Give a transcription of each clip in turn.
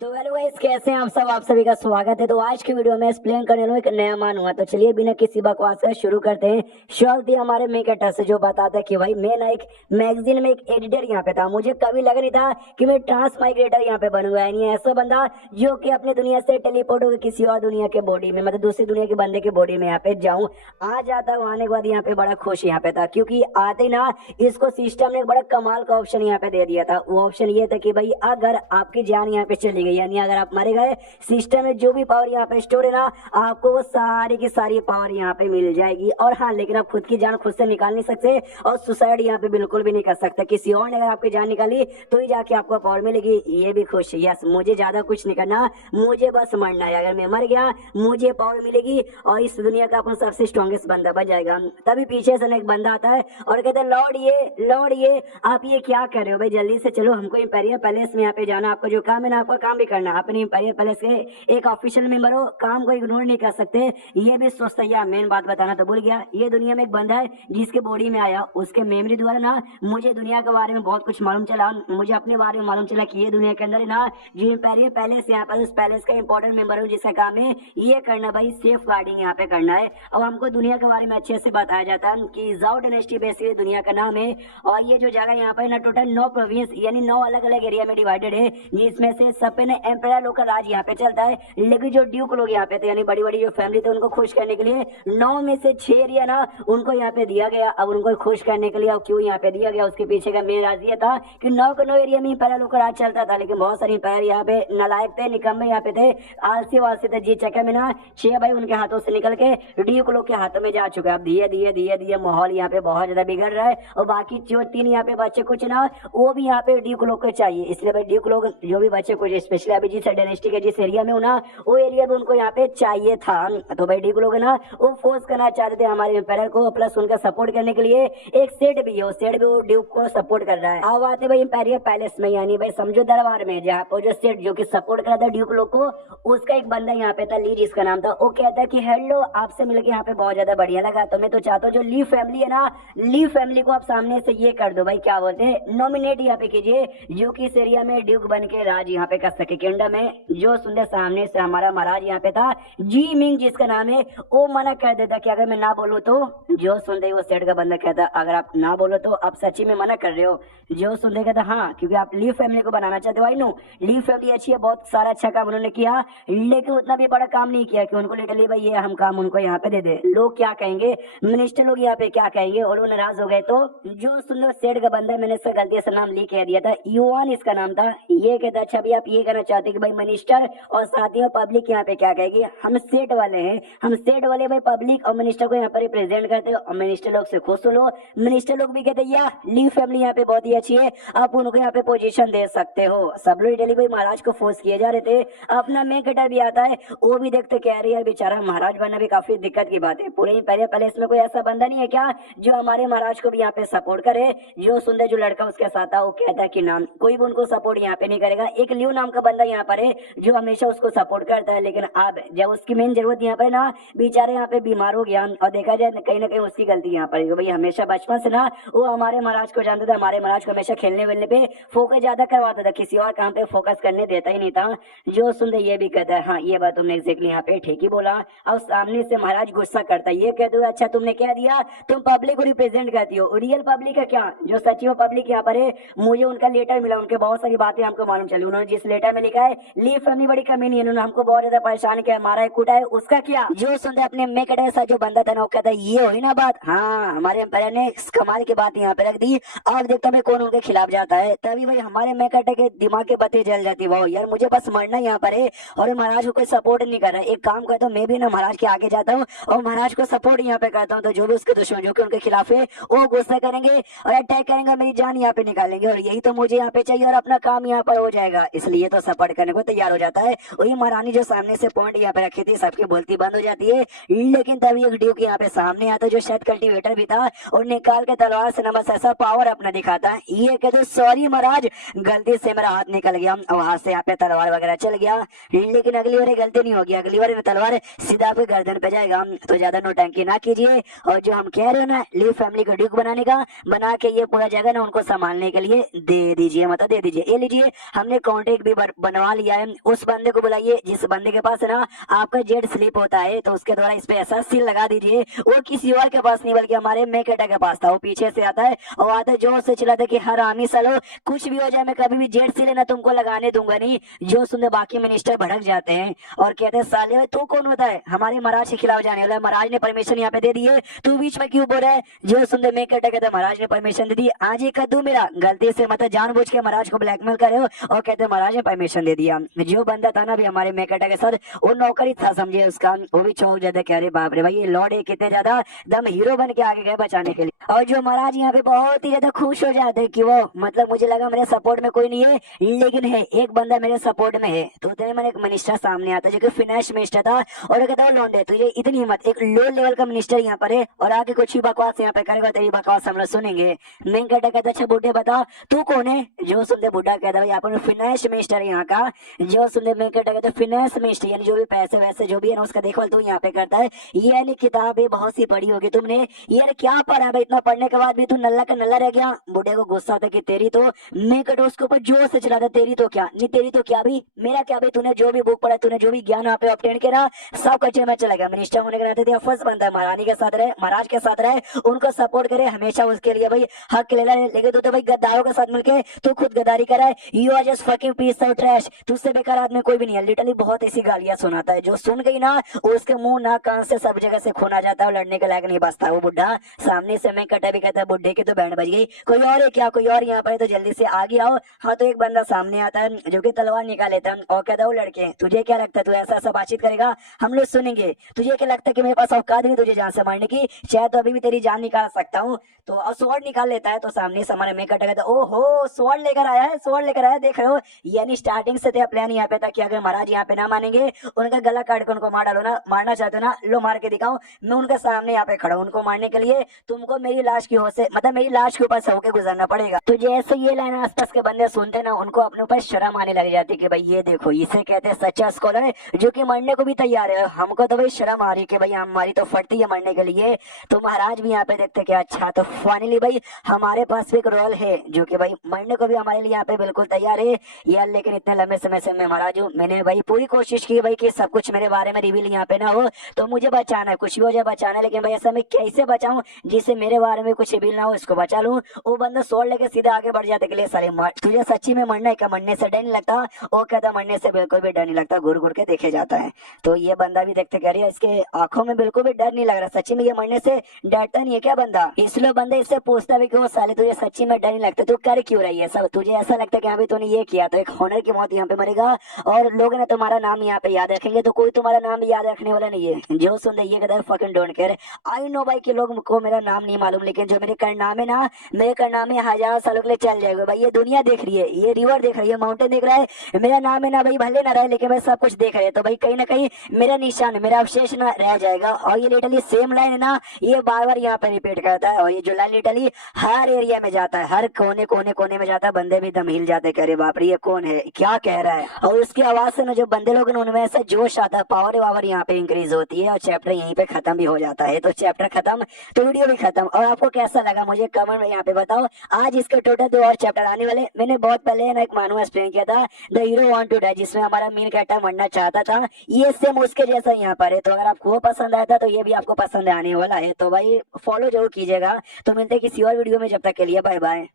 तो hello guys, कैसे हैं आप सब। आप सभी का स्वागत है। तो आज की वीडियो में एक्सप्लेन करने वाला हूं एक नया मान हुआ। तो चलिए बिना किसी बकवास का शुरू करते हैं। शुरुआत हमारे मेकेटर से, जो बताता है कि भाई मैं ना एक मैगजीन में एक एडिटर यहाँ पे था। मुझे कभी लगा नहीं था कि मैं ट्रांसमाइग्रेटर यहाँ पे बनूंगा, यानी ऐसा बंदा जो कि अपनी दुनिया से टेलीपोर्ट होकर किसी और दुनिया के बॉडी में, मतलब दूसरी दुनिया के बंदे के बॉडी में यहाँ पे जाऊँ। आ जाता हूँ, आने के बाद यहाँ पे बड़ा खुश यहाँ पे था, क्योंकि आते ही ना इसको सिस्टम ने एक बड़ा कमाल का ऑप्शन यहाँ पे दे दिया था। वो ऑप्शन ये था कि भाई अगर आपकी जान यहाँ पे चली गई, यानी अगर आप मरे गए, सिस्टम में जो भी पावर यहाँ पे स्टोर है ना, आपको वो सारी की सारी पावर यहाँ पे मिल जाएगी। और हाँ, लेकिन आप खुद की जान खुद से निकाल नहीं सकते और सुसाइड यहाँ पे बिल्कुल भी नहीं कर सकते। किसी और ने अगर आपकी जान निकाली तो ही जाके आपको पावर मिलेगी। ये भी खुश है। यस, मुझे ज्यादा कुछ नहीं करना, मुझे बस मरना है। अगर मैं मर गया मुझे पावर मिलेगी और इस दुनिया का अपन सबसे स्ट्रॉन्गेस्ट बंदा बन जाएगा। तभी पीछे से एक बंदा आता है और कहते हैं, लॉर्ड ये आप ये क्या कर रहे हो भाई, जल्दी से चलो, हमको इंपीरियल पैलेस में यहाँ पे जाना। आपको जो काम है ना, आपका काम भी करना। अपने इंपीरियल पैलेस के एक ऑफिशियल मेंबर हो, काम को इग्नोर नहीं कर सकते। ये भी सोचता है। मेन बात बताना तो भूल गया, ये दुनिया में एक बंदा है जिसके बॉडी में आया, उसके मेमोरी द्वारा ना मुझे दुनिया के बारे में बहुत कुछ मालूम चला। मुझे अपने बारे में मालूम चला कि ये दुनिया के अंदर है ना जो इंपीरियल पैलेस यहाँ पर, उस पैलेस का इंपॉर्टेंट मेंबर हूँ, जिसका काम है ये करना भाई, सेफ गार्डिंग यहाँ पे करना है। अब हमको दुनिया के बारे में अच्छे से बताया जाता है कि जाओ डायनेस्टी बेसिकली दुनिया का नाम है। और ये जो जगह यहाँ पे ना टोटल 9 प्रोविंस यानी 9 अलग अलग एरिया में डिवाइडेड है, जिसमें से सब पे ना एम्पायर लोग का राज यहाँ पे चलता है। लेकिन जो ड्यूक लोग यहाँ पे थे, यानी बड़ी बड़ी जो फैमिली थे, उनको खुश करने के लिए 9 में से 6 एरिया ना उनको यहाँ पे दिया गया। अब उनको खुश करने के लिए अब क्यों यहाँ पे दिया गया, उसके पीछे का मेन राज ये था कि 9 के 9 एरिया में एम्पायर लोग का राज चलता था। लेकिन बहुत सारे एम्पायर यहाँ पे नालायक थे, निकम्मे यहाँ पे थे, आलसी वालसी थे। जी चक्कर में ना 6 भाई उनके हाथों से निकल के ड्यूक लोग के हाथों में जा चुका है। अब धीरे धीरे धीरे धीरे माहौल यहाँ पे बहुत ज्यादा बिगड़ रहा है। और बाकी जो 3 यहाँ पे बच्चे कुछ ना, वो भी यहाँ पे ड्यूक लोग को चाहिए। इसलिए भाई ड्यूक लोग जो भी बच्चे कुछ, स्पेशली अभी जिस डायनेस्टी के जिस एरिया में हो ना, वो एरिया में उनको यहाँ पे चाहिए था। तो भाई ड्यूक लोग ना वो फोर्स करना चाहते थे हमारे एम्पायर को, प्लस उनका सपोर्ट करने के लिए एक सेट भी है, वो सेट भी वो ड्यूक को सपोर्ट कर रहा है। अब आते भाई इंपीरियल पैलेस में, यानी भाई समझो दरबार में, जहाँ पर जो सेट जो कि सपोर्ट कर रहा था ड्यूक लोग को, उसका एक बंदा यहाँ पे था, ली जिसका नाम था। वो कहता है कि हेलो, आपसे मिलकर यहाँ पे बहुत ज्यादा बढ़िया लगा। तो मैं तो चाहता हूँ जो ली फैमिली है ना, ली फैमिली को आप सामने से ये कर दो भाई, क्या बोलते हैं, नॉमिनेट यहाँ पे कीजिए, जो कि इस एरिया में ड्यूक बन के राज यहाँ पे कर सके किंगडम में। जो सुंदर सामने से हमारा महाराज यहाँ पे था, जी मिंग जिसका नाम है, वो मना कर देता कि अगर मैं ना बोलूँ तो। जो सुनते वो सेट का बंदा कहता, अगर आप ना बोलो तो आप सच्ची में मना कर रहे हो। जो सुनते कहता, हाँ, क्योंकि आप ली फैमिली को बनाना चाहते हो। आई नो ली फैमिली अच्छी है, बहुत सारा अच्छा काम उन्होंने किया, लेकिन उतना भी बड़ा काम नहीं किया कि उनको लिटरली भाई ये हम काम उनको यहाँ पे दे दे। लोग क्या कहेंगे, मिनिस्टर लोग यहाँ पे क्या कहेंगे, और वो नाराज हो गए। तो जो सुंदर सेठ का बंदा, मैंने इसका गलती से नाम ली कह दिया था, युवान इसका नाम था। ये कहता, अच्छा भी आप ये कहना चाहते कि भाई मिनिस्टर और साथ ही पब्लिक यहाँ पे क्या कहेगी, हम सेठ वाले हैं, हम सेठ वाले भाई पब्लिक और मिनिस्टर को यहाँ पर रिप्रेजेंट करते हो। और मिनिस्टर लोग से खुश हो, मिनिस्टर लोग भी कहते या ली फैमिली यहाँ पे बहुत ही अच्छी है, आप उनको यहाँ पे पोजीशन दे सकते हो। सब लोग डेली भाई महाराज को फोर्स किए जा रहे थे। अपना मेकेटर भी आता है, वो भी देखते कह रही है बेचारा महाराज बनना भी काफी दिक्कत की बात है। पूरे पहले पहले इसमें कोई ऐसा बंदा नहीं है क्या जो हमारे महाराज को भी यहाँ पे सपोर्ट करे। जो सुंदर जो लड़का उसके साथ था, वो कहता है कि नाम कोई भी उनको सपोर्ट यहाँ पे नहीं करेगा। एक लियो नाम का बंदा यहाँ पर है जो हमेशा उसको सपोर्ट करता है, लेकिन अब जब उसकी मेन जरूरत यहाँ पर ना, बेचारे यहाँ पे बीमार हो गया। और देखा जाए कहीं ना कहीं उसकी गलती यहाँ पर है। भाई हमेशा बचपन से ना वो हमारे महाराज को जानता था, हमारे महाराज को हमेशा खेलने वेलने पे फोकस ज्यादा करवाता था, किसी और काम पे फोकस करने देता ही नहीं था। जो सुंदर ये भी कहता है, हाँ ये बात तुमने एग्जैक्टली यहाँ पे ठीक ही बोला। और सामने से महाराज गुस्सा करता है, ये कहते हुए, अच्छा तुमने क्या दिया, तुम पब्लिक को रिप्रेजेंट करती हो, रियल पब्लिक है क्या, जो सच्ची पब्लिक यहाँ पर है। मुझे उनका लेटर मिला, उनके बहुत सारी बातें हमको मालूम चली। उन्होंने जिस लेटर में लिखा है, ली फैमिली बड़ी कमी नहीं है, उन्होंने हमको बहुत ज्यादा परेशान किया, मारा है, कूटा है, उसका क्या। जो सुंदर अपने मेकेटर सा जो बंदा था ना, वो कहता है ये हुई ना बात, हाँ हमारे एम्पायर ने कमाल की बात यहाँ पे रख दी, अब देखता मैं कौन उनके खिलाफ जाता है। तभी भाई हमारे मेकेटर के दिमाग के बत्ती जल जाती, वाह यार मुझे बस मरना यहाँ पर है और महाराज को कोई सपोर्ट नहीं कर रहा है। एक काम करता हूँ, मैं भी ना महाराज के आगे जाता हूँ और महाराज को सपोर्ट यहाँ पे करता हूँ। तो जो भी उसके दुश्मन जो कि उनके खिलाफ है, वो गुस्सा करेंगे और अटैक करेंगे, मेरी जान यहाँ पे निकालेंगे, और यही तो मुझे यहाँ पे चाहिए और अपना काम यहाँ पर हो जाएगा। इसलिए तो सपोर्ट करने को तैयार हो जाता है। वही महारानी जो सामने से पॉइंट यहाँ पे रखी थी, सबकी बोलती बंद हो जाती है। लेकिन तभी एक ड्यूक यहाँ पे सामने आता जो शायद कल्टीवेटर भी था, और निकाल के तलवार से नमस ऐसा पावर अपना दिखाता है। ये कहते सॉरी महाराज, गलती से मेरा हाथ निकल गया, वहां से यहाँ पे तलवार वगैरह चल गया। लेकिन अगली बार गलती नहीं होगी, अगली बार तलवार सीधा आपके गर्दन पे जाएगा। तो ज्यादा नोटंकी ना कीजिए, और जो हम कह रहे हो ना ली फैमिली को ड्यूक बनाने का, बना के ये पूरा जगह ना उनको संभालने के लिए दे दीजिए, मतलब दे दीजिए। ये लीजिए, हमने कॉन्ट्रैक्ट भी बनवा लिया है उस बंदे को बुलाइए जिस बंदे के पास है ना आपका जेट स्लिप होता है, तो उसके द्वारा इस पे ऐसा सील लगा दीजिए। वो किसी और के पास नहीं बल्कि हमारे मेकेटा के पास था। वो पीछे से आता है और आता है जोर से चिल्लाता है कि हरामी सालो, कुछ भी हो जाए मैं कभी भी जेट सील ना तुमको लगाने दूंगा नहीं। जो सुनते बाकी मिनिस्टर भड़क जाते हैं और कहते हैं साले तू कौन होता है हमारे महाराज के खिलाफ जाने वाला? महाराज ने परमिशन यहाँ पे दे दी है, तू बीच में क्यों बोल रहा है? जो सुनते मेकेटा कहते महाराज ने परमिशन दे दी, आज ही कर दूं मेरा गलती से, मतलब जानबूझ के महाराज को ब्लैकमेल करे हो और कहते महाराज ने परमिशन दे दिया। जो बंदा था ना भी हमारे मेकेटा के साथ, वो नौकरी था समझे उसका, वो भी चौंक जाता कि अरे बाप रे भाई ये लॉर्ड है कितने ज्यादा दम हीरो बन के आगे गए बचाने के लिए। और जो महाराज यहाँ पे बहुत ही ज्यादा खुश हो जाते कि वो, मतलब मुझे लगा मेरे सपोर्ट में कोई नहीं है लेकिन है एक बंदा मेरे सपोर्ट में है। तो उतने मैंने एक मिनिस्टर सामने आता जो कि फाइनेंस मिनिस्टर था और वो कहता है लौंडे तुझे इतनी हिम्मत, एक लो लेवल का मिनिस्टर यहाँ पर है और आगे कुछ ही बकवास यहाँ पे करेगा, तेरी बकवास हम लोग सुनेंगे। मैं कहता अच्छा बुड्ढे बता तू कौन है? जो सुनते बुड्ढा कहता भाई आप फाइनेंस मिनिस्टर यहाँ का। जो सुनते मैं कहता फाइनेंस मिनिस्टर यानी जो भी पैसे वैसे जो भी है ना उसका देखभाल तू यहाँ पे करता है। ये यानी किताबें बहुत सी पढ़ी होगी तुमने, यार क्या पढ़ा भाई, इतना पढ़ने के बाद भी तू नल्ला का नल्ला रह गया। बुढ़े को गुस्सा था कि तेरी तो, मैं कटो उसके ऊपर जोर से चला था, तेरी तो क्या नहीं, तेरी तो क्या भी मेरा क्या भाई, तूने जो भी बुक पढ़ा तूने जो भी ज्ञान यहाँ पे ऑब्टेन किया सब कच्चे में चला गया। मिनिस्टर होने के नाते फर्स्ट बनता है महारानी के साथ रहे, महाराज के साथ रहे, उनको सपोर्ट करे हमेशा, उसके लिए भाई हक ले ले। लेकिन तू तो भाई गद्दारों के साथ मिलके तू खुद गद्दारी करा है। You are just fucking piece of trash, तुझसे बेकार आदमी कोई भी नहीं है। लिटरली बहुत ऐसी गालियां सुनाता है जो सुन गई ना उसके मुंह नाक कान से सब जगह से खून आ जाता है और लड़ने के लायक नहीं बचता वो बुढ़ा। सामने से मैं कटा भी कहता है बुढ़े की तो बैंड बज गई, कोई और है क्या, कोई और यहाँ पर है तो जल्दी से आगे आओ। हाँ तो एक बंदा सामने आता है जो कि तलवार निकाल लेता है और कहता है वो लड़के तुझे क्या लगता है तू ऐसा ऐसा बातचीत करेगा हम लोग सुनेंगे, तुझे क्या लगता है कि मेरे पास औकात नहीं तुझे जान से मारने की, चाहे तो अभी भी तेरी जान निकाल सकता हूँ। तो स्वॉर्ड निकाल लेता है। तो सामने से हमारे मैं कटा कहता है ओहो स्वॉर्ड लेकर आया है, स्वॉर्ड लेकर आया, देख रहे हो। यानी स्टार्टिंग से तेरा प्लान यहाँ पे था कि अगर महाराज यहाँ पे ना मानेंगे उनका गला काट के उनको मार डालो ना, मारना चाहते हो ना लो मार के दिखाओ, मैं उनके सामने यहाँ पे खड़ा हूँ। उनको मारने के लिए तुमको मेरी लाश की हो से, मतलब मेरी लाश के ऊपर से होके गुजरना पड़ेगा। तो जैसे ये लाइन आसपास के बंदे सुनते ना उनको अपने ऊपर शर्म आने लग जाती कि भाई ये देखो इसे कहते हैं सच्चा स्कॉलर जो कि मरने को भी तैयार है। हमको तो भाई शर्म आ रही कि भाई हमारी तो फटती है मरने के लिए। तो महाराज भी यहाँ पे देखते कि अच्छा तो फाइनली भाई हमारे पास भी एक रोल है जो कि भाई मरने को भी हमारे लिए यहाँ पे बिल्कुल तैयार है यार। लेकिन इतने लंबे समय से मैं महाराज हूँ, मैंने भाई पूरी कोशिश की भाई कि सब कुछ मेरे बारे में रिवील यहाँ पे ना हो, तो मुझे बचाना है, कुछ भी हो जाए बचाना है। लेकिन भाई ऐसा मैं कैसे बचाऊं जिससे मेरे बारे में कुछ रिवील ना हो, इसको बचा लूं। वो बंदा सोल लेके सीधा आगे बढ़ जाते के लिए सारे तुझे सच्ची में मरना है क्या, मरने से डर नहीं लगता? वो कहता मरने से बिल्कुल भी डर नहीं लगता, घूर घूर के देखे जाता है। तो ये बंदा भी देखते कह रही है इसके आंखों में बिल्कुल भी डर नहीं लग रहा, सच्ची में ये मरने से डरता नहीं है क्या बंदा? इसलिए बंदा इससे पूछता भी कि वो साले तुझे सच्ची में डर नहीं लगता, तू कर क्यों रही है सब, तुझे ऐसा लगता है कि हाँ भाई तूने ये किया तो एक हॉनर की मौत यहाँ पे मरेगा और लोग ना तुम्हारा नाम यहाँ पे याद रखेंगे। तो कोई तुम्हारा नाम भी याद रखने वाला नहीं है। जो सुन ये कहता है fucking don't care, I know भाई कि लोग को मेरा नाम नहीं मालूम, लेकिन जो मेरे कारनामे ना, मेरे कारनामे हजार सालों के लिए चल जाएगा भाई। ये दुनिया देख रही है, ये रिवर देख रही है, माउंटेन देख रहा है, मेरा नाम है ना भाई भले ना रहे लेकिन भाई सब कुछ देख रहे हैं। तो भाई कहीं ना कहीं मेरा निशान, मेरा अवशेष ना रह जाएगा। और ये लिटरली सेम लाइन है ना, ये बार बार यहाँ पे रिपीट करता है और ये जो लाइन लिटरली हर एरिया में जाता है, हर कोने कोने कोने में जाता है। बंदे भी दम हिल जाते, अरे बाप रे ये कौन है, क्या कह रहा है। और उसकी आवाज से ना जो बंदे लोग उनमें ऐसा जोश आता है, पावर वावर यहाँ पे इंक्रीज होती है और चैप्टर यहीं पे खत्म भी हो जाता है। तो चैप्टर खत्म तो वीडियो भी खत्म। और आपको कैसा लगा मुझे कमेंट में यहाँ पे बताओ। आज इसके टोटल 2 और चैप्टर आने वाले। मैंने बहुत पहले ना एक मानुआ एक्सप्लेन किया था the hero want to die, जिसमें हमारा मेन कैरेक्टर मरना चाहता था, ये सेम उसके जैसा यहाँ पर है। तो अगर आपको वो पसंद आया था तो ये भी आपको पसंद आने वाला है, तो भाई फॉलो जरूर कीजिएगा। तो मिलते हैं किसी और वीडियो में, जब तक के लिए बाय बाय।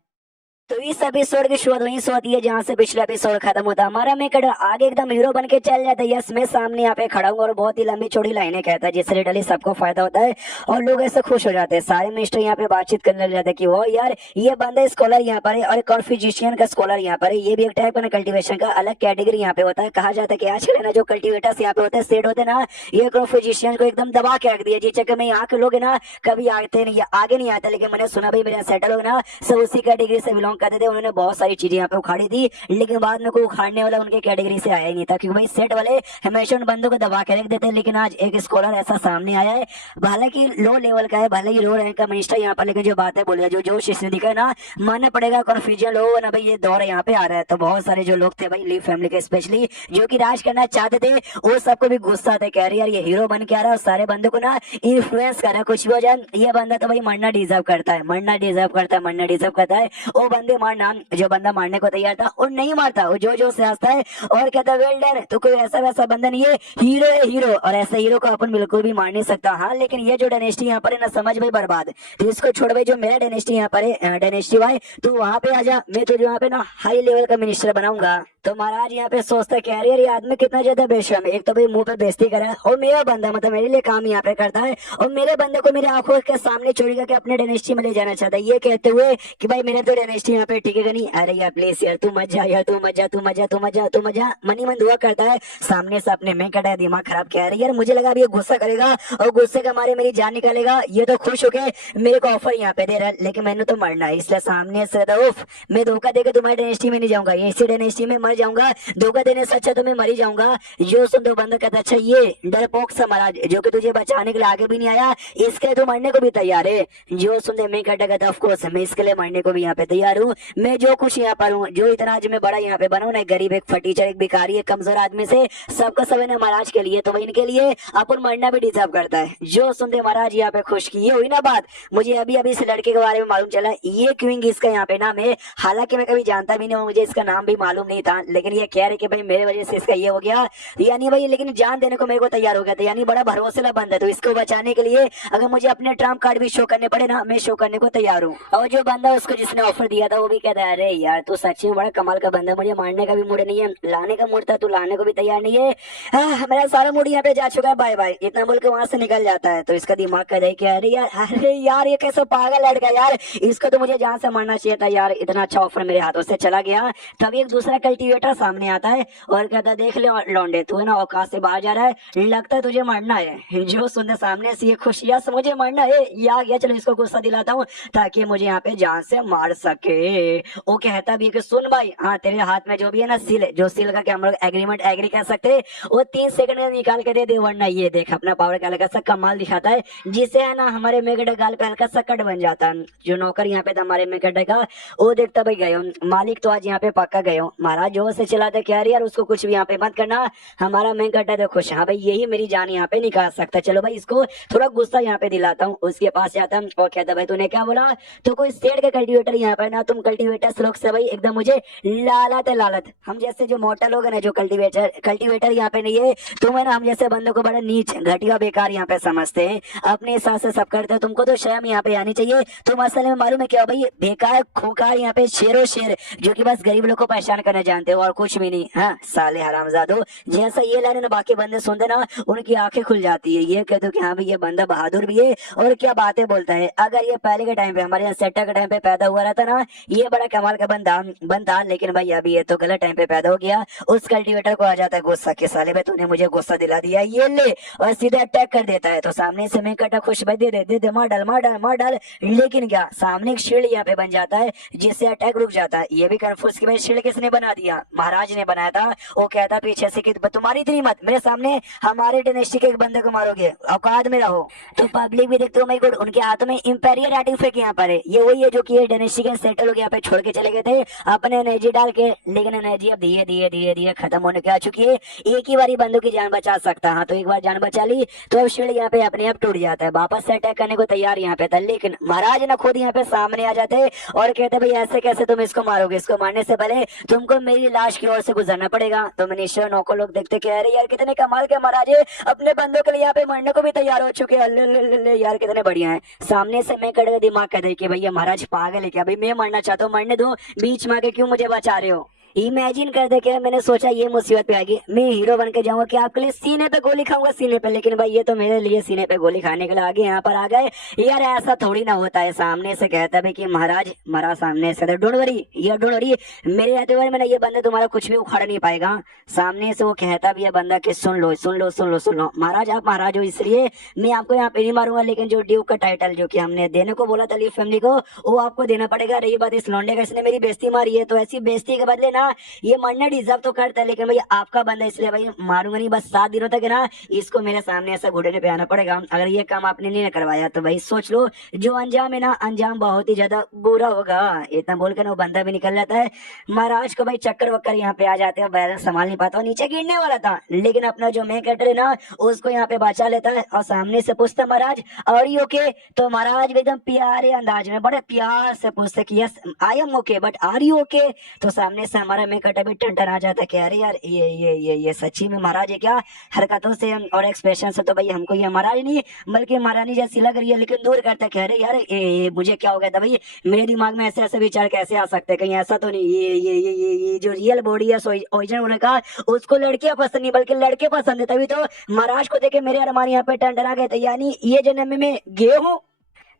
तो इस एपिसोड की शुरुआत वहीं से होती है जहाँ से पिछला एपिसोड खत्म होता है। हमारा मेकड़ आगे एकदम हीरो बन के चल जाता है, यस मैं सामने यहाँ पे खड़ा हूँ और बहुत ही लंबी चौड़ी लाइनें कहता है जिससे लिटरली सबको फायदा होता है और लोग ऐसे खुश हो जाते हैं। सारे मिनिस्टर यहाँ पे बातचीत करने लग जाते हैं कि वो यार ये बंदा स्कॉलर यहाँ पर है और कॉन्फ्यूजिशियन का स्कॉलर यहाँ पर है, ये भी एक टाइप का कल्टिवेशन का अलग कैटेगरी यहाँ पे होता है। कहा जाता है कि आजकल ना जो कल्टिवेटर्स यहाँ पे होते हैं, सेट होते हैं ना, ये कॉन्फ्यूजिशियन को एकदम दबा के रख दिया जिस चक्कर में यहाँ के लोग ना कभी आते नहीं, आगे नहीं आते। लेकिन मैंने सुना भाई मेरे सेटल लोग ना सब उसी कैटेगरी से बिलोंग करते थे, उन्होंने बहुत सारी चीजें यहाँ पे उखाड़ी थी, लेकिन बाद में कोई उखाड़ने वाला उनके कैटेगरी से आया ही नहीं था, क्योंकि भाई सेट वाले हमेशा उन बंदों को दबा के रख देते हैं। लेकिन आज एक स्कॉलर ऐसा सामने आया है, हालांकि लो लेवल का है, भले ही लो रैंक का मिनिस्टर यहाँ पर, लेकिन जो बातें बोलेगा जो जोश इसने दिखा ना, मानना पड़ेगा कन्फ्यूजन लोग ना भाई ये दौर यहाँ पे आ रहा है। तो बहुत सारे जो लोग थे भाई लीव फैमिली के स्पेशली जो कि राज करना चाहते थे, वो सबको भी गुस्सा थे, कह रहे यार ये हीरो बन के आ रहा है और सारे बंदों को ना इन्फ्लुएंस कर रहा है, कुछ भी हो जाए ये बंदा तो भाई मरना डिजर्व करता है, मरना डिजर्व करता है, मरना डिजर्व करता है। वो बंदे मारना, जो बंदा मारने को तैयार था और नहीं मारता, वो जो जो से हंसता है और कहता है वेल डन। तो कोई ऐसा वैसा बंदा नहीं है, हीरो है हीरो, और ऐसे हीरो को अपन बिल्कुल भी मार नहीं सकता। हाँ लेकिन ये जो डायनेस्टी यहाँ पर है ना, समझ भाई बर्बाद। तो इसको छोड़ भाई, जो मेरा डायनेस्टी यहाँ पर है डायनेस्टी भाई, तू वहां पे आजा, मैं तुझे वहां पे ना हाई लेवल का मिनिस्टर बनाऊंगा। तो महाराज यहाँ पे सोचता कह रही है ये आदमी कितना ज्यादा बेशर्म है, एक तो भाई मुंह पे बेइज्जती करा है और मेरा बंदा मतलब मेरे लिए काम यहाँ पे करता है और मेरे बंदे को मेरे आंखों के सामने चोरी करके अपने डायनेस्टी में ले जाना चाहता है, ये कहते हुए कि भाई मेरे तो डायनेस्टी यहाँ पे टिकेगा नहीं। अरे यार प्लीज यार, तू मत जा यार, तू मत जा, तू मत जा, तू मत जा, तू मत जा। मनी मन दुआ करता है, सामने से अपने में कटा दिमाग खराब कह रही है यार, मुझे लगा अब ये गुस्सा करेगा और गुस्से के मारे मेरी जान निकालेगा, ये तो खुश होके मेरे को ऑफर यहाँ पे दे रहा है, लेकिन मैंने तो मरना है, इसलिए सामने से उफ, मैं धोखा देकर तुम्हारी डायनेस्टी में नहीं जाऊंगा, इसी डायनेस्टी में मर जाऊंगा, धोखा देने से अच्छा तो मैं मर ही जाऊंगा। जो सुन तो बंदा कहता अच्छा ये डरपोक सा महाराज जो कि तुझे बचाने के लिए आगे भी नहीं आया, इसके लिए तो मरने को भी तैयार है। जो सुनते मैं कहता ऑफ कोर्स मैं इसके लिए मरने को भी यहाँ पे तैयार हूँ, मैं जो कुछ यहाँ पर हूँ, जो इतना आज मैं बड़ा यहाँ पे बना हूँ ना, गरीब एक फटीचर एक भिखारी एक कमजोर आदमी से सबका सब है महाराज के लिए, तो इनके लिए अपन मरना भी डिजर्व करता है। जो सुनते महाराज यहाँ पे खुश की, ये हुई ना बात, मुझे अभी अभी इस लड़के के बारे में मालूम चला, ये क्विंग इसका यहाँ पे नाम है, हालांकि मैं कभी जानता भी नहीं हूँ, मुझे इसका नाम भी मालूम नहीं था, लेकिन ये कह रहे कि भाई मेरे वजह से इसका ये हो गया, यानी भाई लेकिन जान देने को मेरे को तैयार हो गया था, यानी बड़ा भरोसेला बंदा है, तो इसको बचाने के लिए अगर मुझे अपने ट्रम्प कार्ड भी शो करने पड़े ना, मैं शो करने को तैयार हूँ। और जो बंदा उसको जिसने ऑफर दिया था वो भी कहता है अरे यार तू सच्ची में बड़ा कमाल का बंदा, मुझे मारने का भी मूड नहीं है, लाने का मूड था, तू लाने को भी तैयार नहीं है, मेरा सारा मूड यहाँ पे जा चुका है, बाय बाय, इतना बोल के वहां से निकल जाता है। तो इसका दिमाग कह रहा है अरे यार ये कैसा पागल लड़का यार, इसको तो मुझे जान से मारना चाहिए था यार, इतना अच्छा ऑफर मेरे हाथों से चला गया। तभी एक दूसरा कल्टीवेटर सामने आता है और कहता देख ले लौंडे, तू है ना औकात से बाहर जा रहा है, लगता है तुझे मारना है। जो सुनने सामने से ये खुशियां से मुझे मारना है, या चलो इसको गुस्सा दिलाता हूँ ताकि मुझे यहाँ पे जान से मार सके। वो कहता भी है कि सुन भाई, हाँ तेरे हाथ में जो भी है ना सील है, जो सील का हम लोग एग्रीमेंट एग्री कर सकते हैं, वो 3 सेकंड में निकाल के दे दे, वरना ये देख अपना पावर का हल्का सा कमाल दिखाता है, जिससे है ना हमारे मेगडे गाल पे हल्का सा कट बन जाता है। जो नौकर यहाँ पे था हमारे मेगडे का, वो देखता भाई गए मालिक तो आज यहाँ पे पक्का गए महाराज, जोर से चलाते कह रही यार उसको कुछ भी यहाँ पे मत करना, हमारा मेगडा तो खुश, हाँ भाई यही मेरी जान यहाँ पे निकाल सकता, चलो भाई इसको थोड़ा गुस्सा यहाँ पे दिलाता हूँ। उसके पास जाता हूँ और कहता भाई तूने क्या बोला, तो कोई स्टेट का कल्टीवेटर यहाँ पे ना, तुम कल्टीवेटर लोग से भाई एकदम मुझे लालत है लालत, हम जैसे जो मोटा लोग है ना, जो कल्टीवेटर यहाँ पे नहीं है, तुम है ना हम जैसे बंदों को बड़ा नीच घटिया बेकार यहाँ पे समझते हैं, अपने हिसाब से सब करते हो, तुमको तो शर्म यहाँ पे आनी चाहिए। तुम असल में मालूम है क्या भाई, बेकार खोकार यहाँ पे शेरो शेर जो कि बस गरीब लोग को परेशान करना जानते हो और कुछ भी नहीं। हाँ साले हरामजादो, जैसा ये लाने ना बाकी बंदे सुनते ना उनकी आंखें खुल जाती है, ये कहते हो कि हाँ भाई ये बंदा बहादुर भी है और क्या बातें बोलता है। अगर ये पहले के टाइम पे हमारे यहाँ सेक्टर के टाइम पे पैदा हुआ रहता ना, ये बड़ा कमाल का बनता, लेकिन भाई अभी ये तो गलत टाइम पे पैदा हो गया। उस कल्टीवेटर को आ जाता है गुस्सा के साले भाई तूने मुझे गुस्सा दिला दिया, ये ले, और सीधे अटैक कर देता है। तो सामने से मैं कटा खुश भाई दे मार डाल, लेकिन क्या सामने एक शील्ड यहाँ पे बन जाता है जिससे अटैक रुक जाता है। ये भी कंफ्यूज कि भाई शील्ड किसने बना दिया, महाराज ने बनाया था। वो कहता पीछे से कि तुम्हारी इतनी मत, मेरे सामने हमारे डायनेस्टी के एक बंदे को मारोगे, औकात में रहो। तो पब्लिक भी देखते हो मैं गुड, उनके हाथों में इंपीरियल आर्टिफैक्ट यहाँ पर है, ये वही है जो कि डायनेस्टी के सेटल लोग यहाँ पे छोड़ के चले गए थे अपने एनर्जी डाल के, लेकिन एनर्जी अब धीरे खत्म होने के आ चुकी है। एक ही बारी बंदों की जान बचा सकता, हाँ तो एक बार जान बचा ली तो अब शील्ड यहाँ पे अपने आप टूट जाता है, वापस से अटैक करने को तैयार यहाँ पे था। लेकिन महाराज ना खुद यहाँ पे सामने आ जाते और कहते भाई ऐसे कैसे तुम इसको मारोगे, इसको मारने से पहले तुमको मेरी लाश की ओर से गुजरना पड़ेगा। तो मिनिस्टर नौकर लोग देखते कह रहे यार कितने कमाल के महाराज अपने बंदों के लिए यहाँ पे मरने को भी तैयार हो चुके हैं, यार कितने बढ़िया है। सामने से मैं कड़े दिमाग कर दे कि भैया महाराज पागल है क्या, भाई मैं मरना चाहता हूँ, मरने दो, बीच में आके क्यों मुझे बचा रहे हो। इमेजिन कर दे के मैंने सोचा ये मुसीबत पे आएगी, मैं हीरो बन के जाऊंगा कि आपके लिए सीने पे गोली खाऊंगा सीने पे, लेकिन भाई ये तो मेरे लिए सीने पे गोली खाने के लिए आगे यहाँ पर आ गए। यार ऐसा थोड़ी ना होता है। सामने से कहता है कि महाराज मरा, सामने से डोंट वरी, ये डोंट वरी, मेरे रहते हुए मैंने ये बंदा तुम्हारा कुछ भी उखाड़ नहीं पाएगा। सामने से वो कहता भी है बंदा कि सुन लो महाराज, आप महाराज हो इसलिए मैं आपको यहाँ पे नहीं मारूंगा, लेकिन जो ड्यूक का टाइटल जो कि हमने देने को बोला था लीफ फैमिली को, वो आपको देना पड़ेगा। रही बात इस लौंडे का, इसने मेरी बेइज्जती मारी है, तो ऐसी बेइज्जती के बदले ना ना ये मरना डिजर्व तो करता है, लेकिन भाई आपका बंदा इसलिए भाई मारूंगा नहीं, बस 7 दिनों तक है ना इसको मेरे सामने ऐसा घुटने पे आना पड़ेगा। अगर ये काम आपने नहीं करवाया तो भाई सोच लो जो अंजाम है ना, अंजाम बहुत ही ज्यादा बुरा होगा। इतना बोलकर ना वो बंदा भी निकल जाता है। महाराज को भाई चक्कर वक्कर यहाँ पे आ जाते हैं, बैलेंस संभाल नहीं पाता, नीचे गिरने वाला था, लेकिन अपना जो मेन कैरेक्टर है ना उसको यहाँ पे बचा लेता है और सामने से पूछता महाराज और यू ओके, तो महाराज भी एकदम प्यारे अंदाज में बड़े प्यार से पूछते कि yes I am okay but are you okay. तो सामने से हमारा मेन कैरेक्टर भी टन आ जाता है कि अरे यार ये सच्ची में महाराज है क्या, हरकतों से और एक्सप्रेशन से तो भाई हमको ये महाराज नहीं बल्कि महारानी जैसी लग रही है, लेकिन दूर करते कह रहे यार मुझे क्या हो गया था भाई, मेरे दिमाग में ऐसे ऐसे विचार कैसे आ सकते हैं, कहीं ऐसा तो नहीं ये जो रियल बॉडी है ओरिजिनल का उसको लड़कियां पसंद नहीं बल्कि लड़के पसंद है, तभी तो महाराज को देखे मेरे अरमान यहाँ पे टंडरा गए थे, यानी ये जन्म में गे हूँ।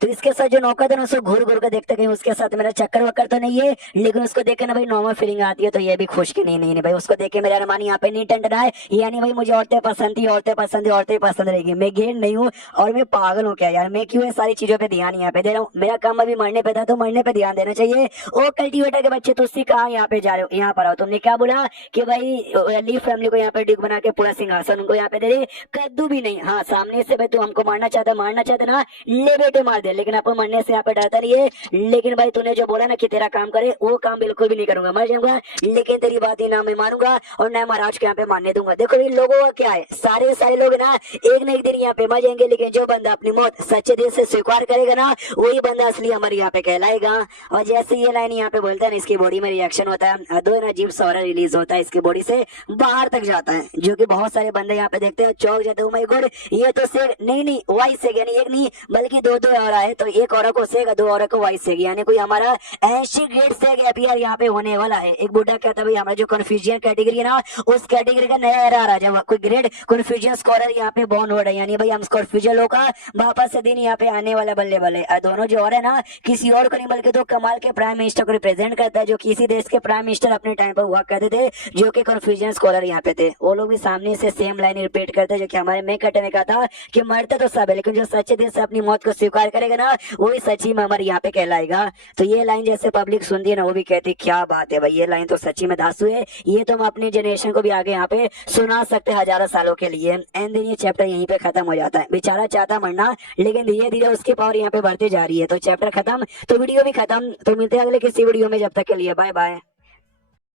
तो इसके साथ जो नौका था ना उसको घूर घूर कर देखते कहीं उसके साथ मेरा चक्कर वक्कर तो नहीं है, लेकिन उसको देख के ना भाई नॉर्मल फीलिंग आती है, तो ये भी खुश की नहीं भाई उसको देख के मेरा अरमान यहाँ पे नहीं टंट रहा है, यानी भाई मुझे औरतें पसंद थी, औरतें पसंद है, औरतें पसंद रहेगी, मैं गेंद नहीं हूँ और मैं पागल हूँ क्या यार, मैं क्यों ये सारी चीजों पे ध्यान यहाँ पे दे रहा हूँ, मेरा काम अभी मरने पे था तो मरने पे ध्यान देना चाहिए। ओ कल्टीवेटर के बच्चे तुझसे कहाँ यहाँ पे जा रहे हो, यहाँ पर आओ, तुमने क्या बोला कि भाई अली फैमिली को यहाँ पे डिग बना के पूरा सिंहासन उनको यहाँ पे दे दे, कद्दू भी नहीं, हाँ सामने से भाई तू हमको मारना चाहता ना ले बेटे मार दे, लेकिन आपको मरने से यहाँ पे डरता नहीं है, लेकिन भाई तूने जो बोला ना कि तेरा काम करे वो काम बिल्कुल भी नहीं करूंगा, मर जाऊंगा, लेकिन तेरी बात ही ना मैं मारूंगा और ना महाराज के यहाँ पे मानने दूंगा। देखो ये लोगों का क्या है, सारे लोग ना एक ना एक दिन यहाँ पे मर जाएंगे, लेकिन जो बंदा अपनी मौत सच्चे दिल से स्वीकार करेगा ना वही बंदा असली अमर यहाँ पे कहलाएगा। और जैसे ये लाइन यहाँ पे बोलता है ना इसकी बॉडी में रिएक्शन होता है, दो अजीब सा ऑरा रिलीज होता है इसकी बॉडी से बाहर तक जाता है, जो कि बहुत सारे बंदे यहाँ पे देखते हैं चौक जाते हैं, माय गॉड ये तो से नहीं वाइस से यानी एक नहीं बल्कि दो और है, तो एक और को सेगा दो और को वाइस सेगी, यानी कोई हमारा 80 ग्रेड से अपीयर यहाँ पे होने वाला है। एक बुढ़ा कहता है भाई हमारा जो कन्फ्यूजन कैटेगरी है ना उस कैटेगरी का नया एरा आ जाए, कोई ग्रेड कन्फ्यूजन स्कॉलर यहाँ पे बॉर्न हो रहा है, यानी भाई हम कन्फ्यूजन लोग का वापस से दिन यहाँ पे आने वाला बल्ले बल्ले। दोनों जो और है ना किसी और को नहीं बल्कि तो कमाल के प्राइम मिनिस्टर को रिप्रेजेंट करता है, जो किसी देश के प्राइम मिनिस्टर अपने टाइम पर हुआ करते थे, जो कि कन्फ्यूजन स्कॉलर यहाँ पे थे, वो लोग भी सामने से सेम लाइन रिपीट करते हैं, जो कि हमारे में कटने का था कि मरते तो सब है, लेकिन जो सच्चे दिल से अपनी मौत को स्वीकार करेगा ना वही सच्ची में अमर यहाँ पे कहलाएगा। तो ये लाइन जैसे पब्लिक सुनती है ना वो भी कहती क्या बात है भाई, ये लाइन तो सच्ची में धांसू है, ये तो हम अपनी जनरेशन को भी आगे यहाँ पे सुना सकते हैं हजारों सालों के लिए। एंड देन ये चैप्टर यहीं पे खत्म हो जाता है, बेचारा चाहता मरना लेकिन धीरे धीरे उसकी पावर यहाँ पे बढ़ती जा रही है। तो चैप्टर खत्म तो वीडियो भी खत्म, तो मिलते हैं अगले किसी वीडियो में, जब तक के लिए बाय बाय।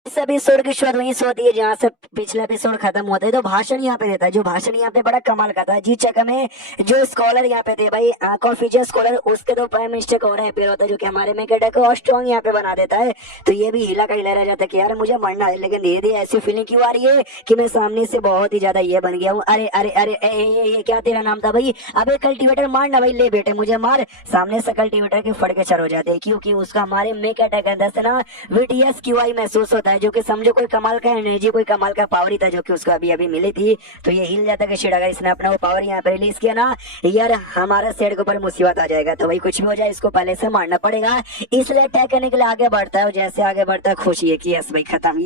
इस एपिसोड की शुरुआत वहीं से होती है जहाँ से पिछला एपिसोड खत्म होता है, तो भाषण यहाँ पे देता है, जो भाषण यहाँ पे बड़ा कमाल का था। जी चक्कर में जो स्कॉलर यहाँ पे थे भाई कॉन्फ्यूजन स्कॉलर, उसके तो प्राइम मिनिस्टर का और अपेयर होता है, जो कि हमारे में को और स्ट्रॉन्ग यहाँ पे बना देता है। तो ये भी हिला का हिला रह जाता है कि यार मुझे मरना है, लेकिन धीरे धीरे ऐसी फीलिंग क्यों आ रही है कि मैं सामने से बहुत ही ज्यादा ये बन गया हूँ। अरे अरे अरे ये क्या तेरा नाम था भाई, अबे कल्टीवेटर मारना भाई, ले बेटे मुझे मार। सामने से कल्टीवेटर के फड़के चर हो जाते हैं, क्योंकि उसका हमारे मेक अटैक अंदर से ना VTS QI महसूस होता है, जो कि समझो कोई कमाल का एनर्जी कोई कमाल का पावर ही था, जो कि उसको अभी अभी मिली थी। तो ये हिल जाता है कि अगर इसने अपना वो पावर यहाँ पे रिलीज किया ना यार हमारा सेट के ऊपर मुसीबत आ जाएगा, तो भाई कुछ भी हो जाए इसको पहले से मारना पड़ेगा, इसलिए अटैक करने के लिए आगे बढ़ता है। और जैसे आगे बढ़ता है खुशी है कि यस भाई खत्म,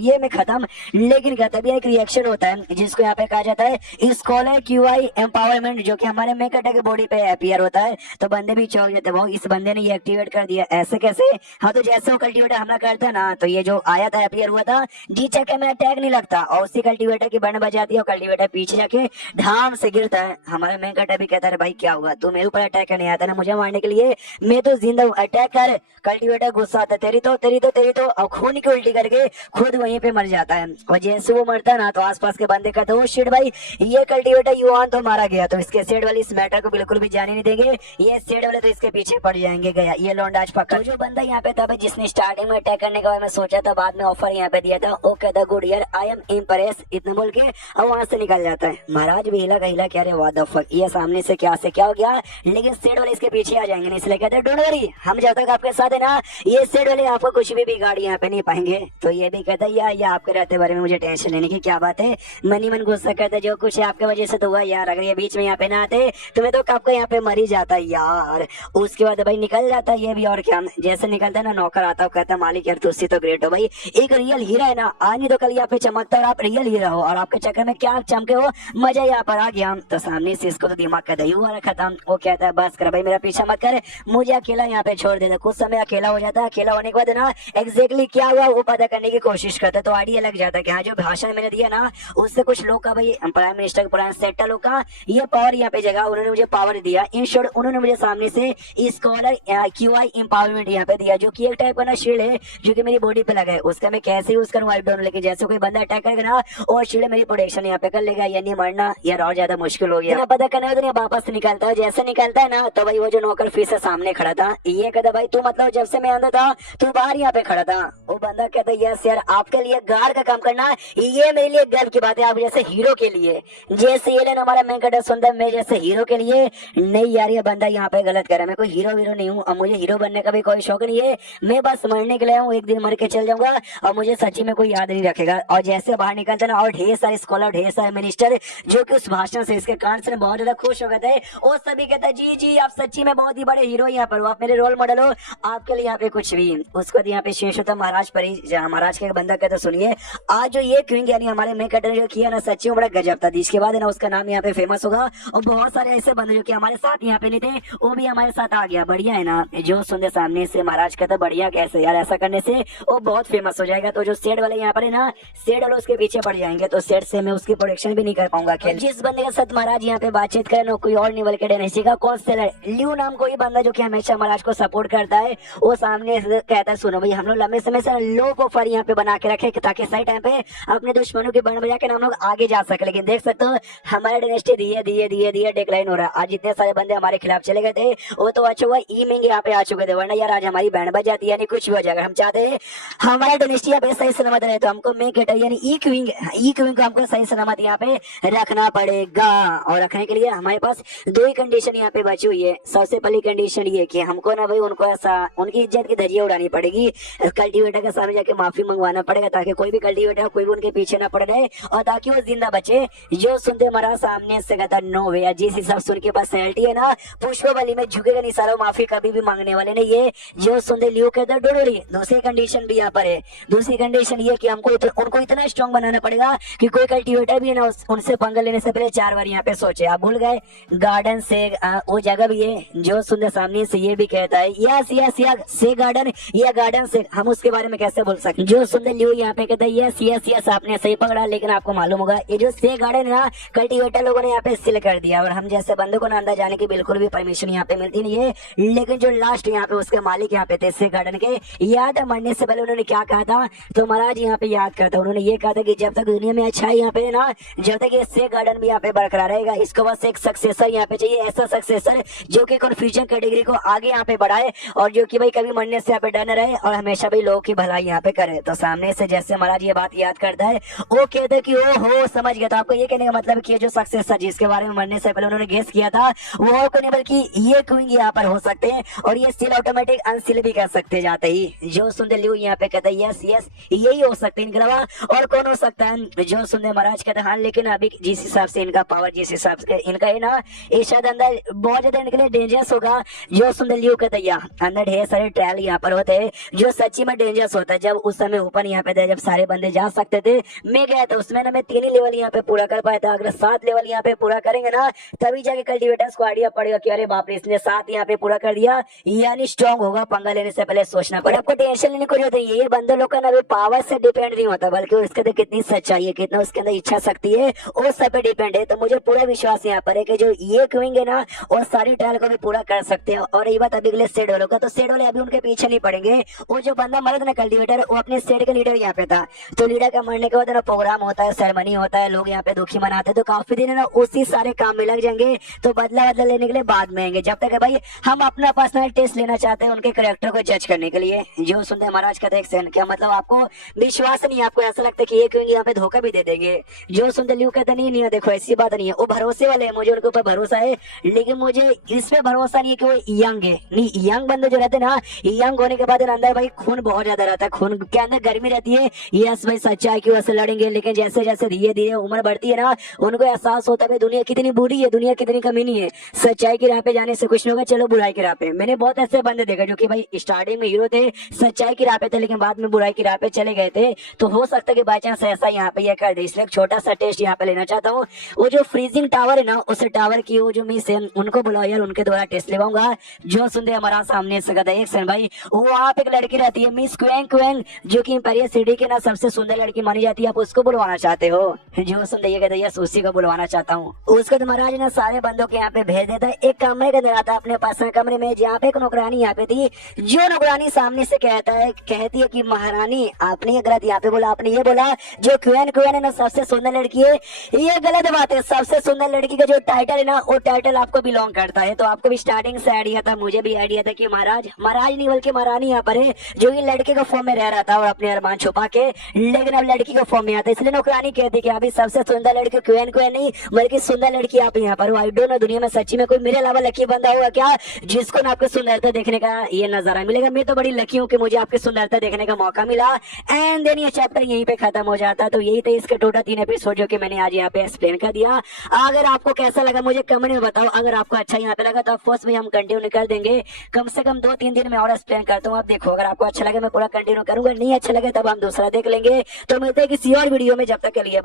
ये मैं खत्म, लेकिन कहता भी एक रिएक्शन होता है जिसको यहाँ पे कहा जाता है स्कॉलर QI एम्पावरमेंट, जो कि हमारे मेक अटैक के बॉडी पे अपीयर होता है। तो बंदे भी चौंक जाते हैं, इस बंदे ने ये एक्टिवेट कर दिया, ऐसे कैसे। हाँ तो जैसे वो कल्टीवेटर हमला करता है ना, तो ये जो आया था अपीयर हुआ था जी चक्के में अटैक नहीं लगता, और उसी कल्टीवेटर की बैंड बजाती है और कल्टीवेटर पीछे जाके धाम से गिरता है। हमारा मेन कटर भी कहता है भाई क्या हुआ, तू मेरे ऊपर अटैक करने आता ना मुझे मारने के लिए, मैं तो जिंदा हूँ, अटैक कर। कल्टीवेटर गुस्सा आता है तेरी तो और खून की उल्टी करके खुद वहीं पे मर जाता है। और जैसे वो मरता है ना तो आसपास के बंदे कहते हैं शिट भाई ये कल्टीवेटर युवान तो मारा गया, तो इसके सेड वाली इस मैटर को बिल्कुल भी जाने नहीं देंगे, ये सेड वाले तो इसके पीछे पड़ जाएंगे, गया ये लौंडा आज पकड़। तो जो बंदा यहाँ पे था भाई जिसने स्टार्टिंग में अटैक करने के बारे में सोचा था, बाद में ऑफर यहाँ पे दिया था, ओ कहता गुड यार आई एम इम्प्रेस इतना बोल के अब वहां से निकल जाता है। महाराज भी हिला कहिला क्या रे व्हाट द फक, ये सामने से क्या हो गया, लेकिन सेड वाले इसके पीछे आ जाएंगे, इसलिए कहते हैं डोंट वरी हम जब तक आपके साथ है ना ये सेड वाले आपको कुछ भी बिगाड़ यहाँ पे नहीं पाएंगे। तो ये भी कहता है यार आपके रहते बारे में मुझे टेंशन लेने की क्या बात है, मनी मन गुस्सा करता है, जो कुछ है आपके वजह से तो हुआ यार, अगर ये बीच में यहाँ पे ना आते तो मैं तो कब का यहाँ पे मर ही जाता यार। उसके बाद भाई निकल जाता है ये भी, और क्या जैसे निकलता है ना नौकर आता है कहता है मालिक यार तुझसे तो ग्रेट हो हो भाई, एक रियल हीरा है ना, आज नहीं तो कल यहाँ पे चमकता और आप रियल हीरा हो, और आपके चक्कर में क्या चमके हो, मजा यहाँ पर आ गया। तो सामने से इसको तो दिमाग का दही हुआ रखा था। वो कहता है बस कर भाई, मेरा पीछा मत कर, मुझे अकेला यहाँ पे छोड़ देता। कुछ समय अकेला हो जाता है, अकेला होने के बाद ना एग्जैक्टली क्या हुआ वो पता करने की कोशिश करता, तो आइडिया लग जाता है कि हाँ जो भाषण मैंने दिया ना उससे कुछ लोग का भाई प्राइम मिनिस्टर प्राइम सेक्टर लोग का ये पावर यहाँ पे जगह उन्होंने मुझे पावर दिया। इन शॉर्ट उन्होंने मुझे सामने से स्कॉलर QI एम्पावरमेंट यहाँ पे दिया, जो कि एक टाइप का ना शील्ड है जो कि मेरी बॉडी पे लगा है, उसका मैं कैसे यूज करूँ आई डोंट। लेकिन जैसे कोई बंदा अटैक करेगा ना और शील्ड मेरी प्रोटेक्शन यहाँ पे कर लेगा, यानी मरना यार और ज्यादा मुश्किल हो गया। पता करने तो वापस निकलता है, जैसे निकलता है ना तो भाई वो जो नौकर फिर से सामने खड़ा था ये कहता भाई तू मतलब जब से मैं अंदर था तू बाहर यहाँ पे खड़ा था। वो बंदा कहता यस यार, आपके लिए गार्ड का काम करना ये मेरे लिए गर्व की बात है, आप जैसे हीरो के लिए, जैसे ये लेना हमारा वेंकटेश सुंदर मैं जैसे हीरो के लिए नहीं यार, ये बंदा यहाँ पे गलत कर रहा है। मैं कोई हीरो वीरो नहीं हूँ और मुझे हीरो बनने का भी कोई शौक नहीं है, मैं बस मरने के लिए हूँ, एक दिन मर के चल जाऊंगा और मुझे सच्ची में कोई याद नहीं रखेगा। और जैसे बाहर निकलता ना और ढेर सारे स्कॉलर ढेर सारे मिनिस्टर जो कि उस भाषण से इसके कान से बहुत ज्यादा खुश हो गए थे, वो सभी कहते जी जी आप सच्ची में बहुत ही बड़े हीरो यहाँ पर हो, आप मेरे रोल मॉडल हो, आपके लिए यहाँ पे कुछ भी। उसको यहाँ पे शेष होता महाराज पर महाराज के बंदा कहता सुनिए आज जो ये क्वीन यानी हमारे में कटर जो किया ना सच्ची में बड़ा गजब था, जिसके बाद है ना उसका नाम यहाँ पे फेमस होगा और बहुत सारे ऐसे बंदे जो कि हमारे साथ यहाँ पे नहीं थे वो भी हमारे साथ आ गया। बढ़िया है ना, जो सुनते सामने से महाराज कहता बढ़िया कैसे यार, ऐसा करने से वो बहुत फेमस हो जाएगा। तो जो सेड वाले यहाँ पर है ना सेड वाले उसके पीछे पड़ जाएंगे, तो सेड से मैं उसकी प्रोडक्शन भी नहीं कर पाऊंगा। जिस बंदे के साथ महाराज यहाँ पे बातचीत करे कोई और नहीं बल्कि डेनेसी का कॉन्स्टेलर ल्यू नाम कोई बंदा जो कि हमेशा महाराज को सपोर्ट करता है, वो सामने से कहता है सुनो भाई हम लोग लंबे समय से लो प्रोफाइल यहाँ पे बना के रखे ताकि सही टाइम पे अपने दुश्मनों की बैंड बजा के हम लोग आगे जा सके। लेकिन देख सकते हो हमारा डायनेस्टी धीरे धीरे धीरे धीरे डिक्लाइन हो रहा है। आज जितने सारे बंदे हमारे खिलाफ चले गए थे वो तो अच्छा हुआ ई मिंग यहाँ पे आ चुके थे, वरना यार आज हमारी बैंड बज जाती है, यानी कुछ भी हो जाएगा। हम चाहते हैं हमारा डायनेस्टी यहाँ पे सही सलामत रहे, तो हमको मेक इट यानी ई क्विंग को हमको सही सलामत यहाँ पे रखना पड़ेगा। और रखने के लिए हमारे पास दो ही कंडीशन यहाँ पे बची हुई है। सबसे पहली कंडीशन ये कि हमको ना भाई उनको ऐसा उनकी इज्जत की धज्जियां उड़ानी पड़ेगी, कल्टीवेटर के सामने जाके माफी मंगवाना पड़ेगा ताकि कोई भी कल्टीवेटर कोई भी उनके पीछे ना पड़ जाए और ताकि वो जिंदा बचे। जो सुनते हमारा सामने से कहता नो वे, जिस हिसाब से उनके पास सैलरी है ना पुष्पबली में झुकेगा नहीं सारा, माफी कभी भी मांगने वाले नहीं है। जो सुनते लियो कहता डोडोरी। दूसरी कंडीशन भी यहाँ पर है, दूसरी कंडीशन ये कि हमको उनको इतना स्ट्रॉन्ग बनाना पड़ेगा कि कोई कल्टीवेटर भी ना उनसे पंगा लेने से पहले 4 बार यहाँ पे सोचे। आप भूल गए गार्डन से वो जगह भी है जो सुंदर सामने से ये भी कहता है यस यस यस से गार्डन या गार्डन से, हम उसके बारे में कैसे बोल सकते। जो सुंदर लियो यहाँ पे कहता है यस यस यस आपने सही पकड़ा, लेकिन आपको मालूम होगा ये जो से गार्डन है ना कल्टीवेटर लोगों ने यहाँ पे सील कर दिया और हम जैसे बंदे को ना अंदर जाने की बिल्कुल भी परमिशन यहाँ पे मिलती नहीं है। लेकिन जो लास्ट यहाँ पे उसके मालिक यहाँ पे थे से गार्डन के, याद है मरने से पहले उन्होंने क्या कहा था, तो महाराज यहाँ पे याद करता उन्होंने ये कहा था कि जब तक दुनिया में अच्छा है यहाँ पे ना, जब तक ये से गार्डन भी यहाँ पे बरकरार रहेगा, इसको बस एक सक्सेसर यहाँ पे चाहिए, ऐसा सक्सेसर जो कि कन्फ्यूजन कैटेगरी को आगे यहाँ पे बढ़ाए और जो कि भाई कभी मरने से यहाँ पे डर न रहे और हमेशा भी लोगों की भलाई यहाँ पे करे। तो सामने से जैसे महाराज ये बात याद करता है वो कहते हैं कि ओ हो समझ गया। तो आपको ये कहने का मतलब कि जो सक्सेसर जिसके बारे में मरने से पहले उन्होंने गेस किया था वो और कोई नहीं बल्कि ये क्वीन यहाँ पर हो सकते हैं और ये सील ऑटोमेटिक अनसील भी कर सकते जाते ही। जो सुंदर लियो यहाँ पे कहते हैं यस यस यही हो सकते हैं, इनके अलावा और कौन हो सकता है। जो सुंदर महाराज कहते हैं हाँ, लेकिन अभी जिस हिसाब से इनका पावर जिस हिसाब से इनका है ना ये शायद अंदर बहुत ज्यादा इनके लिए डेंजरस होगा। जो सुंदर लियो कहते हैं अंदर ढेर सारे ट्रायल यहाँ पर होते हैं जो सच्ची में डेंजरस होता है। जब उस समय ओपन यहाँ पे थे जब सारे बंदे जा सकते थे, मैं गया था उसमें ना मैं 3 ही लेवल यहाँ पे पूरा कर पाया था। अगर 7 लेवल यहाँ पे पूरा करेंगे ना तभी जाके कल्टीवेटर्स को आइडिया पड़ेगा कि अरे बाप रे इसने 7 यहाँ पे पूरा कर दिया, यानी स्ट्रॉन्ग होगा। पंगा लेने से पहले सोचना पड़े, आपको टेंशन लेने को जरूरत है। ये बंदे लोग का ना पावर से डिपेंड नहीं होता बल्कि उसके अंदर कितनी सच्चाई है, कितना उसके अंदर इच्छा शक्ति है उस सब पे डिपेंड है। तो मुझे पूरा विश्वास यहाँ पर है कि जो ये क्वीन है ना और सारी ट्रायल को भी पूरा कर सकते हैं। और ये बात अभी के लिए सेड वालों का, तो सेड वाले अभी उनके पीछे नहीं पड़ेंगे। वो जो बंदा मर्द ना कल्टीवेटर वो अपने सेड के लीडर यहाँ पे था, तो लीडर का मरने के बाद ना प्रोग्राम होता है, सेरेमनी होता है, लोग यहाँ पे दुखी मनाते हैं, तो काफी दिन ना उसी सारे काम में लग जाएंगे। तो बदला लेने के लिए बाद में आएंगे, जब तक है भाई हम अपना पर्सनल टेस्ट लेना चाहते हैं उनके कैरेक्टर को जज करने के लिए। जो सुनते महाराज का देख क्या मतलब आपको विश्वास नहीं, आपको ऐसा लगता है कि ये क्यों यहाँ पे धोखा भी दे देंगे। जो सुनते लियो कहते नहीं देखो ऐसी बात नहीं है, वो भरोसे वाले है, मुझे उनके ऊपर भरोसा है, लेकिन मुझे इस पे भरोसा नहीं है कि वो यंग है। नहीं, यंग बंदे जो रहते ना, यंग होने के बाद अंदर भाई खून बहुत ज्यादा रहता है, खून के अंदर गर्मी रहती है। यस भाई सच्चा है कि वैसे लड़ेंगे, लेकिन जैसे जैसे धीरे धीरे उम्र बढ़ती है ना उनको एहसास होता है दुनिया कितनी बुरी है, दुनिया कितनी कमीनी है। सच्चाई की राह पे जाने से कुछ नहीं होगा, चलो बुराई की राह पे। मैंने बहुत ऐसे बंदे देखे जो कि भाई स्टार्टिंग में हीरो थे, सच्चाई की राह पे थे, लेकिन बाद में बुराई की राह पे चले गए थे, तो हो सकता है कि बाई चांस ऐसा यहाँ पे ये कर दे, इसलिए एक छोटा सा टेस्ट यहाँ पे लेना चाहता हूँ। वो जो फ्रीजिंग टावर है ना, उस टावर की वो जो मिस है उनको बुलाओ यार, उनके द्वारा टेस्ट लेवाऊंगा। जो सुनते हमारा सामने से कहता है एक सेकंड भाई, वहाँ पे एक लड़की रहती है मिस क्वेंग क्वेंग, जो कि इंपेरियल सिटी की ना सबसे सुंदर लड़की मानी जाती है, आप उसको बुलवाना चाहते हो? जो सुनते ये कहते हैं उसी को बुलवाना चाहता हूँ। उसको तो महाराज ना सारे बंदों के यहाँ पे भेज देता है, एक कमरे के अंदर आता है अपने पर्सनल कमरे में, जहाँ पे एक नौकरानी यहाँ पे थी। जो नौकरानी सामने से कहती है कि महारानी आपने ये गलत यहाँ पे बोला, आपने ये बोला जो क्वेन क्वेन है ना सबसे सुंदर लड़की है, ये गलत बात है। सबसे सुंदर लड़की का जो टाइटल है ना, वो टाइटल आपको बिलोंग करता है। तो आपको भी स्टार्टिंग से आइडिया था, मुझे भी आइडिया था कि महाराज नहीं बल्कि महारानी यहाँ पर है, जो ये लड़के का फॉर्म में रह रहा था और अपने अरमान छुपा के, लेकिन अब लड़की का फॉर्म में आता है। इसलिए नौकरानी कहती कि अभी सबसे सुंदर लड़की क्वेन क्वेन नहीं बल्कि सुंदर लड़की आप यहाँ पर हो। आई डोंट नो दुनिया में सच्ची में कोई मेरे अलावा लकी बंदा होगा क्या जिसको ना आपकी सुंदरता देखने का ये नजारा मिलेगा। मैं तो बड़ी लकी हूँ कि मुझे आपकी सुंदरता देखने का मौका मिला। एंड देन ये चैप्टर यहीं पे खत्म हो जाता। तो यही थे इसके टोटल 3 एपिसोड जो कि मैंने आज यहाँ पे एक्सप्लेन कर दिया। अगर आपको कैसा लगा मुझे कमेंट में बताओ। अगर आपको अच्छा यहाँ पे लगा तो ऑफकोर्स में हम कंटिन्यू कर देंगे, कम से कम 2-3 दिन में और एक्सप्लेन करता हूँ। आप देखो अगर आपको अच्छा लगे मैं पूरा कंटिन्यू करूंगा, नहीं अच्छा लगे तब हम दूसरा देख लेंगे। तो मिलते हैं किसी और वीडियो में, जब तक के लिए।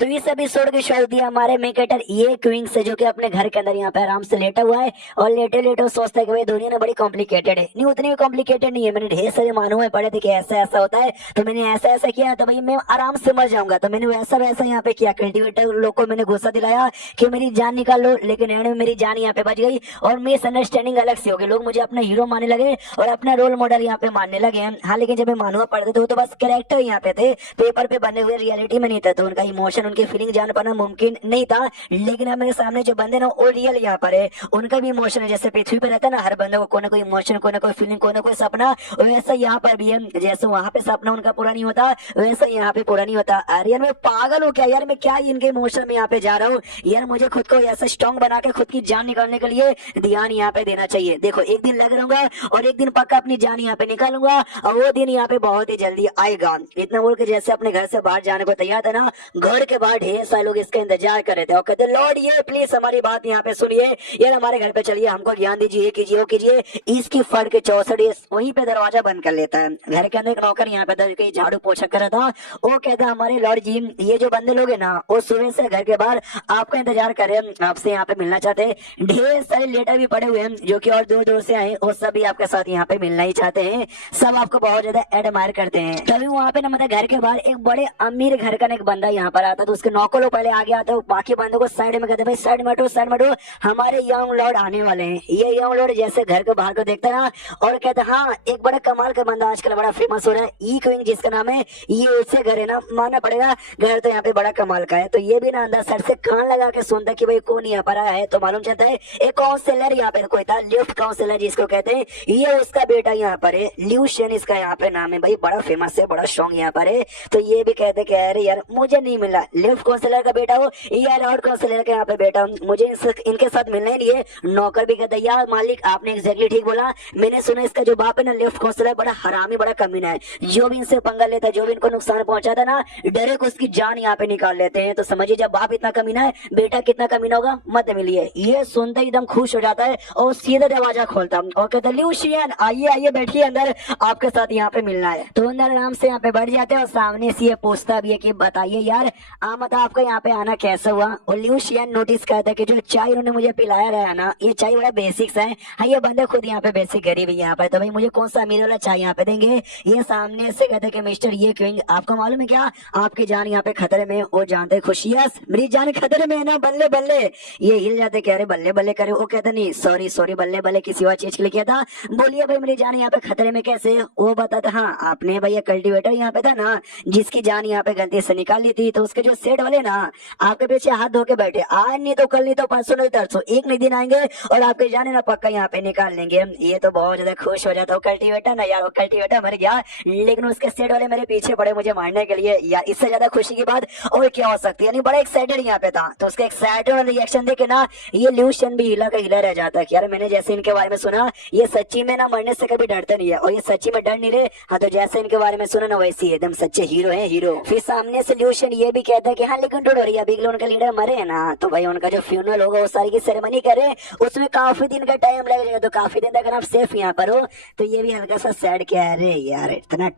तो इस एपिसोड की शुरुआत दिया हमारे मेन कैरेक्टर ये क्वीन से, जो कि अपने घर के अंदर यहाँ पे आराम से लेटा हुआ है और लेटे लेटे सोचता है कि भाई दुनिया ना बड़ी कॉम्प्लिकेटेड है। नहीं उतनी भी कॉम्प्लिकेटेड नहीं है, मैंने ढेर सारे मानूए पढ़े थे कि ऐसा ऐसा होता है, तो मैंने ऐसा ऐसा किया तो भाई मैं आराम से मर जाऊंगा, तो मैंने वैसा वैसा यहाँ पे किया। कल्टिवेटर लोग को मैंने गुस्सा दिलाया कि मेरी जान निकाल लो, लेकिन एंड में मेरी जान यहाँ पे बच गई और मिसअंडरस्टैंडिंग अलग से हो गई। लोग मुझे अपना हीरो मानने लगे और अपना रोल मॉडल यहाँ पे मानने लगे। हाँ लेकिन जब मैं मानूआ पढ़ते थे वो तो बस कैरेक्टर यहाँ पे थे, पेपर पे बने हुए, रियलिटी में नहीं थे। तो उनका इमोशन उनकी फीलिंग जान पाना मुमकिन नहीं था। लेकिन अब मेरे सामने जो बंदे ना वो रियल यहाँ पर है, उनका भी इमोशन है। जैसे पृथ्वी पर रहता है ना हर बंदे को कोई ना कोई इमोशन, कोई ना कोई फीलिंग, कोई ना कोई सपना, वैसा यहाँ पर भी है। जैसे वहां पे सपना उनका पूरा नहीं होता वैसा यहाँ पे पूरा नहीं होता। अरे यार मैं पागल हूँ क्या यार, मैं क्या इनके इमोशन में यहाँ पे जा रहा हूँ यार। मुझे खुद को ऐसा स्ट्रॉन्ग बना के खुद की जान निकालने के लिए ध्यान यहाँ पे देना चाहिए। देखो एक दिन लग रहूंगा और एक दिन पक्का अपनी जान यहाँ पे निकालूंगा और वो दिन यहाँ पे बहुत ही जल्दी आएगा। इतना बोल के जैसे अपने घर से बाहर जाने को तैयार था ना, घर के बाहर ढेर सारे लोग इसका इंतजार कर रहे थे और कहते लॉर्ड ये प्लीज हमारी बात यहाँ पे सुनिए यार, हमारे घर पे चलिए, हमको ज्ञान दीजिए, कीजिए वो कीजिए। इसकी फट के 64 वहीं पे दरवाजा बंद कर लेता है। घर के अंदर एक नौकर यहाँ पे झाड़ू पोछा कर रहा था, वो कहता हमारे लॉर्ड जी ये जो बंदे लोग है ना वो सुबह से घर के बाहर आपका इंतजार कर रहे हैं, आपसे यहाँ पे मिलना चाहते हैं। ढेर सारे लेटर भी पड़े हुए हैं जो कि और दूर दूर से आए, वो सब भी आपके साथ यहाँ पे मिलना ही चाहते हैं। सब आपको बहुत ज्यादा एडमायर करते हैं। तभी वहाँ पे ना मतलब घर के बाहर एक बड़े अमीर घर का एक बंदा यहाँ पर आता, तो उसके नौकर लोग पहले आगे आते, बाकी बंदों को साइड में कहते भाई साइड में हटो, साइड में हटो, हमारे यंग लॉर्ड आने वाले हैं। ये यंग लॉर्ड जैसे घर के बाहर को देखता ना और कहता हाँ एक बड़ा कमाल का बंदा आजकल बड़ा फेमस हो रहा है, ई क्वीन जिसका नाम है, ये उससे घर है ना, मानना पड़ेगा घर तो यहाँ पे बड़ा कमाल का है। तो ये भी ना अंदर सर से कान लगा के सुनता कि भाई कौन यहाँ पर आया है। तो मालूम चलता है एक काउंसलर यहाँ पे कोई था, लिफ्ट काउंसलर जिसको कहते हैं, ये उसका बेटा यहाँ पर है, ल्यूशियन इसका यहाँ पे नाम है, भाई बड़ा फेमस है, बड़ा स्ट्रॉन्ग यहाँ पर है। तो ये भी कहते कि अरे यार मुझे नहीं मिला, लिफ्ट काउंसलर का बेटा हो या लॉर्ड काउंसलर का यहाँ पे बेटा हूँ, मुझे इनके साथ मिलना ही नहीं है। नौकर भी कहता यार मालिक आपने एग्जैक्टली ठीक बोला, मैंने सुना इसका जो बाप है ना लिफ्ट काउंसलर बड़ा हरामी बड़ा कमीना है, जो भी इनसे पंगा लेता है, जो भी इनको नुकसान पहुंचाता ना डायरेक्ट उसकी जान यहाँ पे निकाल लेते हैं। तो समझिए जब बाप इतना कमीना है बेटा कितना कमीना होगा मत मिलिए। ये सुनते एकदम खुश हो जाता है और सीधा दरवाजा खोलता और कहता ल्यूशियन आइए आइए बैठिए अंदर, आपके साथ यहाँ पे मिलना है। तो अंदर आराम से यहाँ पे बैठ जाते हैं और सामने से ये पूछता भी है कि बताइए यार मतलब आपका यहाँ पे आना कैसा हुआ। और ल्यूशियन नोटिस करता है कि जो चाय उन्होंने मुझे पिलाया रहा ना, ये चाय बड़ा बेसिक्स है। हाँ ये बंदे खुद यहाँ पे बेसिक गरीब है यहाँ पे, तो भाई मुझे कौन सा अमीर वाला चाय यहाँ पे देंगे। ये सामने से कहते कि मिस्टर ये क्वीन आपको मालूम है क्या आपकी जान यहाँ पे खतरे में। वो जानते खुशियस मेरी जान खतरे में है ना, बल्ले बल्ले। ये हिल जाते कह रहे बल्ले बल्ले करे, वो कहते नहीं सॉरी सॉरी बल्ले बल्ले किसी और चीज के लिए किया था, बोलिए भाई मेरी जान यहाँ पे खतरे में कैसे। वो बताता हाँ आपने भैया कल्टिवेटर यहाँ पे था ना जिसकी जान यहाँ पे गलती से निकाल ली थी, तो उसके जो सेठ वाले ना आपके पीछे हाथ धो के बैठे, आज नहीं तो कल नहीं तो परसों नहीं तरसों एक नहीं दिन आएंगे और आपके जाने ना पक्का यहाँ पे निकाल लेंगे। ये तो बहुत ज्यादा खुश हो जाता है कल्टिवेटर ना यार, वो कल्टिवेटर मर गया लेकिन उसके सेठ वाले मेरे पीछे पड़े मुझे मारने के लिए यार, इससे ज्यादा खुशी की बात और क्या हो सकती है। यानी बड़ा एक्साइटेड यहाँ पे था, तो उसका एक्साइटेड और रिएक्शन देखे ना ये ल्यूशियन भी हिला का हिला रह जाता है कि यार मैंने जैसे इनके बारे में सुना ये सच्ची में ना मरने से कभी डरते नहीं है और ये सच्ची में डर नहीं रहे। हाँ तो जैसे इनके बारे में सुना ना वैसे एकदम सच्चे हीरो है हीरो। फिर सामने से ल्यूशियन ये भी कहते कहते हैं कि हाँ लेकिन टोडोरिया बिग लोन का लीडर मरे हैं ना, तो भाई उनका जो फ्यूनरल होगा उस सारी की सेरेमनी करे, उसमें काफी दिन का टाइम लग जाएगा, तो काफी दिन तक अगर आप सेफ यहाँ पर हो तो ये भी हल्का सा सैड क्या है। अरे यार इतना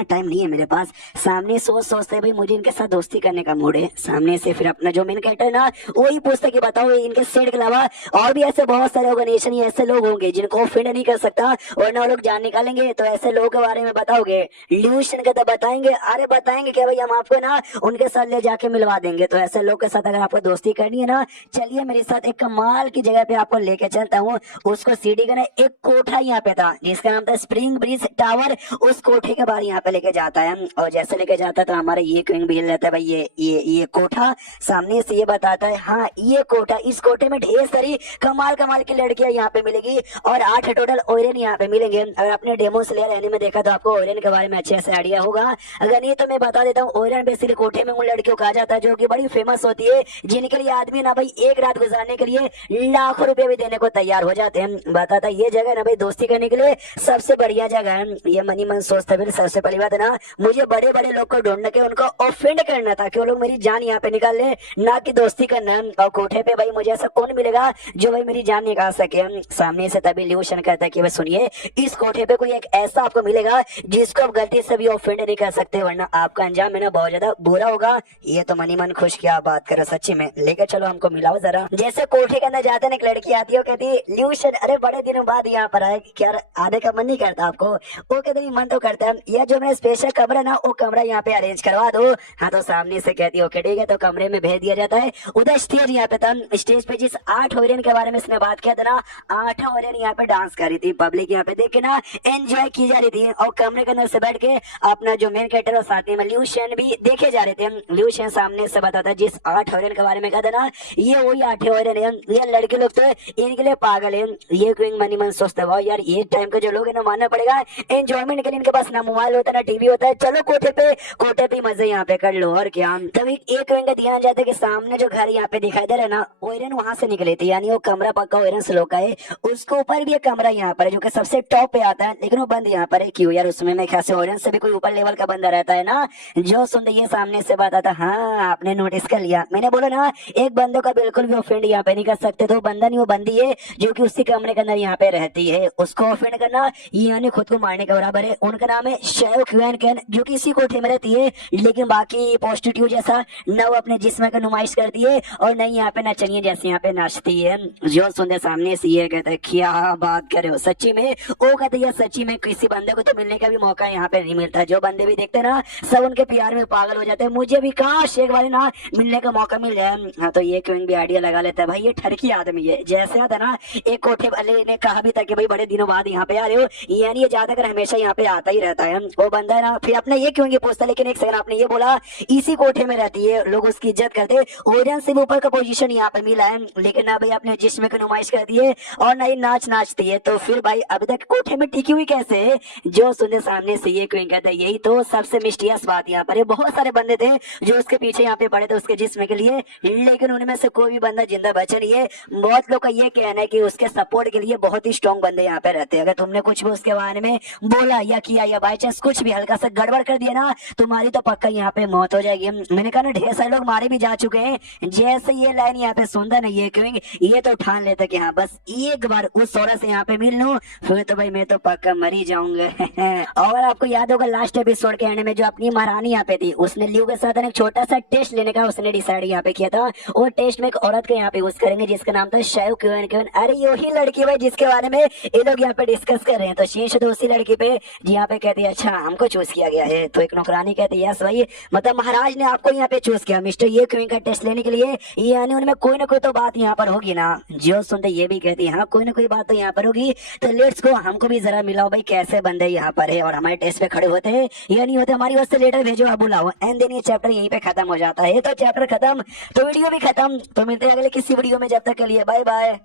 टाइम नहीं है मेरे पास। सामने सोचते भाई मुझे इनके साथ दोस्ती करने का मूड है। सामने से फिर अपना जो मेन कैरेक्टर है ना वही पूछता कि बताओ इनके सेट के अलावा और भी ऐसे बहुत सारे ऑर्गेनाइजेशन या ऐसे लोग होंगे जिनको ऑफेंड नहीं कर सकता वरना वो लोग जान निकालेंगे, तो ऐसे लोगों के बारे में बताओगे? ल्यूशन का तो बताएंगे। अरे बताएंगे क्या भाई, हम आपको ना उनके साथ ले जाके मिलवा देंगे। तो ऐसे लोग के साथ अगर आपको दोस्ती करनी है ना, चलिए मेरे साथ एक कमाल की जगह पे आपको लेके चलता हूँ। उसको सीढ़ी का ना एक कोठा यहाँ पे था जिसका नाम था स्प्रिंग ब्रिज टावर, उस कोठे के बाहर यहाँ पे लेके जाता है। और जैसे लेके जाता है तो हमारा ये क्विंग भी रहता है भाई ये कोठा सामने से ये बताता है हाँ ये कोठा, इस कोठे में ढेर सारी कमाल की लड़कियां यहाँ पे मिलेगी और 8 टोटल ओरेन यहाँ पे मिलेंगे। अगर आपने डेमो स्लेयर एनीमे में देखा तो आपको ओरेन के बारे में अच्छे से आइडिया होगा, अगर नहीं तो मैं बता देता हूँ। ओरेन बेसिकली कोठे में उन लड़कियों को कहा जाता है जो कि बड़ी फेमस होती है, जिनके लिए आदमी ना भाई एक रात गुजारने के लिए लाखों रुपए भी देने को तैयार हो जाते हैं। बताता ये जगह ना भाई दोस्ती करने के लिए सबसे बढ़िया जगह है। ये मनी मन सोचता फिर सबसे पहली बात ना मुझे बड़े बड़े लोग को ढूंढने के उनको ऑफेंड करना था कि वो लोग मेरी जान यहाँ पे निकाल ले, ना कि दोस्ती करना। और कोठे पे भाई मुझे ऐसा कौन मिलेगा जो भाई मेरी जान निकाल सके। सामने से तभी ल्यूशन कहता है कि भाई सुनिए इस कोठे पे कोई एक ऐसा आपको मिलेगा जिसको आप गलती से भी ऑफेंड नहीं कर सकते वरना आपका अंजाम है ना बहुत ज्यादा बुरा होगा। ये तो मनी मन खुश, क्या बात करो सच्ची में, लेकर चलो हमको मिलाओ जरा। जैसे कोठे के अंदर जाते ना एक लड़की आती है, कहती है ल्यूशन अरे बड़े दिनों बाद यहाँ पर आए, क्या आने का मन नहीं करता आपको? वो कहते मन तो करता है, यह जो मेरा स्पेशल कमरा ना वो कमरा यहाँ पे अरेंज करवा दो। हाँ तो सामने से कहती है ओके ठीक है, तो कमरे में भेज दिया जाता है। उधर स्टेज यहाँ पे था, स्टेज पे जिस 8 हीरोइन के बारे में इसने बात किया था ना, 8 हीरोइन यहाँ पे डांस कर रही थी, पब्लिक यहाँ पे देख के ना एंजॉय की जा रही थी। और कमरे के अंदर से बैठ के अपना जो मेन कैरेक्टर और साथ में ल्यूशन भी देखे जा रहे थे। ल्यूशन सामने से बताता जिस 8 हीरोइन के बारे में कहा था ना ये वही 8 हीरोइन है। ये लड़के लोग तो इनके लिए पागल है। ये क्विंग मनी मन सोचता है यार ये टाइम के जो लोग है ना मानना पड़ेगा, एंजॉयमेंट के लिए इनके पास ना मोबाइल होता ना टीवी होता है, चलो कोठे पे मजे यहाँ पे कर लो। और क्या तभी एक क्विंग का ध्यान जाता है कि सामने जो घर यहाँ पे दिखाई दे रहा है ना ओरेन वहां से निकले थे, यानी वो कमरा पक्का ओरेन स्लो का है। उसके ऊपर भी एक कमरा यहाँ पर है जो कि सबसे टॉप पे आता है, लेकिन वो बंद यहाँ पर है। क्यों यार, उसमें मेरे ख्याल से ओरेन से भी कोई ऊपर लेवल का बंदा रहता है ना। जो सुन ये सामने से बात आता, हाँ आपने नोटिस कर लिया, मैंने बोला ना एक बंदों का बिल्कुल भी ऑफेंड यहाँ पे नहीं कर सकते। तो बंदा नहीं वो बंदी है जो कि उसी कमरे के अंदर यहाँ पे रहती है, उसको ऑफेंड करना यानी खुद को मारने के बराबर है। उनका नाम है शेव क्यून कैन, जो कि इसी कोठे में रहती है, लेकिन बाकी पॉजिटिव जैसा न वो अपने जिस्म का नुमाइश करती है और नहीं यहाँ पे नचनिए जैसे यहाँ पे नाचती है। जो सुनते सामने से ये कहते क्या बात कर रहे हो, सच्ची में? वो कहते हैं सच्ची में किसी बंदे को तो मिलने का भी मौका यहाँ पे नहीं मिलता। जो बंदे भी देखते ना सब उनके प्यार में पागल हो जाते हैं। मुझे भी काश एक बार ना मिलने का मौका मिल जाए। हाँ तो ये क्विंग भी आइडिया लगा लेता है, भाई ये ठरकी आदमी है। जैसे आता ना एक कोठे वाले ने कहा भी था कि भाई बड़े दिनों बाद यहाँ पे आ रहे हो, यानी ये ज्यादातर हमेशा यहाँ पे आता ही रहता है। वो बंदा है ना फिर अपने ये क्यों पूछता, लेकिन एक सेकंड आपने ये बोला इसी कोठे में रहती है, लोग उसकी इज्जत करते। ओरियन से भी ऊपर का पोजीशन यहाँ पे मिला है, लेकिन ना भाई अपने जिस्म की नुमाइश करती है और ना ही नाचती है, तो फिर भाई अभी तक कोठे में टिकी हुई कैसे है? जो सुनने सामने से ये क्यों कहता है, यही तो सबसे मिस्टीरियस बात यहाँ पर है। बहुत सारे बंदे थे जो उसके पीछे यहाँ पे पड़े थे उसके जिस्म के लिए, लेकिन उनमें से कोई भी बंदा जिंदा बचा नहीं है। बहुत लोग का ये कहना है कि उसके सपोर्ट के लिए बहुत ही स्ट्रॉन्ग बंदे यहाँ पे रहते हैं। अगर तुमने कुछ भी उसके बारे में बोला या किया या बाई चांस कुछ भी हल्का सा गड़बड़ कर दिया ना, तुम्हारी तो पक्का यहाँ पे मौत हो जाएगी। मैंने कहा ना ढेर सारे लोग मारे भी जा चुके हैं। जैसे ये लाइन यहाँ पे सुनता ना ये क्यों, ये तो ठान लेता कि हाँ बस एक बार उस औरत से यहाँ पे मिल लूं फिर तो भाई मैं तो पक्का मर ही जाऊंगा। और आपको याद होगा लास्ट एपिसोड के एंड में जो अपनी महारानी यहाँ पे थी, उसने ल्यू के साथ एक छोटा सा टेस्ट लेने का उसने डिसाइड यहाँ पे किया था। वो टेस्ट में एक औरत को यहाँ पे यूज करेंगे जिसका नाम था शेव क्यून क्यून। अरे यही लड़की भाई जिसके बारे में ये लोग यहाँ पे डिस्कस कर रहे हैं। तो शीश तो उसी लड़की पे जी यहाँ पे कहती है अच्छा हमको चूज किया गया है। तो एक नौकरानी कहती है यस भाई, मतलब महाराज ने आपको यहाँ पे चूज किया मिस्टर ये क्वीन का टेस्ट लेने के लिए, यानी उनमें कोई ना कोई तो बात यहाँ पर होगी ना। जो सुनते ये भी कहती है हाँ कोई ना कोई बात तो यहाँ पर होगी। तो लेट्स गो, हमको भी जरा मिलाओ भाई कैसे बंदे यहाँ पर है और हमारे टेस्ट पे खड़े होते हैं या नहीं होते, हमारी वजह से लेटर भेजो आप बुलाओ। एंड देन ये चैप्टर यहीं पे खत्म हो जाता है। तो चैप्टर खत्म तो वीडियो भी खत्म। तो मिलते हैं अगले किसी वीडियो में, जब तक के लिए बाय बाय।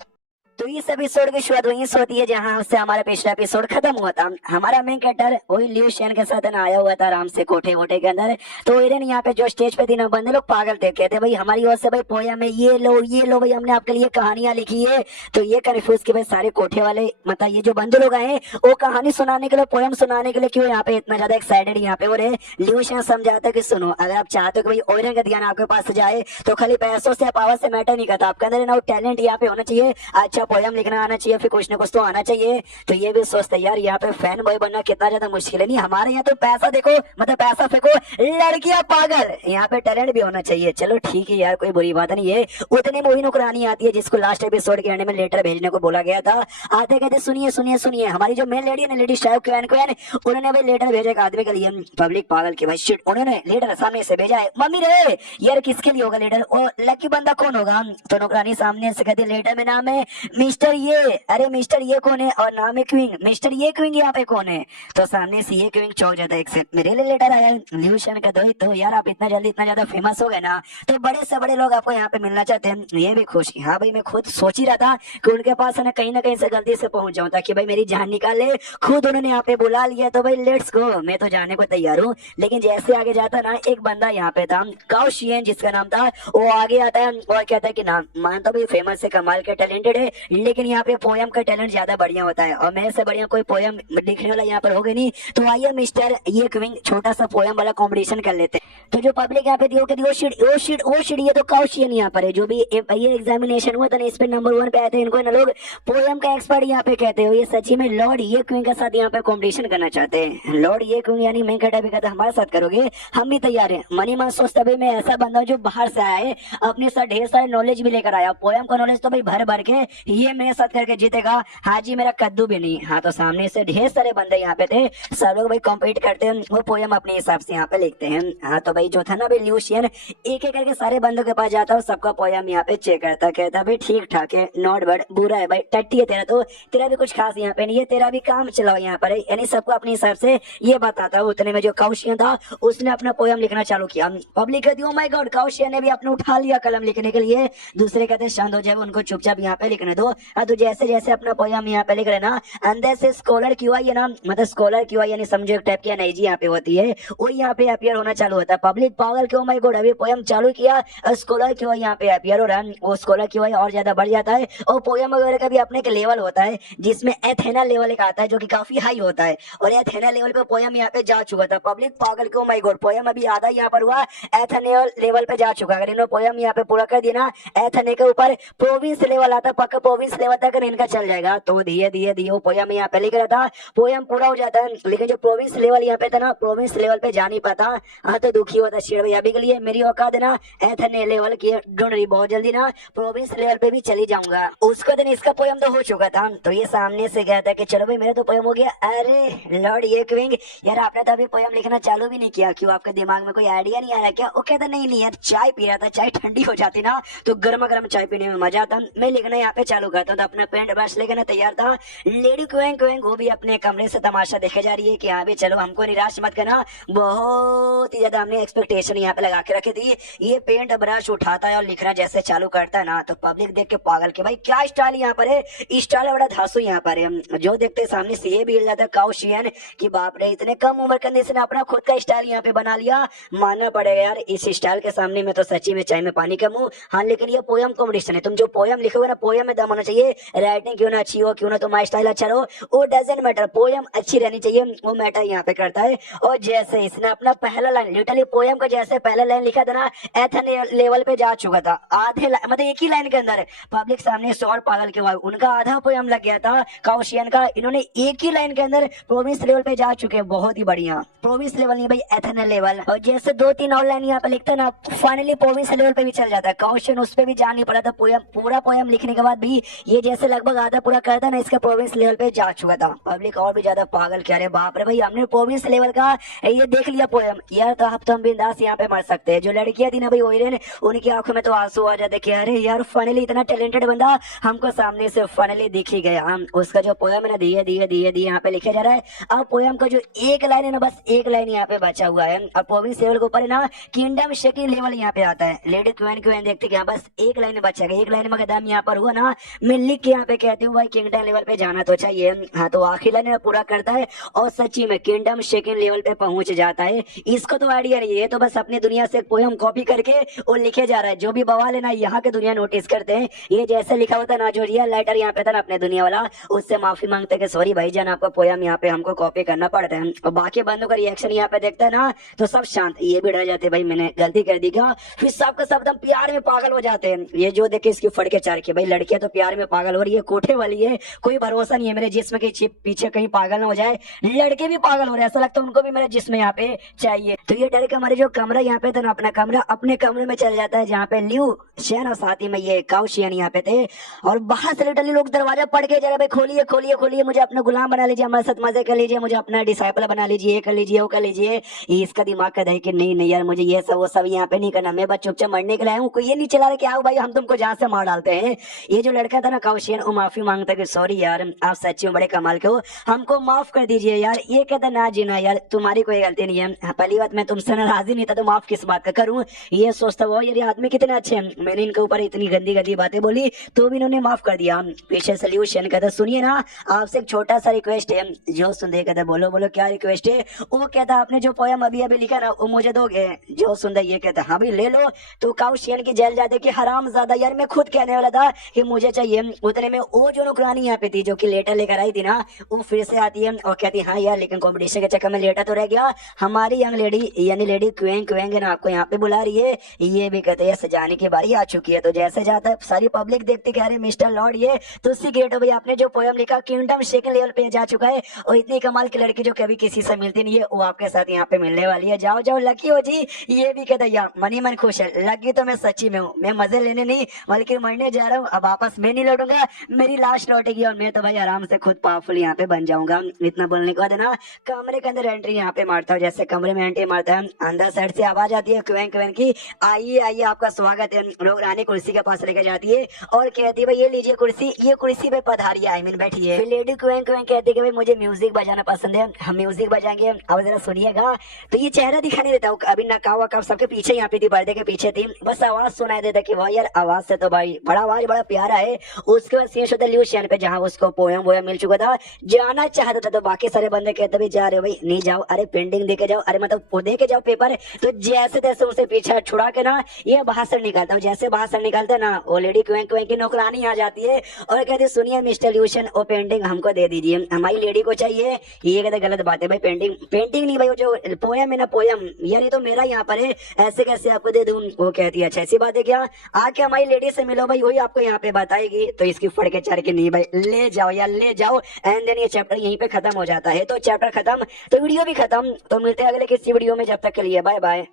तो इस एपिसोड की शुरुआत वहीं से होती है जहां से हमारा पिछला एपिसोड खत्म हुआ था। हमारा मेन कैरेक्टर वही लियू शेन के साथ ना आया हुआ था आराम से कोठे वोटे के अंदर। तो इरन यहाँ पे जो स्टेज पे थी ना, बंदे लोग पागल थे, कहते भाई हमारी ओर से भाई पोयम में ये लो भाई, हमने आपके लिए कहानियां लिखी है। तो ये कन्फ्यूज कि भाई सारे कोठे वाले मतलब ये जो बंदे लोग आए वो कहानी सुनाने के लिए, पोयम सुनाने के लिए क्यों यहाँ पे इतना ज्यादा एक्साइटेड यहाँ पे हो रहे। लियू शेन समझाता है कि सुनो, अगर आप चाहते हो कि भाई ओरियन का ध्यान आपके पास जाए तो खाली पैसों से पावर से मैटर नहीं करता, आपके अंदर ना वो टैलेंट यहाँ पे होना चाहिए, अच्छा पोयम लिखना आना चाहिए, फिर कुछ ना कुछ तो आना चाहिए। तो ये भी सोचते यार यहाँ पे फैन बॉय बनना कितना ज्यादा मुश्किल है। नहीं हमारे यहाँ तो पैसा देखो, मतलब पैसा फेंको, लड़कियां पागल, यहाँ पे टैलेंट भी होना चाहिए। चलो ठीक है यार, कोई बुरी बात नहीं है। उतने मूवी नुकरानी आती है जिसको लास्ट एपिसोड के एंड में लेटर भेजने को बोला गया था। आते कहते सुनिए सुनिए सुनिए, हमारी जो मेन लेडी है ना, लेडी शाहब क्वीन, उन्होंने भाई लेटर भेजा एक आदमी के लिए। पब्लिक पागल की भाई शिट, उन्होंने लेटर सामने से भेजा है। मम्मी रे यार किसके लिए होगा लेटर, और लकी बंदा कौन होगा। तो नौकरानी सामने से कहती लेटर में नाम है मिस्टर ये। अरे मिस्टर ये कौन है, और नाम है क्विंग, मिस्टर ये क्विंग यहाँ पे कौन है। तो सामने से ये क्विंग चौंक जाता है, एक से मेरे लिए लेटर आया है। ल्यूशन का तो यार आप इतना जल्दी इतना ज्यादा फेमस हो गए ना, तो बड़े से बड़े लोग आपको यहाँ पे मिलना चाहते हैं, ये भी खुश। हाँ भाई मैं खुद सोच ही रहा था कि उनके पास है ना कहीं से गलती से पहुंच जाऊं ताकि भाई मेरी जान निकाल ले। खुद उन्होंने यहाँ पे बुला लिया तो भाई लेट्स गो, मैं तो जाने को तैयार हूँ। लेकिन जैसे आगे जाता ना, एक बंदा यहाँ पे था काओ शियन जिसका नाम था, वो आगे आता है और कहता है कि नाम मानता भाई फेमस है, कमाल के टैलेंटेड है, लेकिन यहाँ पे पोयम का टैलेंट ज्यादा बढ़िया होता है और मेरे से बढ़िया कोई पोयम लिखने वाला यहाँ पर होगा नहीं। तो आइए मिस्टर ये क्विंग छोटा सा पोयम वाला कॉम्पिटिशन कर लेते हैं। तो जो पब्लिक यहाँ पे थी वो कहती ओ शिट ये तो काओ शियन यहाँ पर है, जो भी ये एग्जामिनेशन हुआ था ना, इस पे नंबर 1 पे आए थे, इनको ना लोग पोयम का एक्सपर्ट यहाँ पे कहते हो। ये सच्ची में लॉर्ड ये क्विंग के साथ यहाँ पे कॉम्पिटिशन करना चाहते हैं। लॉर्ड ये क्विंग यानी मैं कहता भी कहता हमारे साथ करोगे, हम भी तैयार है। मनी मन सोचता भाई मैं ऐसा बंदा जो बाहर से आया है, अपने साथ ढेर सारे नॉलेज भी लेकर आया, पोयम का नॉलेज तो भाई भर भर के ये मेरे साथ करके जीतेगा। हाजी मेरा कद्दू भी नहीं। हाँ तो सामने से ढेर सारे बंदे यहाँ पे थे, सब लोग भाई कॉम्पीट करते हैं, वो पोयम अपने हिसाब से यहाँ पे लिखते हैं। हाँ तो भाई जो था ना भाई ल्यूशियन एक एक करके सारे बंदों के पास जाता है, सबका पोयम यहाँ पे चेक करता, कहता भाई ठीक ठाक है, नॉट बड, बुरा है भाई, टट्टी है तेरा, तो तेरा भी कुछ खास यहाँ पे नहीं है, तेरा भी काम चलाओ यहाँ पर, यानी सबको अपने हिसाब से ये बताता है। उतने में जो काउशियन था उसने अपना पोयम लिखना चालू किया। पब्लिक कहती है ओ माय गॉड, काउशियन ने भी अपने उठा लिया कलम लिखने के लिए। दूसरे कहते शांत हो जाए, उनको चुपचाप यहाँ पे लिखने दो। तो जैसे जैसे अपना पोयम यहाँ पे लिख रहे ना, अंदर से स्कॉलर क्यों आई है ना, मतलब स्कॉलर क्यों आई यानी समझो एक टाइप की एनर्जी यहाँ पे होती है, वो यहाँ पे अपीयर होना चालू होता है। पब्लिक पागल क्यों, माय गॉड अभी पोयम चालू किया, स्कॉलर क्यों यहाँ पे अपीयर हो रहा है, वो स्कॉलर क्यों और ज्यादा बढ़ जाता है। और पोयम वगैरह का भी अपने एक लेवल होता है जिसमें एथेना लेवल एक आता है जो कि काफी हाई होता है, और एथेना लेवल पे पोयम यहाँ पे जा चुका था। पब्लिक पागल क्यों, माय गॉड पोयम अभी आधा यहाँ पर हुआ, एथेना लेवल पे जा चुका। अगर इन्होंने पोयम यहाँ पे पूरा कर दिया ना, एथेना के ऊपर प्रोविंस लेवल आता है, पक्का प्रोविंस लेवल तक इनका चल जाएगा। तो धीरे धीरे वो पोयम यहाँ पे लिख रहा था, पोयम पूरा हो जाता है, लेकिन जो प्रोविंस लेवल यहाँ पे था ना, प्रोविंस लेवल पे जा नहीं पाता। हाँ तो दुखी होता शेर भाई, अभी के लिए मेरी औकात है ना एथेना लेवल की ढूंढ रही, बहुत जल्दी ना प्रोविंस लेवल पे भी चली जाऊंगा। उसको दिन इसका पोयम तो हो चुका था, तो ये सामने से कहता है कि चलो भाई मेरा तो पोयम हो गया। अरे लॉर्ड ये क्विंग यार आपने तो अभी पोयम लिखना चालू भी नहीं किया, क्यों आपके दिमाग में कोई आइडिया नहीं आ रहा क्या। वो कहता नहीं यार चाय पी रहा था, चाय ठंडी हो जाती ना तो गर्मा गर्म चाय पीने में मजा आता, मैं लिखना यहाँ पे चालू करता हूँ। तो अपना पेंट ब्रश लेकर तैयार था। लेडी क्विंग वो भी अपने कमरे से तमाशा देखे जा रही है कि हाँ भी चलो हमको निराश मत करना, बहुत ही ज्यादा हमने एक्सपेक्टेशन यहाँ पे लगा के रखी थी। ये पेंट ब्रश उठाता है और लिखना जैसे चालू करता है ना, तो पब्लिक देख के पागल के भाई क्या स्टाइल यहाँ पर है, स्टाइल बड़ा धांसू यहाँ पर है। जो देखते सामने से ये भी हिल जाता है काओ शियन कि बाप रे इतने कम उम्र के अंदर इसने अपना खुद का स्टाइल यहाँ पे बना लिया। मानना पड़ेगा यार इस स्टाइल के सामने में तो सच्ची में चाय में पानी का मुंह। हाँ लेकिन ये पोयम कॉम्पिटिशन है, तुम जो पोयम लिखोगे ना पोयम में दम होना चाहिए, राइटिंग क्यों ना अच्छी हो, क्यों ना तुम्हारा स्टाइल अच्छा हो, वो डजंट मैटर, पोयम अच्छी रहनी चाहिए, वो मैटर यहाँ पे करता है। और जैसे इसने अपना पहला लाइन लिटरली पोयम का जैसे पहला लाइन लिखा था ना, एथेना लेवल पे जा चुका था, आधे मतलब एक ही लाइन के अंदर पब्लिक सामने सौर पागल के हुआ, उनका आधा पोयम लग गया था काउशियन का, इन्होंने एक ही लाइन के अंदर प्रोविंस लेवल पे जा चुके हैं, बहुत ही बढ़िया। प्रोविंस लेवल नहीं भाई एथेना लेवल, और जैसे 2-3 और लाइन यहाँ पे लिखता ना फाइनली प्रोविंस लेवल पे भी चल जाता है। काउशियन उस पे भी जा नहीं पड़ा था, पोयम पूरा पोयम लिखने के बाद भी ये जैसे लगभग आधा पूरा करता ना, इसका प्रोविंस लेवल पे जा चुका था। पब्लिक और भी ज्यादा पागल क्या रे बाप रे भाई, हमने प्रोविंस लेवल का ये देख लिया पोयम यार, तो आप तो हम बिंदास यहाँ पे मर सकते हैं। जो लड़कियां थी ना भाई ओरियन, उनकी आंखों में तो आंसू आ जाते कि अरे यार फाइनली इतना टैलेंटेड बंदा हमको सामने से फाइनली दिख ही गया। हम उसका जो पोयम है ना धीरे धीरे यहाँ पे लिखा जा रहा है। अब पोयम का जो एक लाइन है ना, बस एक लाइन यहाँ पे बचा हुआ है। अब प्रोविंस लेवल के ऊपर है ना किंगडम शेकिंग लेवल यहाँ पे आता है। लेडी क्वीन देखते क्या बस एक लाइन बचा गया, एक लाइन में दम यहाँ पर हुआ ना मैं लिख के यहाँ पे कहती हूँ भाई किंगडम लेवल पे जाना तो चाहिए। हाँ तो आखिर ने पूरा करता है और सच्ची में किंगडम सेकंड लेवल पे पहुंच जाता है। इसको तो आइडिया नहीं है, तो बस अपनी दुनिया से पोयम कॉपी करके वो लिखे जा रहा है। जो भी बवाल है ना यहाँ के दुनिया नोटिस करते हैं, ये जैसे लिखा होता ना जो रियल राइटर यहाँ पे था ना अपने दुनिया वाला, उससे माफी मांगते कि सॉरी भाईजान आपका पोयम यहाँ पे हमको कॉपी करना पड़ता है। और बाकी बंदों का रिएक्शन यहाँ पे देखता है ना तो सब शांत, ये भी डर जाते भाई मैंने गलती कर दी क्या। फिर सबका सब एकदम प्यार में पागल हो जाते हैं। ये जो देखे इसकी फड़ के चार के भाई लड़कियां तो प्यार में पागल हो रही है, कोठे वाली है, कोई भरोसा नहीं है मेरे जिस्म के पीछे कहीं पागल ना हो जाए। लड़के भी पागल हो रहे हैं, ऐसा लगता है उनको भी मेरा जिस्म यहाँ पे चाहिए। तो ये डर के हमारे जो कमरा यहाँ पे था ना अपना कमरा अपने कमरे में चल जाता है जहाँ पे ल्यू शेन और साथी में ये काउ शेन यहाँ पे थे। और बाहर से लिटरली लोग दरवाजा पड़ के जा रहे भाई खोलिए खोलिए खोलिए, मुझे अपना गुलाम बना लीजिए, हमारे साथ मजे कर लीजिए, मुझे अपना डिसाइपल बना लीजिए, ये कर लीजिए वो कर लीजिए। इसका दिमाग का है कि नहीं नहीं यार मुझे ये सब वो सब यहाँ पे नहीं करना, मैं बस चुपचाप मरने के लिए आया हूँ। कोई ये नहीं चला रहा कि आओ भाई हम तुमको जहाँ से मार डालते हैं। ये जो लड़का था ना काउशियन वो माफी मांगता कि सॉरी यार आप सच्ची में बड़े कमाल के हो, हमको माफ कर दीजिए यार। ये कहता ना जीना यार तुम्हारी कोई गलती नहीं है, पहली बात मैं तुमसे नाराजी नहीं था तो माफ किस बात का करूँ। ये सोचता वो यार आदमी कितने अच्छे हैं, मैंने इनके ऊपर इतनी गंदी गंदी बातें बोली तो भी इन्होंने माफ कर दिया। पीछे सोल्यूशन कहता सुनिए ना आपसे एक छोटा सा रिक्वेस्ट है। जो सुंदर कहता बोलो बोलो क्या रिक्वेस्ट है। वो कहता आपने जो पोयम अभी अभी लिखा ना वो मुझे दोगे। जो सुंदर ये कहता हाँ भाई ले लो। तो काउशियन की जेल जाते कि हराम ज्यादा यार मैं खुद कहने वाला था कि मुझे चाहिए। उतने में वो जो नौकरानी यहाँ पे थी जो कि लेटर लेकर आई थी ना वो फिर से आती है और कहती हाँ यार लेकिन कॉम्पिटिशन के चक्कर में लेटर तो रह गया, हमारी यंग लेडी यानी लेडी क्वेंग क्वेंग ना आपको यहाँ पे बुला रही है। ये भी कहते हैं सजाने की बारी आ चुकी है। तो जैसे जाता है सारी पब्लिक देखती कह रहे मिस्टर लॉर्ड ये तो सीक्रेट हो भाई आपने जो पोयम लिखा किंगडम सेकंड लेवल पे जा चुका है और इतनी कमाल की लड़की जो कभी किसी से मिलती नहीं है वो आपके साथ यहाँ पे मिलने वाली है। जाओ जाओ लकी हो जी। ये भी कहता यार मनी मन खुश है, लकी तो मैं सच्ची में हूँ, मैं मजे लेने नहीं बल्कि मरने जा रहा हूँ। अब वापस मैं नहीं लौटूंगा, मेरी लाश लौटेगी और मैं तो भाई आराम से खुद पावरफुल यहाँ पे बन जाऊंगा। इतना बोलने के बाद ना कमरे के अंदर एंट्री यहाँ पे मारता हूँ। जैसे कमरे में एंट्री मारता है अंदर साइड से आवाज आती है क्वेंग क्वेंग की, आइए आइए आपका स्वागत है। लोग रानी कुर्सी के पास लेकर जाती है और कहती है भाई ये लीजिए कुर्सी, ये कुर्सी पे पधारिए आई मीन बैठिए। फिर लेडी क्वेंग क्वेंग कहती है कि भाई मुझे म्यूजिक बजाना पसंद है, हम म्यूजिक बजाएंगे अब जरा सुनिएगा। तो ये चेहरा दिखा नहीं देता, अभी नकाब वकाब सबके पीछे यहाँ पे थी, पर्दे के पीछे थी, बस आवाज सुनाई देता कि वाह यार आवाज से तो भाई बड़ा आवाज बड़ा प्यारा है। उसके बाद सीन होता ल्यूशियन पे जहाँ उसको पोयम वोयम मिल चुका था, जाना चाहता था। तो बाकी सारे बंदे कहते भाई जा रहे हो भाई नहीं जाओ, अरे पेंटिंग देके जाओ, अरे मतलब दे के जाओ पेपर। तो जैसे तैसे उसे पीछे छुड़ा के ना ये भाषण निकालता हूँ। जैसे भाषण निकालते ना वो लेडी क्वेंग क्वेंग की नौकरानी आ जाती है और कहती सुनिए मिस्टर ल्यूशियन वो पेंटिंग हमको दे दीजिए, हमारी लेडी को चाहिए। ये कहते गलत बात है भाई, पेंटिंग पेंटिंग नहीं भाई वो जो पोयम है ना पोयम यार ये तो मेरा यहाँ पर है, ऐसे कैसे आपको दे दूं। वो कहती है अच्छा ऐसी बात है क्या, आके हमारी लेडी से मिलो भाई वही आपको यहाँ पे बताएगी। तो इसकी फड़ के चार के नहीं भाई ले जाओ यार ले जाओ। एंड देन ये चैप्टर यहीं पे खत्म हो जाता है। तो चैप्टर खत्म तो वीडियो भी खत्म। तो मिलते हैं अगले किसी वीडियो में, जब तक के लिए बाय बाय।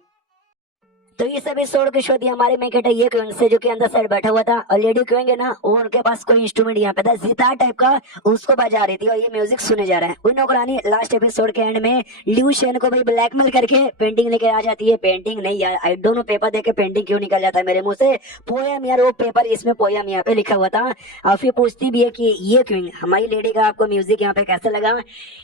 तो ये सब एपिसोड के शो दिया हमारे मेकेट है ये क्वेंग से जो कि अंदर साइड बैठा हुआ था और लेडी क्वेंग है ना वो उनके पास कोई इंस्ट्रूमेंट यहाँ पे था सितार टाइप का, उसको बजा रही थी और ये म्यूजिक सुने जा रहा है। वही नौकरानी लास्ट एपिसोड के एंड में ल्यूशियन को भाई ब्लैकमेल करके पेंटिंग लेके आ जाती है। पेंटिंग नहीं यार आई डोंट नो पेपर देके पेंटिंग क्यों निकल जाता है मेरे मुंह से, पोयम यार वो पेपर इसमें पोयम यहाँ पे लिखा हुआ था। और फिर पूछती भी है कि ये क्वेंग हमारी लेडी का आपको म्यूजिक यहाँ पे कैसे लगा।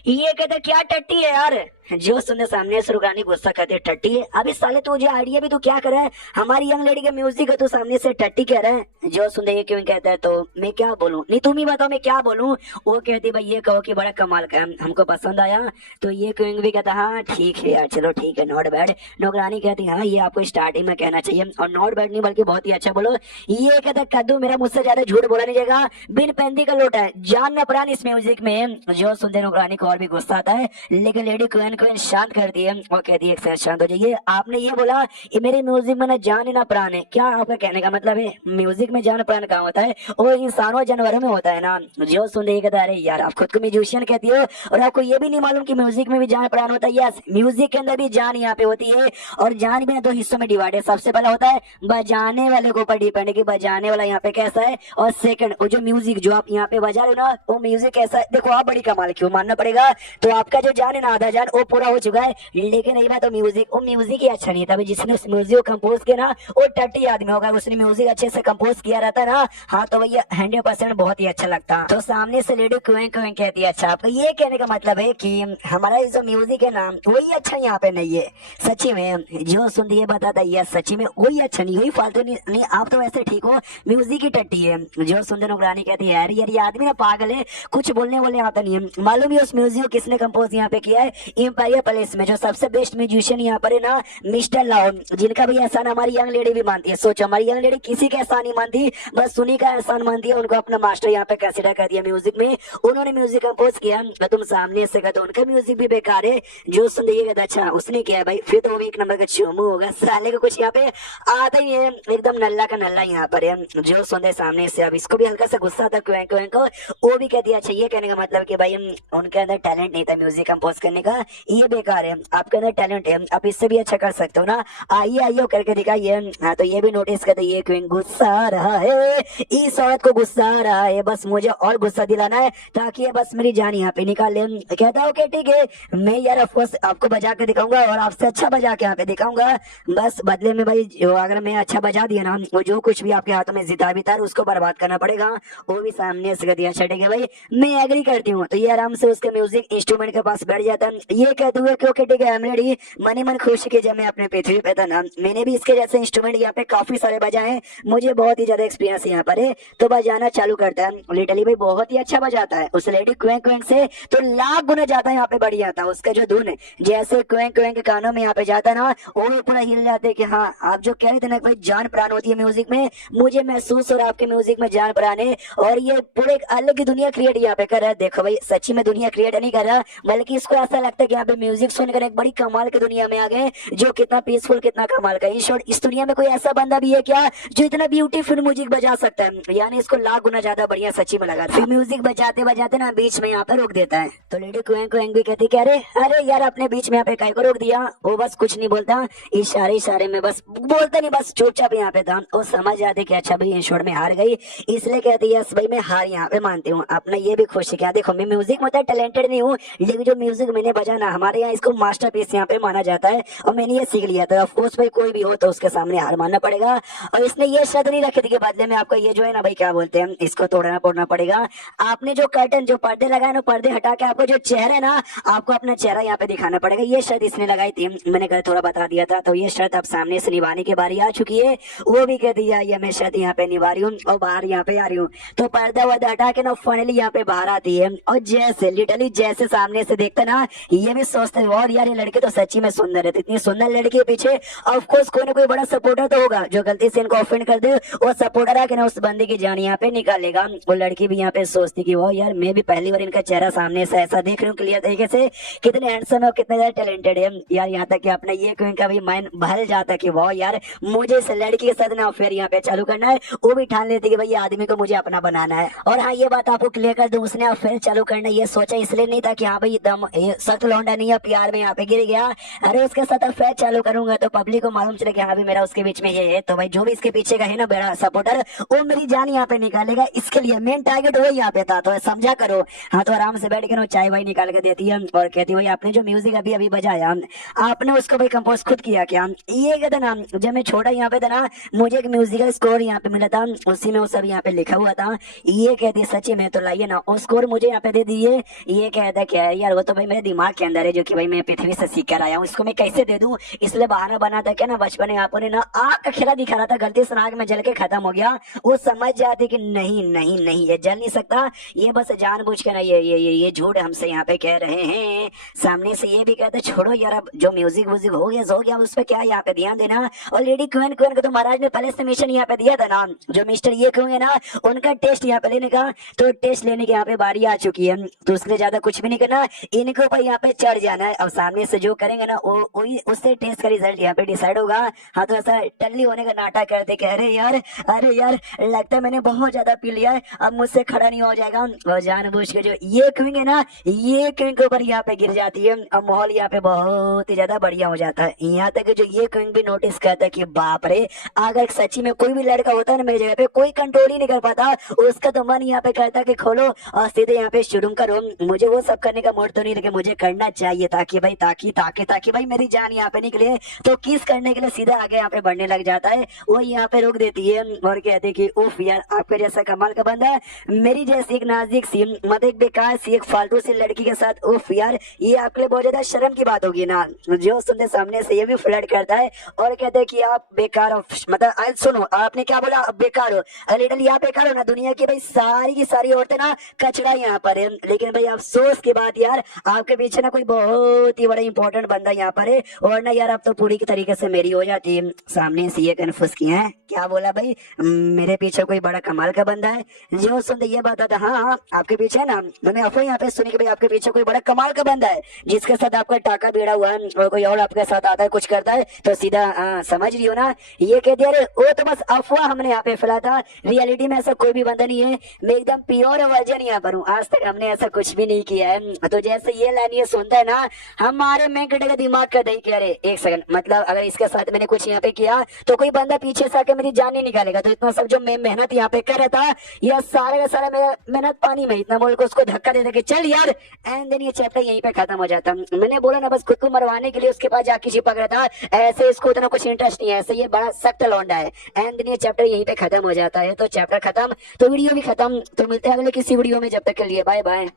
ये कहते क्या टट्टी है यार। जो सुनने सामने से रुकानी गुस्सा करते टट्टी है, अभी साले तुझे आइडिया भी तू क्या कर रहा है, हमारी यंग लेडी का म्यूजिक है तू सामने से टट्टी कह रहा है। जो सुनने ये क्यों कहता है तो मैं क्या बोलूं, नहीं तुम ही बताओ मैं क्या बोलूं। वो कहती भाई ये कहो कि बड़ा कमाल का हमको पसंद आया। तो ये क्यों भी कहता हाँ ठीक है यार चलो ठीक है नॉट बैड। नौकरानी कहती हाँ ये आपको स्टार्टिंग में कहना चाहिए और नॉट बैड नहीं बल्कि बहुत ही अच्छा बोलो। ये कहता कद्दू मेरा मुझसे ज्यादा झूठ बोला नहीं जाएगा, बिन पेंदी का लोटा है जान न प्राण इस म्यूजिक में। जो सुनते नौकरानी को और भी गुस्सा आता है लेकिन लेडी क्वेन शांत कर दी है और कहती है शांत हो जाइए, आपने ये बोला ये मेरे म्यूजिक में ना जान ना प्राण है, क्या आपका कहने का मतलब है म्यूजिक में जान प्राण कहाँ होता है, वो इंसानों जानवरों में होता है ना। जो सुन रही कहता है यार आप खुद को म्यूजिशियन कहती हो और आपको ये भी नहीं मालूम कि म्यूजिक में भी जान प्राण होता है। यस म्यूजिक के अंदर भी जान यहाँ पे होती है और जान भी दो हिस्सों में डिवाइड है। सबसे पहला होता है बजाने वाले के ऊपर डिपेंड है कि बजाने वाला यहाँ पे कैसा है, और सेकंड वो जो म्यूजिक जो आप यहाँ पे बजा रहे हो ना वो म्यूजिक कैसा है। देखो आप बड़ी कमाल क्यों मानना पड़ेगा, तो आपका जो जान है ना आधा जान वो पूरा हो चुका है, लेकिन रही बात तो म्यूजिक वो म्यूजिक ही अच्छा नहीं था जिसने म्यूजिक कंपोज किया ना वो टट्टी आदमी होगा, उसने म्यूजिक अच्छे से कंपोज किया रहता ना, हाँ तो भैया 100% बहुत ही अच्छा लगता। तो सामने से लेडी क्वें क्वें कहती है। अच्छा, आपका ये कहने का मतलब है कि हमारा ये जो म्यूजिक है ना वही अच्छा यहाँ पे नहीं है। सच्ची में जो सुन ये बताता है सच्ची में वही अच्छा नहीं, वही फालतू नहीं, आप तो वैसे ठीक हो, म्यूजिक की टट्टी है। जो सुंदर नुकरानी कहती है यार यार ये आदमी ना पागल है, कुछ बोलने बोलने आता नहीं है। मालूम है उस म्यूजिक को किसने कंपोज यहाँ पे किया है? एम्पायर पैलेस में जो सबसे बेस्ट म्यूजिशियन यहाँ पर है ना मिस्टर लाओ, जिनका भी एहसान हमारी यंग लेडी भी मानती है। सोचो हमारी यंग लेडी किसी का एहसान नहीं मानती, बस सुनी का एहसान मानती है। उनको अपना मास्टर यहाँ पे कंसिडर कर दिया म्यूजिक में, उन्होंने म्यूजिक कंपोज किया। तुम सामने से कहते उनका म्यूजिक भी बेकार है, जो सुन ये कहता अच्छा उसने किया भाई फिर तो वो भी एक नंबर का चोमू होगा। साले को कुछ यहाँ पे आता ही है, एकदम नल्ला का नल्ला यहाँ पर है। जो सुनते सामने से अब इसको भी हल्का सा गुस्सा था क्वें क्वें को, वो भी कहती है अच्छा ये कहने का मतलब कि भाई उनके अंदर टैलेंट नहीं था म्यूजिक कंपोज करने का, ये बेकार है। आपके अंदर टैलेंट है, आप इससे भी अच्छा कर सकते हो ना, आइए आइए करके दिखाइए। हाँ तो ये भी नोटिस करते ये क्वें गुस्सा आ रहा है, इस औरत को गुस्सा आ रहा है, बस मुझे और गुस्सा दिलाना है ताकि ये बस मेरी जान यहाँ पे निकाल ले। कहता हूँ कि ठीक है मैं यार ऑफकोर्स आपको बजा के दिखाऊंगा और आपसे अच्छा बजा के यहाँ पे दिखाऊंगा, बस बदले में भाई जो अगर मैं अच्छा बजा दिया ना वो जो कुछ भी आपके हाथों में जिता भी था उसको बर्बाद करना पड़ेगा। वो भी सामने से दिया छटेगा भाई, मैं एग्री करती हूँ। तो ये आराम से उसके म्यूजिक इंस्ट्रूमेंट के पास बैठ जाता है, ये कहते हुए क्यों ठीक है रेडी मनी मन खुशी की जब मैं अपने पृथ्वी पे था ना मैंने भी इसके जैसे इंस्ट्रूमेंट यहाँ पे काफी सारे बजाए हैं, मुझे बहुत ही ज्यादा एक्सपीरियंस यहाँ पर है। तो बजाना चालू करता है, लिटरली भाई बहुत ही अच्छा बजाता है। उस लेडी क्वें क्वें से तो लाख गुना जाता है यहाँ पे बढ़ जाता है उसका जो धुन है, जैसे क्वें क्वें के कानों में यहाँ पे जाता ना वो भी पूरा हिल जाते कि हाँ आप जो कह रहे थे ना भाई जान प्राण होती है म्यूजिक में, मुझे महसूस हो रहा है आपके म्यूजिक में जान प्राण है। और ये पूरे एक अलग दुनिया क्रिएट यहाँ पे कर रहा है। देखो भाई सच्ची में दुनिया क्रिएट नहीं कर रहा, बल्कि इसको ऐसा लगता है कि यहाँ पे म्यूजिक सुनकर एक बड़ी कमाल की दुनिया में आ गए, जो कितना पीसफुल कितना कमाल का। इन शॉर्ट इस दुनिया में कोई ऐसा बंदा भी है क्या जो इतना ब्यूटीफुल म्यूजिक बजा सकता है, यानी इसको लाख गुना ज्यादा बढ़िया सच्ची में लगा। फिर म्यूजिक बजाते बजाते ना बीच में यहाँ पे रोक देता है। तो लेडी क्वें क्वें भी कहती क्या अरे यार अपने बीच में यहाँ पे कहीं को रोक दिया, वो बस कुछ नहीं बोलता, इशारे इशारे में बस बोलता नहीं, बस चुपचाप यहाँ पे था। वो समझ जाते कि अच्छा भाई इंश्योर में हार गई, इसलिए कहती है भाई मैं हार यहाँ पे मानती हूँ। अपना ये भी खुशी क्या देखो मैं म्यूजिक में टैलेंटेड नहीं हूँ, लेकिन जो म्यूजिक मैंने बजाना हमारे यहाँ इसको मास्टरपीस यहाँ पे माना जाता है और मैंने ये सीख लिया था। ऑफकोर्स भाई कोई भी हो तो उसके सामने हार मानना पड़ेगा। और इसने ये शर्त नहीं रखी थी कि बदले में आपको ये जो है ना भाई क्या बोलते हैं इसको तोड़ना पड़ना पड़ेगा। आपने जो कर्टन जो पर्दे लगाए ना पर्दे हटा के आपको जो चेहरा है ना आपको अपना चेहरा यहाँ पे दिखाना पड़ेगा, ये शर्त इसने लगाई थी। मैंने कल थोड़ा बता दिया था, तो ये शर्त अब सामने से निभाने की बारी आ चुकी है। वो भी कह दिया ये मैं शर्त यहाँ पे निभा रही हूँ और बाहर यहाँ पे आ रही हूँ। तो पर्दा वर्दा हटा के ना फाइनली यहाँ पे बाहर आती है और जैसे लिटरली जैसे सामने से देखते ना ये भी सोचते और यार ये लड़की तो सच्ची में सुंदर है। इतनी सुंदर लड़की के पीछे ऑफकोर्स कोई ना कोई बड़ा सपोर्टर तो होगा जो गलती से इनको ऑफेंड कर दे, वो सपोर्टर आके ना उस बंदे की जान यहाँ पे निकालेगा। वो लड़की भी यहाँ पे सोचती कि वो यार मैं भी पहली बार इनका चेहरा सामने से ऐसा देख रही हूँ क्लियर तरीके से, कितने हैंडसम है और कितने ज्यादा टैलेंटेड है यार। यहाँ तक कि अपना ये क्यों का भी माइंड भर जाता कि वो यार मुझे इस लड़की के साथ ना अफेयर यहाँ पे चालू करना है। वो भी ठान लेती कि भाई आदमी को मुझे अपना बनाना है। और हाँ ये बात आपको क्लियर कर दूं उसने अफेयर चालू करना ये सोचा इसलिए नहीं था कि हाँ भाई दम सख्त लौंडा नहीं है प्यार में यहाँ पे गिर गया, अरे उसके साथ अफेयर चालू करूंगा तो पब्लिक को मालूम चले कि हाँ भाई मेरा उसके बीच में ये है, तो भाई जो भी इसके पीछे का है ना बड़ा सपोर्टर वो मेरी जान यहाँ पे निकालेगा। इसके लिए मेन टारगेट वो यहाँ पे था, तो समझा करो। हाँ तो आराम से बैठ के ना चाय वाई निकाल के देती है और कहती है भाई आपने जो म्यूजिक अभी अभी बजाया आपने उसको भाई कंपोज खुद किया क्या? ये कहता ना जब मैं छोटा यहाँ पे था ना मुझे एक म्यूजिकल स्कोर यहाँ पे मिला था, उसी में वो सब यहाँ पे लिखा हुआ था। ये कहती है सच्ची में तो लाइए ना वो स्कोर मुझे यहाँ पे दे दीजिए। ये कहता क्या है यार वो तो भाई मेरे दिमाग के अंदर है जो कि भाई मैं पृथ्वी से सीख कर आया हूँ, इसको मैं कैसे दे दूं? इसलिए बहाना बना था क्या ना बचपन में आपने ना आग का खेला दिखा रहा था, गलती से आग में जल के खत्म हो गया। वो समझ जाती कि नहीं नहीं नहीं ये जल नहीं सकता, ये बस जानबूझ के ना ये झूठ हमसे यहाँ पे कह रहे हैं। सामने से ये भी कहते छोड़ो यार अब जो म्यूजिक व्यूजिक हो गया उस पर क्या यहाँ पे ध्यान देना। और लेडी क्वीन क्वीन को तो महाराज ने पहले से मिशन यहाँ पे दिया था ना, जो मिस्टर ये कहोगे ना उनका टेस्ट यहाँ पे लेने का, तो टेस्ट लेने की यहाँ पे बारी आ चुकी है। तो उसके ज्यादा कुछ भी नहीं करना, इनके ऊपर यहाँ पे चढ़ जाना है। अब सामने से जो करेंगे ना वही उससे टेस्ट का रिजल्ट यहाँ पे डिसाइड होगा। हाँ तो ऐसा टल्ली होने का नाटक करते कह रहे यार अरे यार लगता है मैंने बहुत ज्यादा पी लिया है, अब मुझसे खड़ा नहीं हो जाएगा। और जानबूझ के जो ये कहेंगे ना ये किंग के ऊपर यहाँ पे गिर जाती है। अब माहौल यहाँ पे बहुत ही ज्यादा बढ़िया हो जाता है। यहाँ तक जो ये किंग भी नोटिस करता है कि बाप रे अगर सच्ची में कोई भी लड़का होता है ना मेरी जगह पे कोई कंट्रोल ही नहीं कर पाता, उसका तो मन यहाँ पे करता कि खोलो और सीधे यहाँ पे शुरू करो। मुझे वो सब करने का मूड तो नहीं, लेकिन मुझे करना चाहिए ताकि भाई ताकि भाई मेरी जान यहाँ पे निकले। तो किस करने के लिए सीधा आगे यहाँ पे बढ़ने लग जाता है। वो यहाँ पे रोक देती है और कहते हैं कि उफ यार, आपके जैसा कमाल का बंदा है, मेरी जैसी एक नाजुक सी मतलब एक बेकार सी एक फालतू सी लड़की के साथ, उफ यार ये आपके लिए बहुत ज्यादा शर्म की बात होगी ना। जो सुनते सामने से ये भी फ्लर्ट करता है और कहते हैं कि आप बेकार हो, मतलब आज सुनो आपने क्या बोला, आप बेकार हो, लिटरली आप बेकार हो ना। दुनिया की भाई सारी की सारी औरतें ना कचरा यहाँ पर है, लेकिन भाई अफसोस की बात यार, आपके पीछे ना कोई बहुत ही बड़ा इंपॉर्टेंट बंदा यहाँ पर है, और ना यार आप तो पूरी तरीके से मेरी हो जाती है। सामने से ये कन्फ्यूज किया है, क्या बोला भाई, मेरे पीछे कोई बड़ा कमाल का बंदा है। जो सुनते ये बात आता, हाँ हाँ आपके पीछे ना, मैंने अफवाह यहाँ पे सुनी कि भाई आपके पीछे कोई बड़ा कमाल का बंदा है जिसके साथ आपका टाका भिड़ा हुआ है, और कोई और आपके साथ आता है कुछ करता है तो सीधा समझ रही हो ना, ये कह दिया, अरे वो तो बस अफवाह हमने यहाँ पे फैला था, रियलिटी में ऐसा कोई भी बंदा नहीं है, मैं एकदम प्योर वर्जन यहाँ पर हूँ, आज तक हमने ऐसा कुछ भी नहीं किया है। तो जैसे ये लाइन ये सुनता है ना, हमारे मेन का दिमाग का दही कह रहे एक सेकंड, मतलब अगर इसके साथ मैंने कुछ यहाँ पे किया तो कोई बंदा पीछे से आके मेरी जान नहीं निकालेगा, तो इतना सब जो मैं मेहनत यहाँ पे कर रहा था, यह सारा का सारा मेरा मेहनत पानी में, इतना बोल के उसको धक्का दे के चल यार, एंड देन ये चैप्टर यहीं पे खत्म हो जाता। मैंने बोला ना बस खुद को मरवाने के लिए उसके पास जाके चिपक रहा था, ऐसे इसको उतना कुछ इंटरेस्ट नहीं है, ऐसे ये बड़ा सख्त लौंडा है। एंड देन ये चैप्टर यहीं पे खत्म हो जाता है। तो चैप्टर खत्म तो वीडियो भी खत्म, तो मिलते हैं अगले किसी वीडियो में, जब तक के लिए बाय बाय।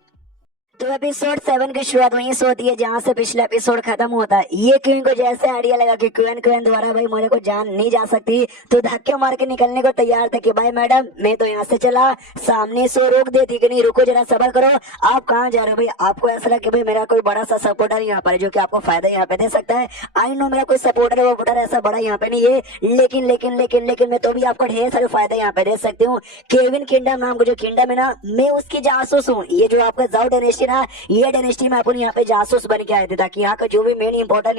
तो एपिसोड 7 की शुरुआत वहीं से होती है जहां से पिछला एपिसोड खत्म होता है। ये क्वीन को जैसे आइडिया लगा कि क्वीन द्वारा भाई मेरे को जान नहीं जा सकती, तो धक्के मार के निकलने को तैयार थे कि भाई मैडम मैं तो यहाँ से चला, सामने से रोक देती कि नहीं रुको जरा सबर करो, आप कहाँ जा रहे हो भाई, आपको ऐसा लगा कि भाई मेरा कोई बड़ा सा सपोर्टर यहाँ पर है जो कि आपको फायदा यहाँ पे दे सकता है। आई नो मेरा कोई सपोर्टर वोटर ऐसा बड़ा यहाँ पे नहीं है, लेकिन लेकिन लेकिन लेकिन मैं तो भी आपको ढेर सारे फायदा यहाँ पे दे सकती हूँ। केविन किंगडम नाम का जो किंगडम है ना, मैं उसकी जासूस हूँ। ये जो आपका जाओ डायनेस्टी ना, ये डायनेस्टी में अपन यहाँ पे जासूस बन के आए थे ताकि यहाँ का जो भी मेन इंपॉर्टेंट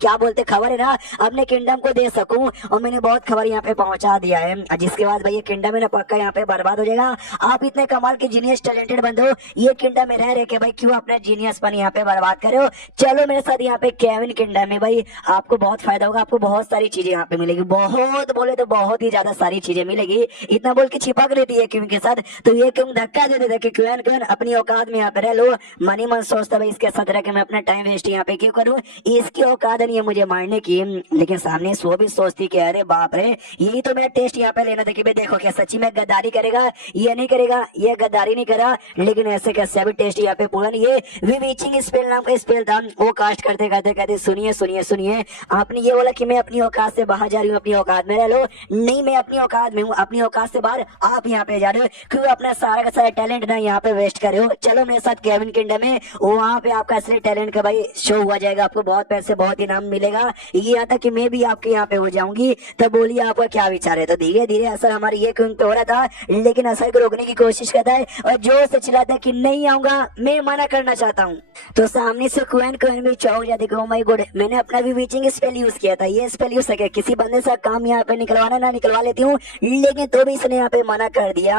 क्या बोलते खबर है ना अपने किंगडम को दे सकूं, और मैंने बहुत खबर यहाँ पे पहुंचा दिया है, जिसके बाद भाई ये किंगडम है ना पक्का यहाँ पे बर्बाद हो जाएगा। आप इतने कमाल के जीनियस टैलेंटेड बंदे हो, ये किंगडम में रह रहे के भाई क्यों अपने जीनियस पन यहाँ पे बर्बाद करे हो। चलो मेरे साथ यहाँ पे केविन किंगडम में भाई आपको बहुत फायदा होगा, आपको बहुत सारी चीजें यहाँ पे मिलेगी, बहुत बोले तो बहुत ही ज्यादा सारी चीजें मिलेगी। इतना बोल के छिपक लेती है क्वीन के साथ, तो ये क्यों धक्का दे देते कि क्वीन अपनी औकात में यहाँ पे रह लो। मनी मन सोचता भाई इसके साथ रह के मैं अपना टाइम वेस्ट यहाँ पे क्यों करूँ, इसकी औकात नहीं है मुझे मारने की। लेकिन सामने वो भी सोचती कि अरे बाप रे, यही तो मेरा टेस्ट यहाँ पे लेना था कि भाई देखो क्या सच्ची में गद्दारी करेगा, ये नहीं करेगा, ये गद्दारी नहीं करा, लेकिन ऐसे कैसे भी टेस्ट यहाँ पे पूरा नहीं है। विविचिंग स्पेल नाम का स्पेल था, वो कास्ट करते करते कहते सुनिए सुनिए सुनिए, आपने ये बोला कि मैं अपनी औकात से बाहर जा रही हूँ, अपनी औकात में रह लो, नहीं मैं अपनी औकात में हूँ, अपनी औकात से बाहर आप यहाँ पे जा रहे हो, क्यों अपना सारा का सारा टैलेंट ना यहाँ पे वेस्ट कर रहे हो। चलो मेरे साथ केविन किंगडम में, वहाँ पे आपका असली टैलेंट का भाई शो हुआ जाएगा, आपको बहुत पैसे बहुत इनाम मिलेगा, ये यहाँ तक कि मैं भी आपके यहाँ पे हो जाऊंगी। तो बोलिए आपका क्या विचार है। तो धीरे धीरे असर हमारे ये क्यों हो रहा था, लेकिन असर को रोकने की कोशिश करता है और जोर से चिल्लाता है कि नहीं आऊंगा, मैं मना करना चाहता हूँ। तो सामने से क्वीन भी चौंक जाती है, ओह माय गॉड मैंने अपना भी विचिंग स्पेल यूज किया था, ये स्पेल यूज करके किसी बंदे से काम यहाँ पे निकलवाना ना निकलवा लेती हूँ, लेकिन तो भी इसने यहाँ पे मना कर दिया।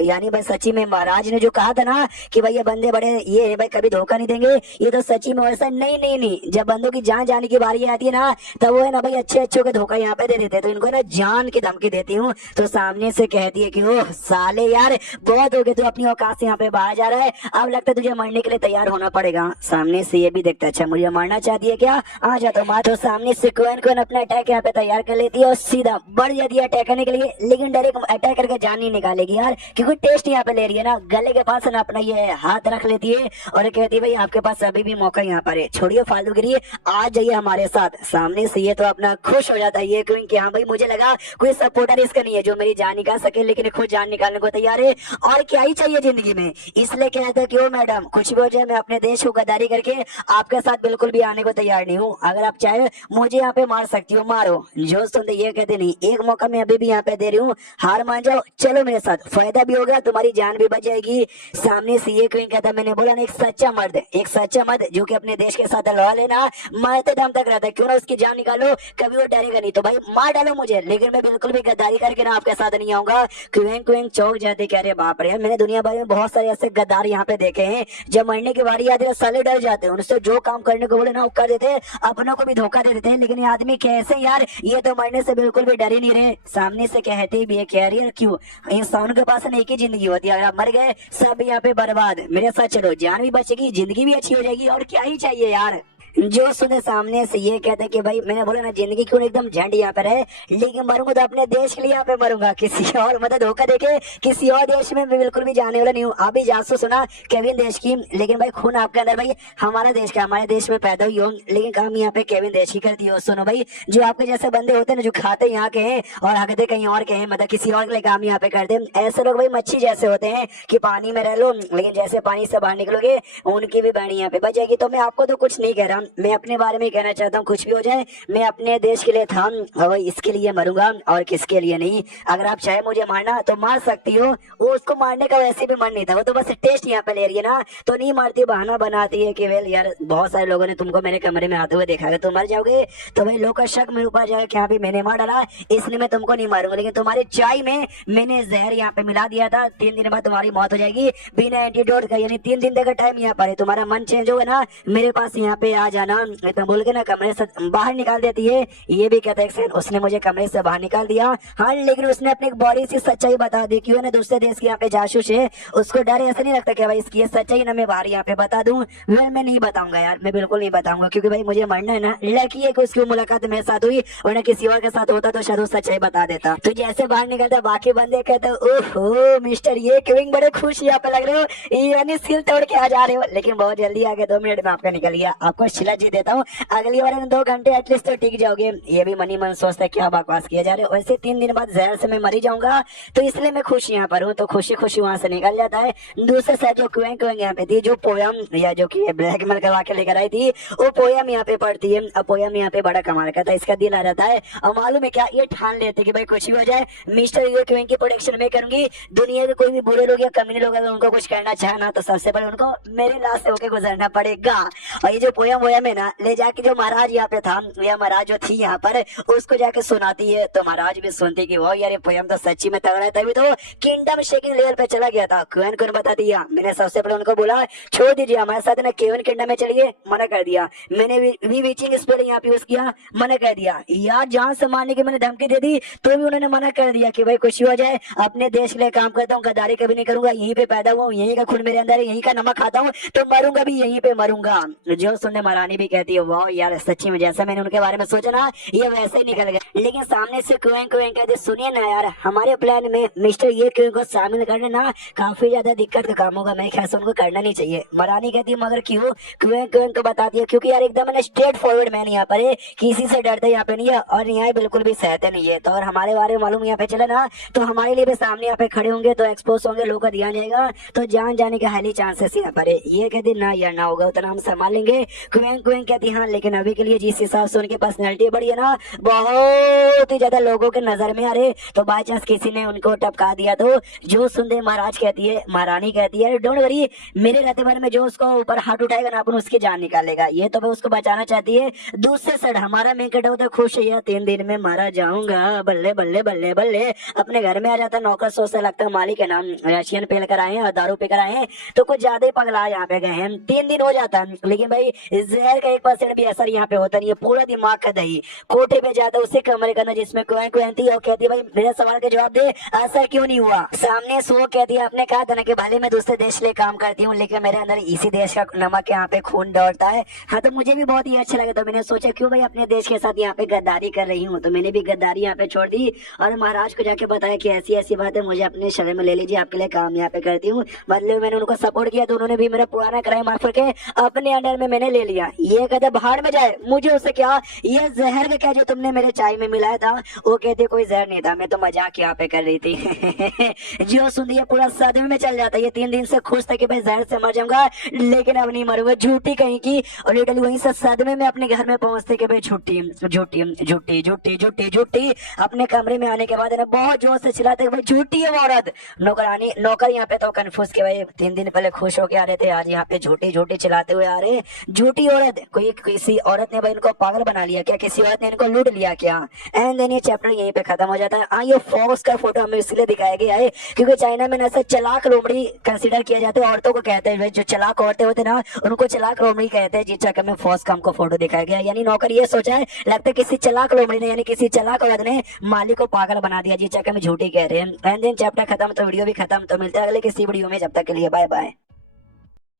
यानी भाई सच्ची में महाराज ने जो कहा था ना कि भाई ये बंदे बड़े ये भाई कभी धोखा नहीं देंगे, ये तो सच्ची में वैसा नहीं नहीं नहीं, जब बंदों की जान जाने की बारी आती है ना तब वो है ना भाई अच्छे अच्छों के धोखा यहाँ पे दे देते हैं, तो इनको ना जान की धमकी देती हूँ। तो सामने से कहती है कि ओह साले यार बहुत हो गए, तू अपनी औकात से यहाँ पे बाहर जा रहा है, अब लगता है तुझे मरने के लिए तैयार होना पड़ेगा। सामने से ये भी देखता अच्छा मुझे मारना चाहती है क्या, आ जा तो मार। तो सामने से क्वीन अपना अटैक यहाँ पे तैयार कर लेती है और सीधा बढ़ जाती है अटैक करने के लिए, लेकिन डायरेक्ट अटैक करके जान नहीं निकालेगी यार, क्योंकि टेस्ट यहाँ पे ले रही है ना, गले के पास ना अपना ये हाथ रख लेती है और कहती है भाई आपके पास अभी भी मौका यहाँ पर है, छोड़िए फालतूगिरी, आ जाइए हमारे साथ। सामने से ये तो अपना खुश हो जाता है ये क्वीन कि हाँ भाई मुझे लगा कोई सपोर्टर इसका नहीं है जो मेरी जान निकाल सके, लेकिन खुद जान निकालने को तैयार है, और क्या ही चाहिए जिंदगी में। इसलिए कहता है कि ओ मैडम कुछ भी हो जाए मैं अपने देश को गद्दारी करके आपके साथ बिल्कुल भी आने को तैयार नहीं हूँ, अगर आप चाहे मुझे यहाँ पे मार सकती हो मारो। जो सुनते ये कहते नहीं, एक मौका मैं अभी भी यहाँ पे दे रही हूँ, हार मान जाओ, चलो मेरे साथ, फायदा भी होगा, तुम्हारी जान भी बच जाएगी। सामने से ये क्वीन कहता मैंने बोला ना एक सच्चा मर्द, एक सच्चा मर्द जो कि अपने देश के साथ लड़ा लेना मरते दम तक रहता है, क्यों ना उसकी जान निकालो, कभी वो डरेगा नहीं, तो भाई मार डालो मुझे, लेकिन मैं बिल्कुल भी गद्दारी करके ना आपके साथ नहीं आऊंगा। क्वीन चौक जाते कह रहे बाप रे, मैंने दुनिया भर में बहुत सारे ऐसे गद्दार यहाँ पे देखे हैं, जब मरने की बारी आती है साले डर जाते हैं, उनसे जो काम करने को बोले ना वो कर देते हैं, अपनों को भी धोखा दे देते हैं, लेकिन ये आदमी कैसे यार, ये तो मरने से बिल्कुल भी डर ही नहीं रहे। सामने से कहते भी है कह रही है क्यों, इंसान के पास एक ही जिंदगी होती है, अगर आप मर गए सब यहाँ पे बर्बाद, मेरे साथ चलो, जान भी बचेगी, जिंदगी भी अच्छी हो जाएगी, और क्या ही चाहिए यार। जो सुने सामने से ये कहते कि भाई मैंने बोला ना जिंदगी क्यों एकदम झंड यहाँ पर है, लेकिन मरूंगा तो अपने देश के लिए यहाँ पे मरूंगा, किसी और मदद धोखा देके किसी और देश में मैं बिल्कुल भी जाने वाला नहीं हूँ। अभी जासूस सुना केविन देश की, लेकिन भाई खून आपके अंदर भाई हमारा देश का, हमारे देश में पैदा हुई हो, लेकिन काम यहाँ पे केविन देश की करती हो। सुनो भाई, जो आपके जैसे बंदे होते हैं ना जो खाते यहाँ के हैं और हकते कहीं और के हैं, मतलब किसी और के लिए काम यहाँ पे करते हैं, ऐसे लोग भाई मच्छी जैसे होते हैं कि पानी में रह लो, लेकिन जैसे पानी से बाहर निकलोगे उनकी भी बाणी यहाँ पे बच जाएगी। तो मैं आपको तो कुछ नहीं कह रहा, मैं अपने बारे में कहना चाहता हूँ, कुछ भी हो जाए मैं अपने देश के लिए था और इसके लिए मरूंगा और किसके लिए नहीं। अगर आप चाहे मुझे मारना तो मार सकती हो, वो उसको मारने का वैसे भी मन नहीं था, वो तो बस टेस्ट यहाँ पे ले रही है ना, तो नहीं मारती, बहाना बनाती है कि वेल यार बहुत सारे लोगों ने तुमको मेरे कमरे में आते हुए देखा है, तुम मर जाओगे, तो भाई लोग का शक मेरे ऊपर जाएगा कि हाँ भी मैंने मार डाला इसलिए मैं तुमको नहीं मारूंगा, लेकिन तुम्हारी चाय में मैंने जहर यहाँ पे मिला दिया था, 3 दिन बाद तुम्हारी मौत हो जाएगी बिना एंटीडोट का, यानी 3 दिन तक का टाइम यहाँ पर है, तुम्हारा मन चेंज होगा ना मेरे पास यहाँ पे आ जाना, इतना बोल के ना कमरे से बाहर निकाल देती है। ये भी कहता है उसने मुझे कमरे से बाहर निकाल दिया, हाँ लेकिन उसने अपनी बॉडी से सच्चाई बता दी, क्यों ना दूसरे देश के यहाँ पे जासूस है, उसको डर ऐसा नहीं लगता कि भाई इसकी ये सच्चाई ना मैं बाहर यहाँ पे बता दूं। मैं नहीं बताऊंगा यार, मैं बिल्कुल नहीं बताऊंगा, क्योंकि भाई मुझे मरना है ना, लकी है कि उसकी मुलाकात मेरे साथ हुई, वरना किसी और के साथ होता तो शायद सच्चाई बता देता। तो जैसे बाहर निकलता बाकी बंदे कहते ओहो मिस्टर ये क्यों बड़े खुश यहाँ पे लग रहे हो, यानी सिल तोड़ के आ जा रहे हो, लेकिन बहुत जल्दी आगे 2 मिनट में आपका निकल गया, आपको शिला जी देता हूँ, अगली बार 2 घंटे एटलीस्ट तो टिक जाओगे। ये भी मनी मन सोचता है क्या बकवास किया जा रहा है, वैसे 3 दिन बाद जहर से मैं मरी जाऊंगा, तो इसलिए मैं खुश यहाँ पर हूँ, तो खुशी खुशी वहां से निकल जाता है। दूसरे साइड जो क्वेंग क्वेंग यहाँ पे थी, जो पोयम या जो की ब्लैकमेल करवा के लेकर आई थी, वो पोयम यहाँ पे पढ़ती है। अब पोयम यहाँ पे बड़ा कमाल करता है, इसका दिल आ जाता है, और मालूम है क्या, ये ठान लेते कि भाई कुछ भी हो जाए मिस्टर यू क्वेंग की प्रोटेक्शन में करूंगी, दुनिया के कोई भी बुरे लोग या कमीने लोग अगर उनको कुछ करना चाहे ना, तो सबसे पहले उनको मेरे लाश से होके गुजरना पड़ेगा। और ये जो पोयम वोयम है ना, ले जाके जो महाराज यहाँ पे था या महाराज जो थी यहाँ पर, उसको जाके सुनाती है, तो महाराज भी सुनती कि वो यार ये पोयम तो सच्ची में तगड़ा है, तभी तो किंगडम शेकिंग लेवल पे चला गया था। क्वेन को बता दिया, मैंने सबसे पहले उनको बोला छोड़ दीजिए हमारे साथ ना केवन किंगडम में चलिए, मना कर दिया। मैंने वी वीचिंग स्पेल यहाँ पे यूज किया, मना कर दिया। यार जान से मारने की मैंने धमकी दे दी, तो भी उन्होंने मना कर दिया कि भाई कुछ हो जाए अपने देश के लिए काम करता हूँ, गद्दारी कभी नहीं करूंगा, यहीं पे पैदा हुआ हूँ, यहीं का खून मेरे अंदर है, यहीं का नमक खाता हूँ, तो मरूंगा भी यहीं पे मरूंगा। जो सुनने महारानी भी कहती है वाह यार सच्ची में जैसा मैंने उनके बारे में सोचा ना ये वैसे ही निकल गया। लेकिन सामने से क्वें कहते सुनिए ना यार, हमारे प्लान में मिस्टर ये क्वें को शामिल करने ना काफी ज्यादा दिक्कत का काम होगा, मैं ख्याल से उनको करना नहीं चाहिए। महारानी कहती है मगर क्यों, क्वें को बताती है क्योंकि यार एकदम स्ट्रेट फॉरवर्ड मैन यहाँ पर है, किसी से डरते यहाँ पे नहीं है और यहाँ बिल्कुल भी सहते नहीं है, तो और हमारे बारे में मालूम यहाँ पे चले ना तो हमारे लिए भी सामने यहाँ पे खड़े होंगे तो एक्सपोज होंगे, लोगों का ध्यान जाएगा, तो जान जाने के हाईली चांसेस यहाँ पर है। ये कहती ना यार ना होगा उतना हम संभाल लेंगे। क्वें कहती हाँ लेकिन अभी के लिए जिस हिसाब से उनकी पर्सनैलिटी बड़ी है ना, बहुत ही ज्यादा लोगों के नजर में आ रहे, तो बाय चांस किसी ने उनको टपका दिया तो जो सुनते महाराज कहती है, महारानी कहती है डोंट वरी, मेरे रहते बारे में जो उसको ऊपर हाथ उठाएगा ना अपन उसकी जान निकालेगा, ये तो मैं उसको बचाना चाहती है। दूसरे साइड हमारा मेकट होता खुश है, 3 दिन में मारा जाऊंगा, बल्ले बल्ले बल्ले बल्ले, अपने घर में आ जाता नौकर सोचता लगता मालिक है नाम रशियन पेल कर आए हैं और दारू पी कर आए हैं, तो कुछ ज्यादा ही पगला यहाँ पे गए हैं। 3 दिन हो जाता है, लेकिन भाई जहर का 1% भी असर यहाँ पे होता नहीं है, पूरा दिमाग का दही कोठे पे जाता उसे कमरे करना जिसमें क्वें थी और कहती भाई मेरे सवाल का जवाब दे, असर क्यों नहीं हुआ। सामने सो कहती है आपने कहा था ना कि भले मैं दूसरे देश के लिए काम करती हूँ लेकिन मेरे अंदर इसी देश का नमक यहाँ पे खून दौड़ता है, हाँ तो मुझे भी बहुत ही अच्छा लगा, तो मैंने सोचा क्यों भाई अपने देश के साथ यहाँ पे गद्दारी कर रही हूँ, तो मैंने भी गद्दारी यहाँ पे छोड़ दी और महाराज को जाके बताया कि ऐसी ऐसी बात है, मुझे अपने शहर में ले लीजिए, आपके लिए काम यहाँ पे करती हूँ। बदले मैंने उनको सपोर्ट किया तो उन्होंने भी मेरा पुराना क्राइम माफ करके अपने अंडर में मैंने ले लिया। ये कहते बाहर में जाए, मुझे उससे क्या, ये जहर का क्या जो तुमने मेरे चाय में मिलाया था, वो कहते कोई जहर नहीं था, मैं तो मजाक यहाँ पे कर रही थी। जो सुनिए पूरा सदमे में चल जाता है, ये 3 दिन से खुश था कि भाई जहर से मर जाऊंगा लेकिन अब नहीं मरूंगा, झूठी कहीं की, और लिटरली वहीं से सदमे में अपने घर में पहुंचते कि भाई झूठी झूठी झूठी झूठी झूठी झूठी। अपने कमरे में आने के बाद ना बहुत जोर से चिल्लाते भाई झूठी है वो औरत। नौकर यहाँ पे तो कंफ्यूज के भाई 3 दिन पहले खुश होके आ रहे थे, आज यहाँ पे झूठी झूठी चिल्लाते हुए आ रहे, झूठी औरत, कोई किसी औरत ने भाई इनको पागल बना लिया क्या, किसी औरत ने इनको लूट लिया क्या। एंड देन ये चैप्टर यहीं पे खत्म हो जाता है। हाँ ये फॉक्स का फोटो हमें इसलिए दिखाया गया है क्योंकि चाइना में ऐसा चलाक लोमड़ी कंसीडर किया जाता है, औरतों को कहते हैं जो चलाक औरतें होते ना उनको चलाक लोमड़ी कहते हैं, जिस चक्कर में फॉक्स का हमको फोटो दिखाया गया। यानी नौकर ये सोचा है लगता है किसी चलाक लोमड़ी ने यानी किसी चलाक औरत ने मालिक को पागल बना दिया, जिस चक्कर में झूठी कह रहे हैं। एंड देन चैप्टर खत्म, तो वीडियो भी खत्म, तो मिलते हैं अगले किसी वीडियो में, जब तक के लिए बाय बाय।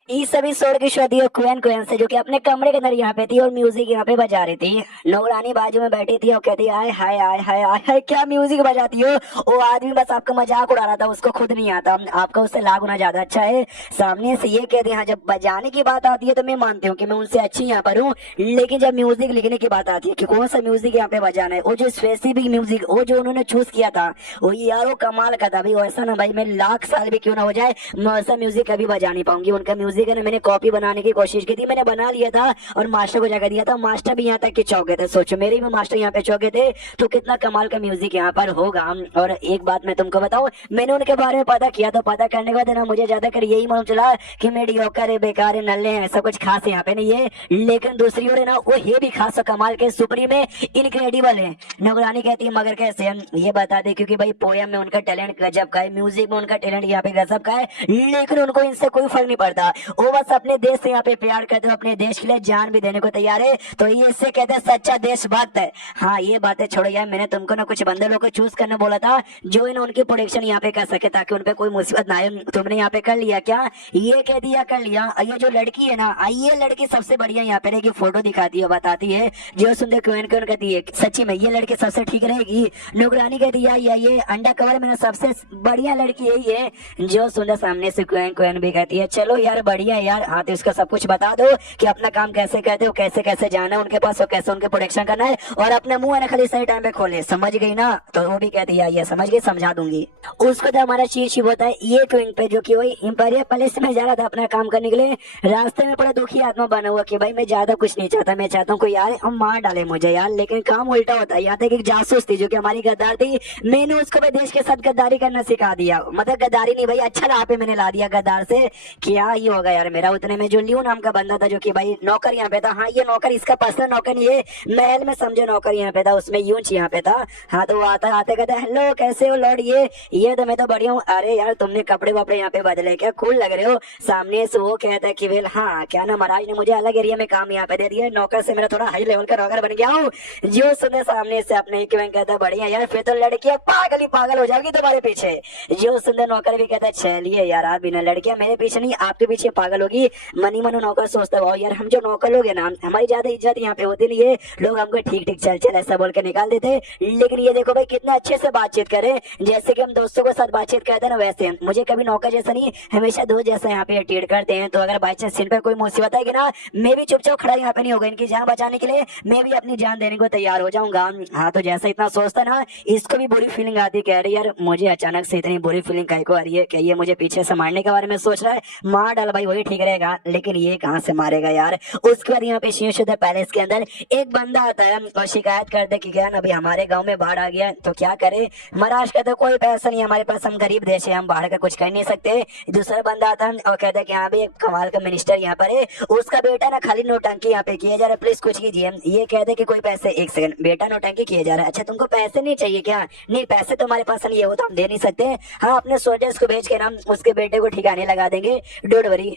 ये सभी छोड़ के शो दियो क्वेन क्वेन से, जो कि अपने कमरे के अंदर यहाँ पे थी और म्यूजिक यहाँ पे बजा रही थी। नौरानी बाजू में बैठी थी और कहती आय हाय आय हाय आय हाय क्या म्यूजिक बजाती हो। वो आदमी बस आपका मजाक उड़ा रहा था, उसको खुद नहीं आता, आपका उससे लाख गुना ज्यादा अच्छा है। सामने से ये कहती हाँ, जब बजाने की बात आती है तो मैं मानती हूँ कि मैं उनसे अच्छी यहाँ पर हूँ, लेकिन जब म्यूजिक लिखने की बात आती है कि कौन सा म्यूजिक यहाँ पे बजाना है, वो जो स्पेसिफिक म्यूजिक वो जो उन्होंने चूज किया था वो यार वो कमाल का था भाई। वैसा ना भाई मैं लाख साल भी क्यों ना हो जाए मैं वैसा म्यूजिक कभी बजा नहीं पाऊंगी। उनका म्यूजिक है ना, मैंने कॉपी बनाने की कोशिश की थी, मैंने बना लिया था और मास्टर को जाकर दिया था, मास्टर भी यहाँ तक के चौंके थे। सोचो मेरे भी मास्टर यहाँ पे चौंके थे, तो कितना कमाल का म्यूजिक यहाँ पर होगा। और एक बात मैं तुमको बताऊं, मैंने उनके बारे में पता किया, तो पता करने के बाद ना मुझे ज्यादातर यही मालूम चला कि मेडियोकर है, बेकार है, नल्ले हैं, ऐसा कुछ खास यहाँ पे नहीं है। लेकिन दूसरी ओर है ना, वो है भी खास कमाल के, सुप्रीम है, इनक्रेडिबल है। नौकरानी कहती है मगर कैसे, ये बता दे, क्योंकि भाई पोयम में उनका टैलेंट गजब का है, म्यूजिक में उनका टैलेंट यहाँ पे गजब का है, लेकिन उनको इनसे कोई फर्क नहीं पड़ता। वो बस अपने देश से यहाँ पे प्यार करते हो, अपने देश के लिए जान भी देने को तैयार है, तो ये इससे कहते हैं सच्चा देशभक्त है। हाँ ये बातें छोड़ो यार, मैंने तुमको ना कुछ बंदे लोग को चूज करने बोला था जो इन उनकी प्रोटेक्शन यहाँ पे कर सके, ताकि उनपे कोई मुसीबत ना आए। तुमने यहाँ पे कर लिया क्या? ये कह दिया कर लिया। ये जो लड़की है ना, ये लड़की सबसे बढ़िया यहाँ पे रहेगी, फोटो दिखाती है, बताती है, जो सुनते क्यों क्यों कहती है सच्ची में ये लड़की सबसे ठीक रहेगी। नौकरानी कहती है ये अंडर कवर में सबसे बढ़िया लड़की यही है, जो सुंदर सामने से क्वेन भी कहती है चलो यार बढ़िया है यार। हाँ तो इसका सब कुछ बता दो कि अपना काम कैसे कहते हो, कैसे कैसे जाना है उनके पास और कैसे उनके प्रोटेक्शन करना है, और अपने मुंह है ना खाली सही टाइम पे खोले, समझ गई ना? तो वो भी कहती है ये समझ गई, समझा दूंगी। उसको तो हमारा चीज होता है ये क्वीन पे, जो कि वही इंपीरियल पैलेस में जा रहा था अपना काम करने के लिए, रास्ते में बड़ा दुखी आत्मा बना हुआ कि भाई मैं ज्यादा कुछ नहीं चाहता, मैं चाहता हूँ कोई यार हम मार डाले मुझे यार, लेकिन काम उल्टा होता है। यहाँ तक एक जासूस थी जो कि हमारी गद्दार थी, मैंने उसको भाई देश के साथ गद्दारी करना सिखा दिया, मतलब गद्दारी नहीं भाई, अच्छा राह पे मैंने ला दिया गद्दार से। क्या ही होगा यार मेरा। उतने में जो लियो नाम का बंदा था जो कि भाई नौकर यहाँ पे था, हाँ ये नौकर इसका पर्सनल नौकर नहीं है, महल में समझो नौकर यहाँ पे था, उसमें यूंच यहाँ पे था। हाँ तो वो आता आते कहते हेलो कैसे हो लॉर्ड, ये तो मैं तो बढ़िया हूँ। अरे यार तुमने कपड़े वपड़े यहाँ पे बदले क्या, कूल लग रहे हो। सामने से वो कहता है कि वेल हाँ क्या ना महाराज ने मुझे अलग एरिया में काम यहाँ पे दे दिया, नौकर से मेरा थोड़ा हाई लेवल का नौकर बन गया हूँ। जो सुने सामने से अपने कहता है बढ़िया यार, फिर तो लड़कियां पागल ही पागल हो जाएगी तुम्हारे पीछे। जो सुंदर नौकर भी कहता है चलिए यार आप बिना, लड़कियां मेरे पीछे नहीं आपके पीछे पागल होगी। मनी मनो नौकर सोचता है यार हम जो नौकर लोग है ना, हमारी ज्यादा इज्जत यहाँ पे होती नहीं है, लोग हमको ठीक ठीक चल चल ऐसा बोल के निकाल देते। लेकिन ये देखो भाई कितना अच्छे से बातचीत करे, जैसे कि हम दोस्तों के साथ बातचीत करते हैं ना, वैसे मुझे कभी नौकर जैसा नहीं, हमेशा दोस्त जैसा यहाँ पे ट्रीट करते हैं। तो अगर बाई चांस इन पर कोई मुसीबत आएगी ना, मैं भी चुपचाप खड़ा यहाँ पे नहीं होगा, इनकी जान बचाने के लिए मैं भी अपनी जान देने को तैयार हो जाऊंगा। हाँ तो जैसा इतना सोचता ना, इसको भी बुरी फीलिंग आती, कह रही यार मुझे अचानक से इतनी बुरी फीलिंग काहे को आ रही है, क्या ये मुझे पीछे से मारने के बारे में सोच रहा है? मार डाल भाई वही ठीक रहेगा, लेकिन ये कहाँ से मारेगा यार। उसके बाद यहाँ पे शिवशुद्ध पैलेस के अंदर एक बंदा आता है और शिकायत करते कि क्या अभी हमारे गांव में बाढ़ आ गया, तो क्या करे। महाराज कहते कोई पैसा नहीं हमारे पास, हम गरीब देश है, हम बाढ़ का कुछ कर नहीं सकते। दूसरा बंदा आता है और कहता है कि हाँ भाई एक कमाल का मिनिस्टर यहाँ पर है, उसका बेटा ना खाली नोटंकी यहाँ पे किया जा रहा है, प्लीज कुछ कीजिए। ये कहते कि कोई पैसे, एक सेकंड, बेटा नोटंकी किया जा रहा है, अच्छा तुमको पैसे नहीं चाहिए क्या? नहीं पैसे तो हमारे पास नहीं है, वो तो हम दे नहीं सकते। हाँ अपने सोल्जर्स को भेज के ना उसके बेटे को ठिकाने लगा देंगे, डोंट वरी।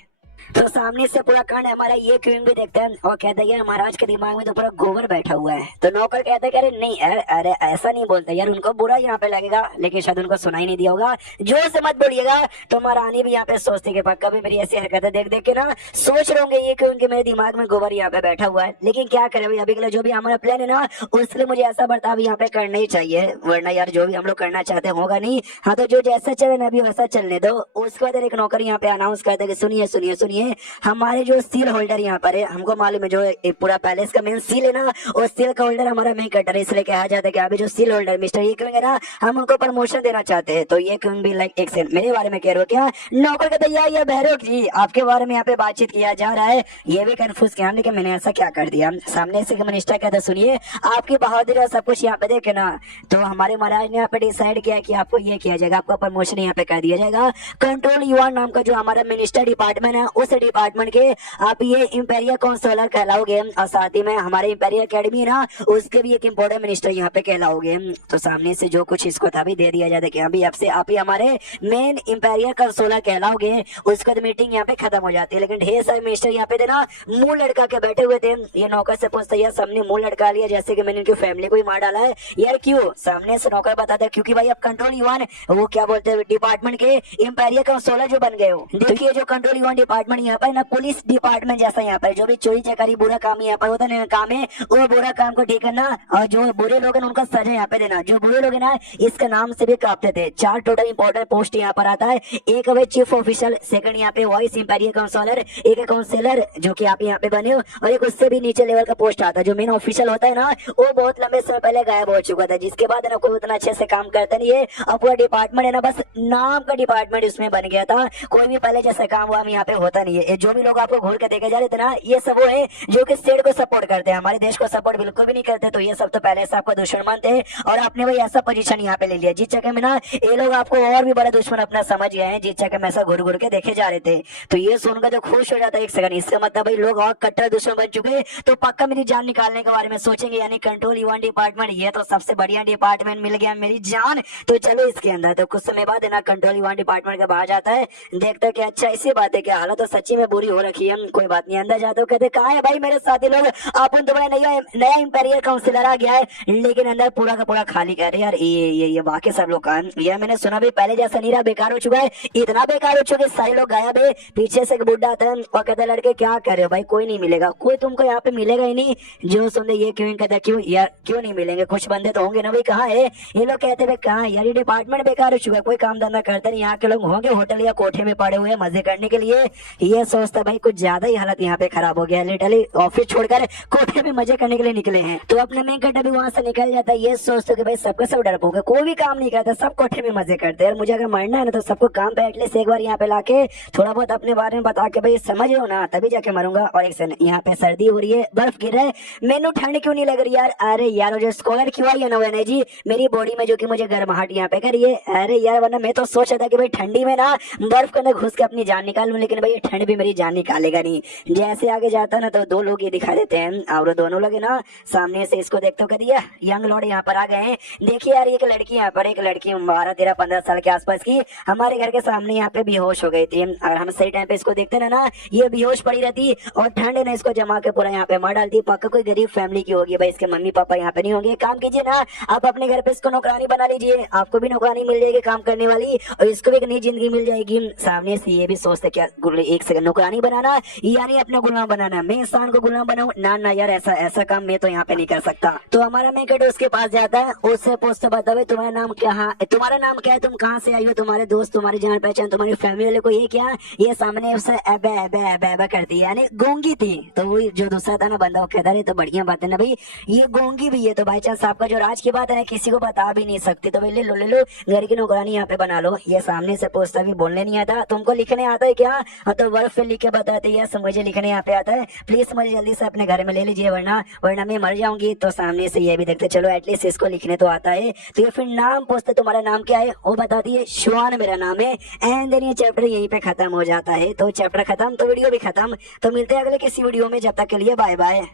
तो सामने से पूरा कांड हमारा ये क्वीन भी देखते हैं और कहता है महाराज के दिमाग में तो पूरा गोबर बैठा हुआ है। तो नौकर कहते हैं अरे नहीं अरे ऐसा नहीं बोलते यार, उनको बुरा यहाँ पे लगेगा, लेकिन शायद उनको सुनाई नहीं दिया होगा, जोर से मत बोलिएगा। तो महारानी भी यहाँ पे सोचती कि पक्का भी मेरी ऐसी हरकतें देख देख के ना सोच रहे होंगे ये कि उनके मेरे दिमाग में गोबर यहाँ पे बैठा हुआ है। लेकिन क्या करें भाई, अभी के लिए जो भी हमारा प्लान है ना, उसके लिए मुझे ऐसा बर्ताव यहाँ पे करना ही चाहिए, वरना यार जो भी हम लोग करना चाहते होगा नहीं। हाँ तो जो जैसा चले ना अभी वैसा चलने दो। उसके बाद एक नौकर यहाँ पे अनाउंस करता है कि सुनिए सुनिए सुनिए, हमारे जो सील होल्डर यहाँ पर है, हमको मालूम है जो पूरा पैलेस का मेन सील है ना, और सील का होल्डर हमारा मेन कटर है, इसलिए कहा जाता है कि अभी जो सील होल्डर मिस्टर ये क्यों ना, हम उनको प्रमोशन देना चाहते हैं। तो ये क्यों भी लाइक एक सेकंड मेरे बारे में कह रहे हो क्या? नौकर कहते ये बहरोग जी आपके बारे में यहाँ पे बातचीत किया जा रहा है। ये भी कंफ्यूज किया लेकिन मैंने ऐसा क्या कर दिया। सामने से मिनिस्टर कहता सुनिए आपकी बहादुरी और सब कुछ यहाँ पे देखे ना, तो हमारे महाराज ने यहाँ पे डिसाइड किया कि आपको ये किया जाएगा, आपका प्रमोशन यहाँ पे कर दिया जाएगा। कंट्रोल युवा नाम का जो हमारा मिनिस्टर डिपार्टमेंट है, उस डिपार्टमेंट के आप ये इंपेरियल काउंसलर कहलाओगे, और साथ ही में हमारे इंपेरियल एकेडमी ना उसके भी एक इम्पोर्टेंट मिनिस्टर यहाँ पे कहलाओगे। तो सामने से जो कुछ इसको था भी दे दिया जाता है कि अभी आपसे आप ही हमारे मेन इंपेरियल काउंसलर कहलाओगे। उसके बाद मीटिंग यहाँ पे खत्म हो जाती है, लेकिन ढेर सारे मिनिस्टर यहाँ पे थे ना मुंह लड़का के बैठे हुए थे। ये नौकर से पूछता यार सबने मुंह लड़का लिया जैसे कि मैंने इनकी फैमिली को ही मार डाला है यार, क्यों? सामने से नौकर बताता है क्योंकि भाई आप कंट्रोल युवा वो क्या बोलते हैं डिपार्टमेंट के इंपेरियल काउंसलर जो बन गए हो। देखिए जो कंट्रोल युवा डिपार्टमेंट डिपार्टमेंट यहाँ पर ना पुलिस डिपार्टमेंट जैसा यहाँ पर जो भी चोरी चकारी बुरा काम यहाँ पर होता है ना, काम है वो बुरा काम को ठीक करना और जो बुरे लोग हैं उनको सजा यहाँ पे देना। जो बुरे लोग हैं ना इसका नाम से भी कांपते थे। 4 टोटल इंपॉर्टेंट पोस्ट यहाँ पर आता है। एक है चीफ ऑफिसर, सेकंड यहाँ पे वॉइस इंपीरियल काउंसलर, एक है काउंसलर जो कि आप यहाँ पे बने हो, और एक उससे भी नीचे लेवल का पोस्ट आता है जो मेन ऑफिशियल होता है ना, वो बहुत लंबे समय पहले गायब हो चुका था, जिसके बाद है ना कोई उतना अच्छे से काम करता नहीं है। अब पूरा डिपार्टमेंट है ना बस नाम का डिपार्टमेंट उसमें बन गया था। कोई भी पहले जैसा काम हुआ यहाँ पे होता नहीं है। जो भी लोग आपको घूर के देखे जा रहे थे ना, ये सब वो है जो कि स्टेट को सपोर्ट करते हैं, हमारे देश को सपोर्ट बिल्कुल भी नहीं करते। तो ये सब तो पहले से आपको दुश्मन मानते हैं और आपने वही ऐसा पोजीशन यहाँ पे ले लिया जिस चक्कर में ना ये लोग आपको और भी बड़ा दुश्मन अपना समझ गए हैं, जिस चक्कर में ऐसा घूर घूर के देखे जा रहे थे। तो ये सुनकर जो खुश हो जाता है एक सेकंड, इसका मतलब भाई लोग और कट्टर दुश्मन बन चुके, तो पक्का मेरी जान निकालने के बारे में सोचेंगे। यानी कंट्रोल यूएन डिपार्टमेंट, ये तो सबसे बढ़िया डिपार्टमेंट मिल गया मेरी जान, तो चलो इसके अंदर। तो कुछ समय बाद ना कंट्रोल यूएन डिपार्टमेंट का बाहर जाता है, देखता है कि अच्छा ऐसी बात है क्या, हालत तो सच्ची में बुरी हो रखी है। कोई बात नहीं, अंदर जाते हो कहते कहा है भाई मेरे साथी लोग, अपन तुम्हारा नया इंपीरियल काउंसिलर आ गया है, लेकिन अंदर पूरा का पूरा खाली कर रहे यार। ये बाकी सब लोग का ये मैंने सुना भी पहले जैसा नहीं रहा, बेकार हो चुका है, इतना बेकार हो चुका है, सारे लोग गायब है। पीछे से एक बुड्ढा आता है और कहता है लड़के क्या कर रहे हो भाई, कोई नहीं मिलेगा, कोई तुमको यहाँ पे मिलेगा ही नहीं। जो सुनते ये क्यों कहता क्यों यार, क्यों नहीं मिलेंगे, कुछ बंदे तो होंगे ना भाई, कहाँ है ये लोग, कहते हैं कहाँ यार, ये डिपार्टमेंट बेकार हो चुका है, कोई काम धंधा करते नहीं, यहाँ के लोग होंगे होटल या कोठे में पड़े हुए मजे करने के लिए। ये सोचता भाई कुछ ज्यादा ही हालत यहाँ पे खराब हो गया, लिटरली ऑफिस छोड़कर कोठे में मजे करने के लिए निकले हैं। तो अपने मेन कट्टा भी वहां से निकल जाता है। ये सोचते कि भाई सबका सब डरपोक है, कोई भी काम नहीं करता, सब कोठे में मजे करते हैं। मुझे अगर मरना है ना तो सबको काम पे एटलीस्ट एक बार यहाँ पे लाके थोड़ा बहुत अपने बारे में बता के भाई समझ लो ना, तभी जाके मरूंगा। और एक सेकंड, यहाँ पे सर्दी हो रही है, बर्फ गिर रहा है, मैंने ठंड क्यों नहीं लग रही यार। अरे यार जो स्कॉलर क्यों आई है ना जी मेरी बॉडी में, जो कि मुझे गर्माहट यहाँ पे करिए। अरे यार वरना मैं तो सोच रहा था कि भाई ठंडी में ना बर्फ के अंदर घुस के अपनी जान निकाल लूं, लेकिन भाई ठंड भी मेरी जान निकालेगा नहीं। जैसे आगे जाता ना तो 2 लोग ये दिखा देते हैं, और दोनों लोग ना सामने से इसको देखते हो करिए यंग लॉर्ड यहाँ पर आ गए हैं। देखिए यार एक लड़की यहाँ पर, एक लड़की 12, 13, 15 साल के आसपास की हमारे घर के सामने यहाँ पे बेहोश हो गई थी। और हम सही टाइम पे इसको देखते ना ये बेहोश पड़ी रहती और ठंड ने इसको जमा के पूरा यहाँ पे मार डालती। पक्का कोई गरीब फैमिली की होगी भाई, इसके मम्मी पापा यहाँ पे नहीं होंगे। काम कीजिए ना आप अपने घर पे इसको नौकरानी बना लीजिए, आपको भी नौकरानी मिल जाएगी काम करने वाली, और इसको भी एक नई जिंदगी मिल जाएगी। सामने से ये भी सोचते क्या एक सेकंड, नौकरानी बनाना यानी अपना गुलाम बनाना, मैं इंसान को गुलाम बनाऊं ना यार, ऐसा काम मैं तो यहाँ पे नहीं कर सकता। तो हमारा मैं कट उसके पास जाता है, उससे पूछते बता भाई तुम्हारा नाम क्या है, तुम्हारा नाम क्या है, तुम कहाँ से आई हो, तुम्हारे दोस्त, तुम्हारी जान पहचान, तुम्हारी फैमिली वाले को ये क्या। ये सामने उससे एबे एबे एबे एबे करती है, यानी गूंगी थी। तो वो जो दूसरा था ना बंदा, वो कहता रहे तो बढ़िया बात है ना भाई, ये गूंगी भी है तो भाई चांस आपका जो राज की बात है ना किसी को बता भी नहीं सकती, तो भाई ले लो घर की नौकरानी यहाँ पे बना लो। ये सामने से पूछता भी बोलने नहीं आता, तुमको लिखने आता है क्या, तो वर्फ पे लिख के बताते यस मुझे लिखने यहाँ पे आता है, प्लीज मुझे जल्दी से अपने घर में ले लीजिए वरना मैं मर जाऊंगी। तो सामने से ये भी देखते चलो एटलीस्ट इसको लिखने तो आता है। तो ये फिर नाम पूछते तुम्हारा नाम क्या है, वो बताती है श्वान मेरा नाम है। एंड देन ये चैप्टर यहीं पे खत्म हो जाता है। तो चैप्टर खत्म तो वीडियो भी खत्म। तो मिलते हैं अगले किसी वीडियो में, जब तक के लिए बाय बाय।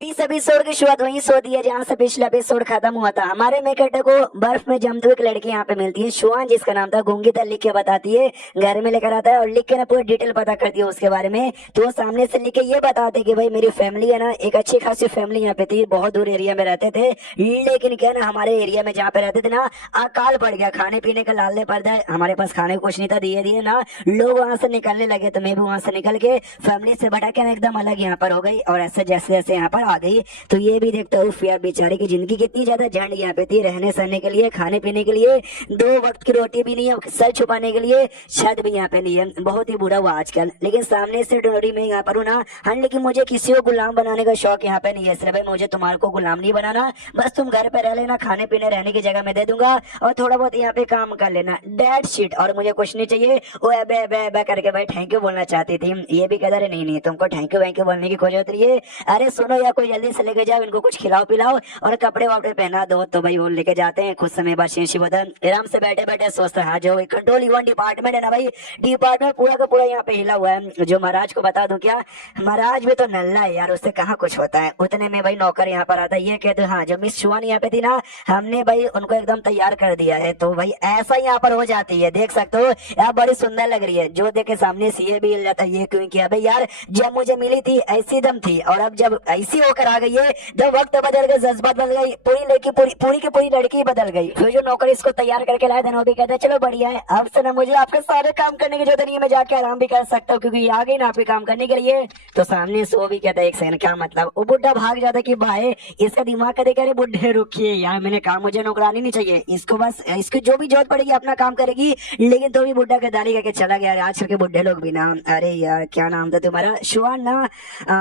इस एपिसोड की शुरुआत वहीं से होती है जहाँ से पिछला एपिसोड खत्म हुआ था। हमारे मेकट को बर्फ में जमते हुए एक लड़की यहाँ पे मिलती है, शुआन जिसका नाम था, गूंगी था, लिख के बताती है, घर में लेकर आता है और लिख के ना पूरी डिटेल पता करती है उसके बारे में। तो वो सामने से लिख के ये बताते कि भाई मेरी फैमिली है ना, एक अच्छी खासी फैमिली यहाँ पे थी, बहुत दूर एरिया में रहते थे, लेकिन क्या ना हमारे एरिया में जहाँ पे रहते थे ना अकाल पड़ गया, खाने पीने का लालने पड़ता है, हमारे पास खाने को कुछ नहीं था, दिए ना लोग वहां से निकलने लगे। तो मैं भी वहां से निकल के फैमिली से भटक के एकदम अलग यहाँ पर हो गई और ऐसे जैसे जैसे यहाँ पर आ गई। तो ये भी देखता हूँ यार बेचारे की जिंदगी कितनी ज्यादा झंड यहाँ पे थी, रहने सहने के लिए, खाने पीने के लिए 2 वक्त की रोटी भी नहीं है, सर छुपाने के लिए छत भी यहाँ पे नहीं है, बहुत ही बुरा हुआ आजकल। लेकिन सामने से डोरी में यहाँ पर हूँ ना, हाँ लेकिन मुझे किसी को गुलाम बनाने का शौक यहाँ पे नहीं है। सिर्फ भाई मुझे तुम्हारे को गुलाम नहीं बनाना, बस तुम घर पे रह लेना, खाने पीने रहने की जगह मैं दे दूंगा और थोड़ा बहुत यहाँ पे काम कर लेना, डेट शीट, और मुझे कुछ नहीं चाहिए। वो एबे करके भाई थैंक यू बोलना चाहती थी। ये भी कहता रहे नहीं तुमको थैंक यू बोलने की कोई जरूरत नहीं है, अरे सुनो या कोई जल्दी से लेके जाओ, इनको कुछ खिलाओ पिलाओ और कपड़े वपड़े पहना दो। तो भाई वो लेके जाते हैं। कुछ समय बाद शेषी बदन आराम से बैठे बैठे सोचते हैं जो कंट्रोल यूएन डिपार्टमेंट है ना भाई, डिपार्टमेंट पूरा का पूरा यहाँ पे हिला हुआ है। जो महाराज को बता दूं क्या, महाराज भी तो नल्ला है यार, उससे कहाँ कुछ होता है। उतने में भाई नौकर यहाँ पर आता है, ये कहते हाँ जो मिस शुआन यहाँ पे थी ना, हमने भाई उनको एकदम तैयार कर दिया है। तो भाई ऐसा यहाँ पर हो जाती है, देख सकते हो यार, बड़ी सुंदर लग रही है। जो देखे सामने से ये भी हिल जाता है, ये क्यों किया भाई यार, जब मुझे मिली थी ऐसी दम थी और अब जब ऐसी होकर आ गई है। जब वक्त बदल गया, जज्बात बदल गई, पूरी लड़की पूरी की पूरी लड़की बदल गई। फिर जो नौकर इसको तैयार करके लाए थे, वो भी कहते चलो बढ़िया है, अब से ना मुझे आपके सारे काम करने की जरूरत नहीं है, मैं जाके आराम भी कर सकता हूँ, क्योंकि ये आ गई ना आपके काम करने के लिए। तो सामने से वो भी कहता है एक सेकंड, क्या मतलब? वो बुढ़ा भाग जाता कि भाई इसका दिमाग का देखे, अरे बुढ़े रुकिए यार, मैंने कहा मुझे नौकरानी नहीं चाहिए, इसको बस इसकी जो भी जरूरत पड़ेगी अपना काम करेगी। लेकिन तो भी बुढ़ा गद्दारी करके चला गया। आजकल के बुढ़े लोग भी ना, अरे यार क्या नाम था तुम्हारा? शुआन ना?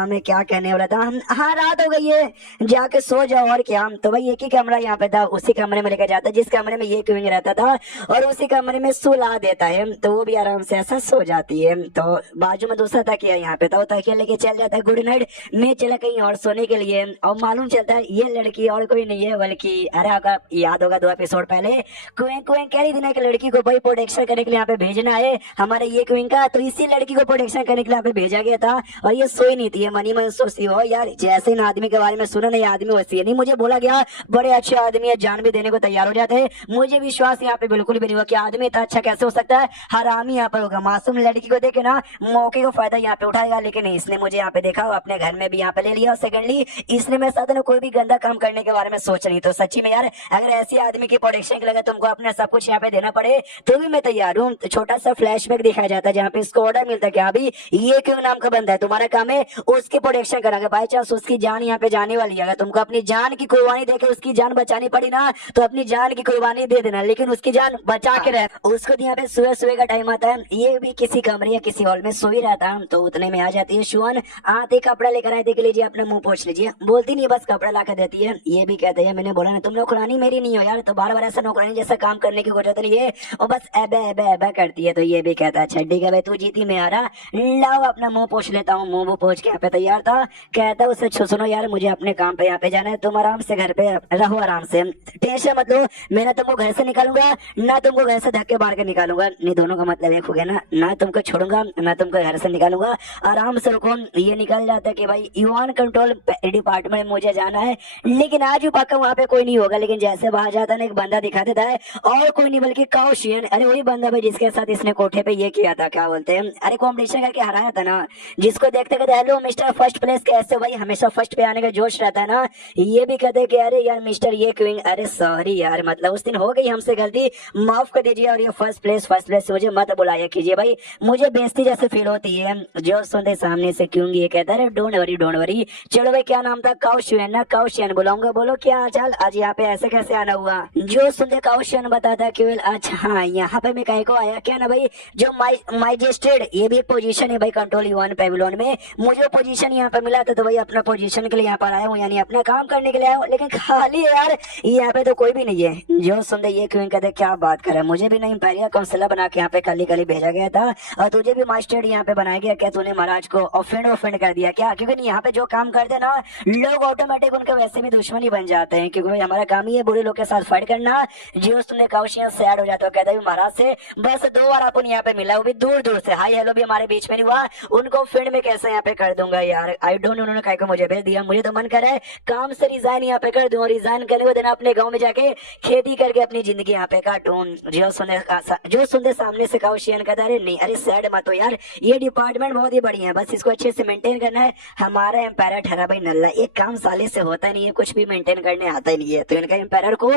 मैं क्या कहने वाला था, हाँ रात हो गई है, जाके सो जाओ और क्या। तो भाई एक ही कमरा यहाँ पे था, उसी कमरे में लेकर जाता जिस कमरे में ये क्वीन रहता था, और उसी कमरे में सुला देता है, तो वो भी आराम से ऐसा सो जाती है। तो बाजू में दूसरा तकिया यहाँ पे था, वो तकिया लेके चल जाता है, गुड नाइट, मैं चला कहीं और सोने के लिए। और मालूम चलता है ये लड़की और कोई नहीं है बल्कि, अरे आपका याद होगा 2 एपिसोड पहले क्वीन कह रही थी ना कि लड़की को भाई प्रोटेक्शन करने के लिए यहाँ पे भेजना है हमारे ये क्वीन का, तो इसी लड़की को प्रोटेक्शन करने के लिए यहाँ पे भेजा गया था। और ये सोई नहीं थी, मनी मन सोचती हो यार, जैसे इन आदमी के बारे में सुना नहीं, आदमी वैसी है नहीं, मुझे बोला गया बड़े अच्छे आदमी है, जान भी देने को तैयार हो जाते हैं, मुझे विश्वास यहाँ पे बिल्कुल भी नहीं हुआ कि आदमी इतना अच्छा कैसे हो सकता है, हरामी यहाँ पर होगा। मासूम लड़की को देखे ना मौके को फायदा यहाँ पे उठाएगा, लेकिन इसने मुझे यहाँ पे देखा, अपने घर में भी यहाँ पे ले लिया, और सेकंडली इसने मेरे साथ ना कोई भी गंदा काम करने के बारे में सोच नहीं। तो सच्ची में यार, अगर ऐसी आदमी की प्रोटेक्शन के लिए तुमको अपने सब कुछ यहाँ पे देना पड़े तो भी मैं तैयार हूँ। तो छोटा सा फ्लैशबैक दिखाया जाता है जहाँ पे इसको ऑर्डर मिलता है कि अभी ये क्यों नाम का बंदा है, तुम्हारा काम है उसकी प्रोटेक्शन करा, बाई चांस उसकी जान यहाँ पे जाने वाली है, अगर तुमको अपनी जान की कुर्बानी देके उसकी जान बचानी पड़ी ना, तो अपनी जान की कुर्बानी दे देना, लेकिन उसकी जान बचा के रह। उसको यहाँ पे सुबह का टाइम आता है, ये भी किसी कमरे या किसी हॉल में सो ही रहता है, तो उतने में आ जाती है शुअन, आते कपड़ा लेकर आए, देख लीजिए अपना मुंह पोंछ लीजिए, बोलती नहीं बस कपड़ा ला कर देती है। ये भी कहते हैं मैंने बोला ना तुम नौकरानी मेरी नहीं हो यार, तो बार बार ऐसा नौकरानी जैसा काम करने की जरूरत नहीं है, और बस एबे एबे एबे करती है। तो ये भी कहता है छड्डी का भाई तू जीती मैं आ रहा, लाओ अपना मुंह पोंछ लेता हूँ। मुंह पोंछ के यहाँ पे तैयार था, कहता है उसे सुनो यार मुझे अपने काम पे यहाँ पे जाना है, तुम आराम से घर पे रहो, आराम से टेंशन मत लो, मैं ना तुमको घर से निकालूंगा ना तुमको घर से धक्के मार के निकालूंगा, नहीं दोनों का मतलब एक हो गया ना, ना तुमको छोड़ूंगा ना तुमको घर से निकालूंगा, आराम से रुको। ये निकल जाता है कि भाई यूआन कंट्रोल डिपार्टमेंट में मुझे जाना है, लेकिन आज भी पक्का वहाँ पे कोई नहीं होगा, लेकिन जैसे बाहर जाता है ना एक बंदा दिखा देता है, और कोई नहीं बल्कि काउशियन, अरे वही बंदा भाई जिसके साथ इसने कोठे पे ये किया था, क्या बोलते हैं, अरे कॉम्पिटिशन करके हराया था ना, जिसको देखते कहते हेलो मिस्टर फर्स्ट प्लेस, कैसे भाई हमेशा फर्स्ट पे आने का जोश रहता है ना। ये भी कहते कि अरे यार मिस्टर ये क्वीन, अरे सॉरी यार मतलब उस दिन हो गई हमसे गलती, माफ कर दीजिए, और ये फर्स्ट प्लेस मुझे मत बुलाया कीजिए भाई, मुझे बेइज्जती जैसे फील होती है। जो सुनते सामने से क्यों ये कहता है डोंट वरी, चलो भाई क्या नाम था? काउशियन ना, काउशियन बुलाऊंगा, बोलो क्या हाल, आज यहाँ पे ऐसे कैसे आना हुआ? जो सुनते काउशियन बताता कि अच्छा हाँ यहाँ पे मैं कहीं को आया क्या ना भाई, जो मैजिस्ट्रेट ये भी एक पोजीशन है भाई कंट्रोल यूएन पेविलियन में, मुझे पोजीशन यहाँ पे मिला था, तो भाई अपना पोजीशन के लिए यहाँ पर आया हूँ, यानी अपना काम करने के लिए आया हूँ, लेकिन खाली है यार यहाँ पे तो कोई भी नहीं है। जो सुनते ये क्यों कहते क्या बात करे, मुझे भी नहीं इंपीरियल काउंसिलर बना के यहाँ पे कली भेजा गया था, और तुझे भी मास्टर यहाँ पे बनाया गया क्या? तूने महाराज को ऑफेंड कर दिया क्या? क्योंकि यहाँ पे जो काम करते ना लोग ऑटोमेटिक उनके वैसे भी दुश्मनी बन जाते हैं, क्योंकि भाई हमारा काम ही है बुरे लोग के साथ फाइट करना। जो सुनने काउशियन सैड हो जाता है, कहता है महाराज से बस 2 बार अपन यहाँ पे मिला, वो भी दूर से, हाई हेलो भी हमारे बीच में नहीं हुआ, उनको फील्ड में कैसे यहाँ पे कर दूंगा यार, आई डोंट, उन्होंने कहा मुझे भेज दिया, मुझे तो मन कर रहा है काम से रिजाइन यहाँ पे कर दूं, और रिजाइन करने को देना अपने गाँव में जाके खेती करके अपनी जिंदगी यहाँ पे काटूं। जो सुनते सामने से काउशियन कहता है नहीं अरे सैड मत हो यार, ये डिपार्टमेंट बहुत ही बढ़िया है, बस इसको अच्छे से मेंटेन करना है, हमारा एम्पायर ठहरा भाई नल्ला, एक काम साले से होता नहीं है, कुछ भी मेंटेन करने आता ही नहीं है। तो इनका एम्पायर को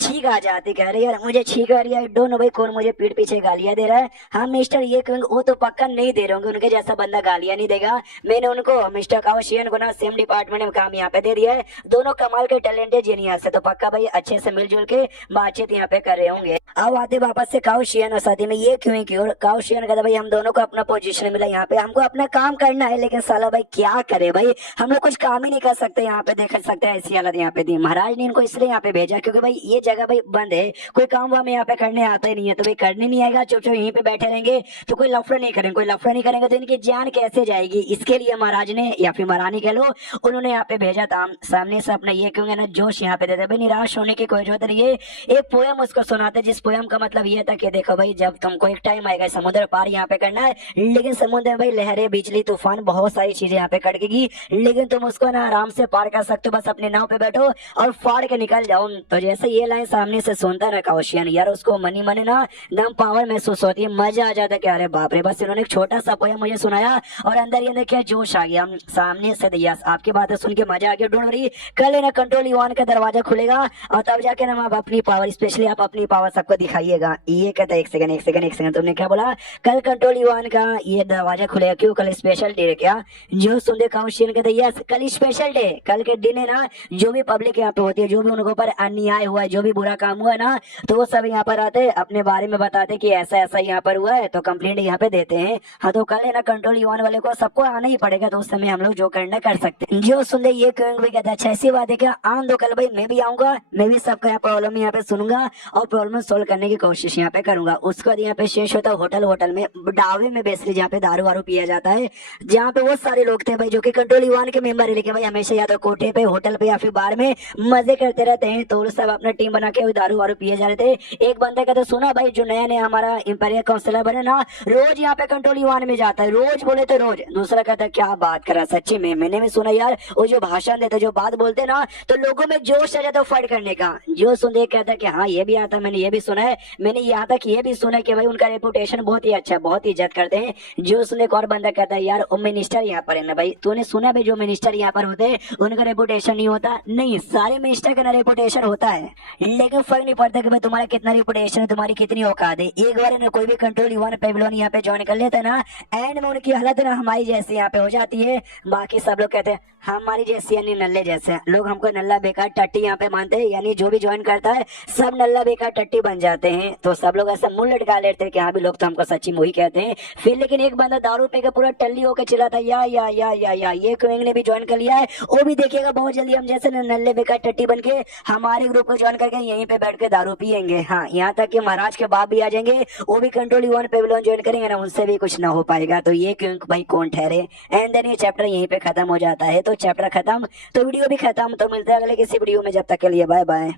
छींक आ जाती, कह रहे यार मुझे छींक आ रही है, डोंट नो भाई कौन मुझे पीठ पीछे गालियां दे रहा है। हाँ मिस्टर ये वो तो पक्का नहीं दे रहे होंगे, उनके जैसा बंदा गालियां नहीं देगा, मैंने उनको मिस्टर काउशियन को ना सेम डिपार्टमेंट में काम यहाँ पे दे दिया है, दोनों कमाल के टैलेंटेड जीनियस है, तो पक्का भाई अच्छे से मिलजुल के बातचीत यहाँ पे कर रहे होंगे। अब आते वापस से काउशियन और साथी में ये क्यों की ओर, काउशियन कहता भाई हम दोनों को अपना पोजीशन मिला यहाँ पे, हमको अपना काम करना है, लेकिन साला भाई क्या करे भाई, हम लोग कुछ काम ही नहीं कर सकते यहाँ पे, देख सकते हैं ऐसी हालत यहाँ पे थी। महाराज ने इनको इसलिए यहाँ पे भेजा क्योंकि भाई ये जगह भाई बंद है, कोई काम वाम यहाँ पे करने आता ही नहीं है, तो भाई करने नहीं आएगा, चुपचाप यहीं पे बैठे रहेंगे, तो कोई लफड़ा नहीं करेंगे तो इनकी जान कैसे जाएगी, इसके लिए महाराज ने या फिर महारानी कह लो उन्होंने यहाँ पे भेजा था। सामने से अपना ये क्यों ना जोश यहाँ पे देते भाई, निराश होने की कोई जरूरत नहीं है। एक पोयम उसको सुनाते, जिस पोयम का मतलब ये था कि देखो भाई जब तुमको एक टाइम आएगा समुद्र पार यहाँ पे करना है, लेकिन समुद्र में भाई लहरें बिजली तूफान बहुत सारी चीजें यहाँ पे कटकेगी, लेकिन तुम उसको ना आराम से पार कर सकते हो, बस अपने नाव पे बैठो और फाड़ के निकल जाओ। तो जैसे ये लाइन सामने से सुनता ना काउशियन, यार उसको मनी मनी ना दम पावर महसूस होती है, मजा आ जाता है कि अरे बाप रे, बस इन्होंने एक छोटा सा पोयम मुझे सुनाया और अंदर ये क्या जोश आ गया। सामने से दिया बस आपकी बातें सुन के मजा आ गया, डोंट वरी, कल है ना कंट्रोल युवान का दरवाजा खुलेगा और तब जाके ना आप अपनी पावर, स्पेशली आप अपनी पावर सबको दिखाइएगा। ये कहता है एक सेकंड एक सेकंड एक सेकंड, तुमने क्या बोला? कल कंट्रोल युवान का ये दरवाजा खुलेगा, क्यों? कल स्पेशल डे है क्या? जो सुनते काउंसिल कहते यस कल स्पेशल डे, कल के दिन है ना जो भी पब्लिक यहाँ पे होती है, जो भी उनके ऊपर अन्याय हुआ है, जो भी बुरा काम हुआ है ना, तो वो सब यहाँ पर आते अपने बारे में बताते कि ऐसा ऐसा यहाँ पर हुआ है, तो कंप्लेंट यहाँ पे देते हैं। हाँ तो कल है ना कंट्रोल युवान वाले को सबको आना ही पड़ेगा, तो उस समय हम लोग जो करना कर सकते हैं। जो सुन ये क्यों भी कहता है अच्छा ऐसी बात है क्या? आन दो कल भाई, मैं भी आऊंगा, मैं भी सबका यहाँ प्रॉब्लम यहाँ पे सुनूंगा और प्रॉब्लम सोल्व करने की कोशिश यहाँ पे करूंगा। उसके बाद यहाँ पे शेष होता है होटल में, डावे में बेसिकली जहाँ पे दारू वारू पिया जाता है, जहाँ पे वो सारे लोग थे भाई जो कि कंट्रोल युवान के मेंबर है, लेकिन भाई हमेशा या तो कोठे पे, होटल पे या फिर बार में मजे करते रहते हैं, तो सब अपना टीम बना के दारू वारू पिए जा रहे थे। एक बंदा कहता सुना भाई जो नया नया हमारा इंपीरियल काउंसिलर बने ना, रोज यहाँ पे कंट्रोल युवान में जाता है, रोज बोले तो रोज। दूसरा कहता क्या बात कर रहा, सच्ची में मैंने भी सुना यार, वो जो भाषण देते जो बात बोलते ना, तो लोगों में जोश आ जाता है फाइट करने का। जो सुन कहता कि हाँ ये भी आता, मैंने ये भी सुना है, मैंने यहाँ तक ये भी सुना है कि भाई उनका रेपुटेशन बहुत ही अच्छा, बहुत ही इज्जत करते हैं। जो सुन एक और बंदा कहता है यार वो मिनिस्टर यहाँ पर है ना भाई, तूने सुना भाई जो मिनिस्टर यहाँ पर होते हैं उनका रेपुटेशन नहीं होता? नहीं, सारे मिनिस्टर का रेपुटेशन होता है, लेकिन फर्क नहीं पड़ता कि भाई तुम्हारा कितना रेपुटेशन है, तुम्हारी कितनी औकात है। एक बार ना कोई भी कंट्रोल युवा पेविलियन यहाँ पे ज्वाइन कर लेता है ना, एंड में उनकी हालत ना हमारी जैसी यहाँ पे हो जाती है। बाकी सब लोग कहते हैं हमारी जैसी यानी नल्ले जैसे, लोग हमको नल्ला बेकार टट्टी यहाँ पे मानते हैं, यानी जो भी ज्वाइन करता है सब नल्ला बेकार टट्टी बन जाते हैं। तो सब लोग ऐसा मुंह लटका लेते हैं कि हाँ भी लोग तो हमको सच्ची मुही कहते हैं। फिर लेकिन एक बंदा दारू पी के पूरा टल्ली होकर चिल्लाता या ये क्विंग ने भी ज्वाइन कर लिया है, वो भी देखिएगा बहुत जल्दी हम जैसे नल्ले बेकार टट्टी बन के हमारे ग्रुप को ज्वाइन करके यहीं पे बैठ के दारू पियेंगे। हाँ, यहाँ तक कि महाराज के बाप भी आ जाएंगे, वो भी कंट्रोल युवा पेविलियन ज्वाइन करेंगे ना, उनसे भी कुछ ना हो पाएगा। तो ये क्यों भाई कौन ठहरे? एंड देन ये चैप्टर यहीं पे खत्म हो जाता है। तो चैप्टर खत्म तो वीडियो भी खत्म, तो मिलते हैं अगले किसी वीडियो में, जब तक के लिए बाय बाय।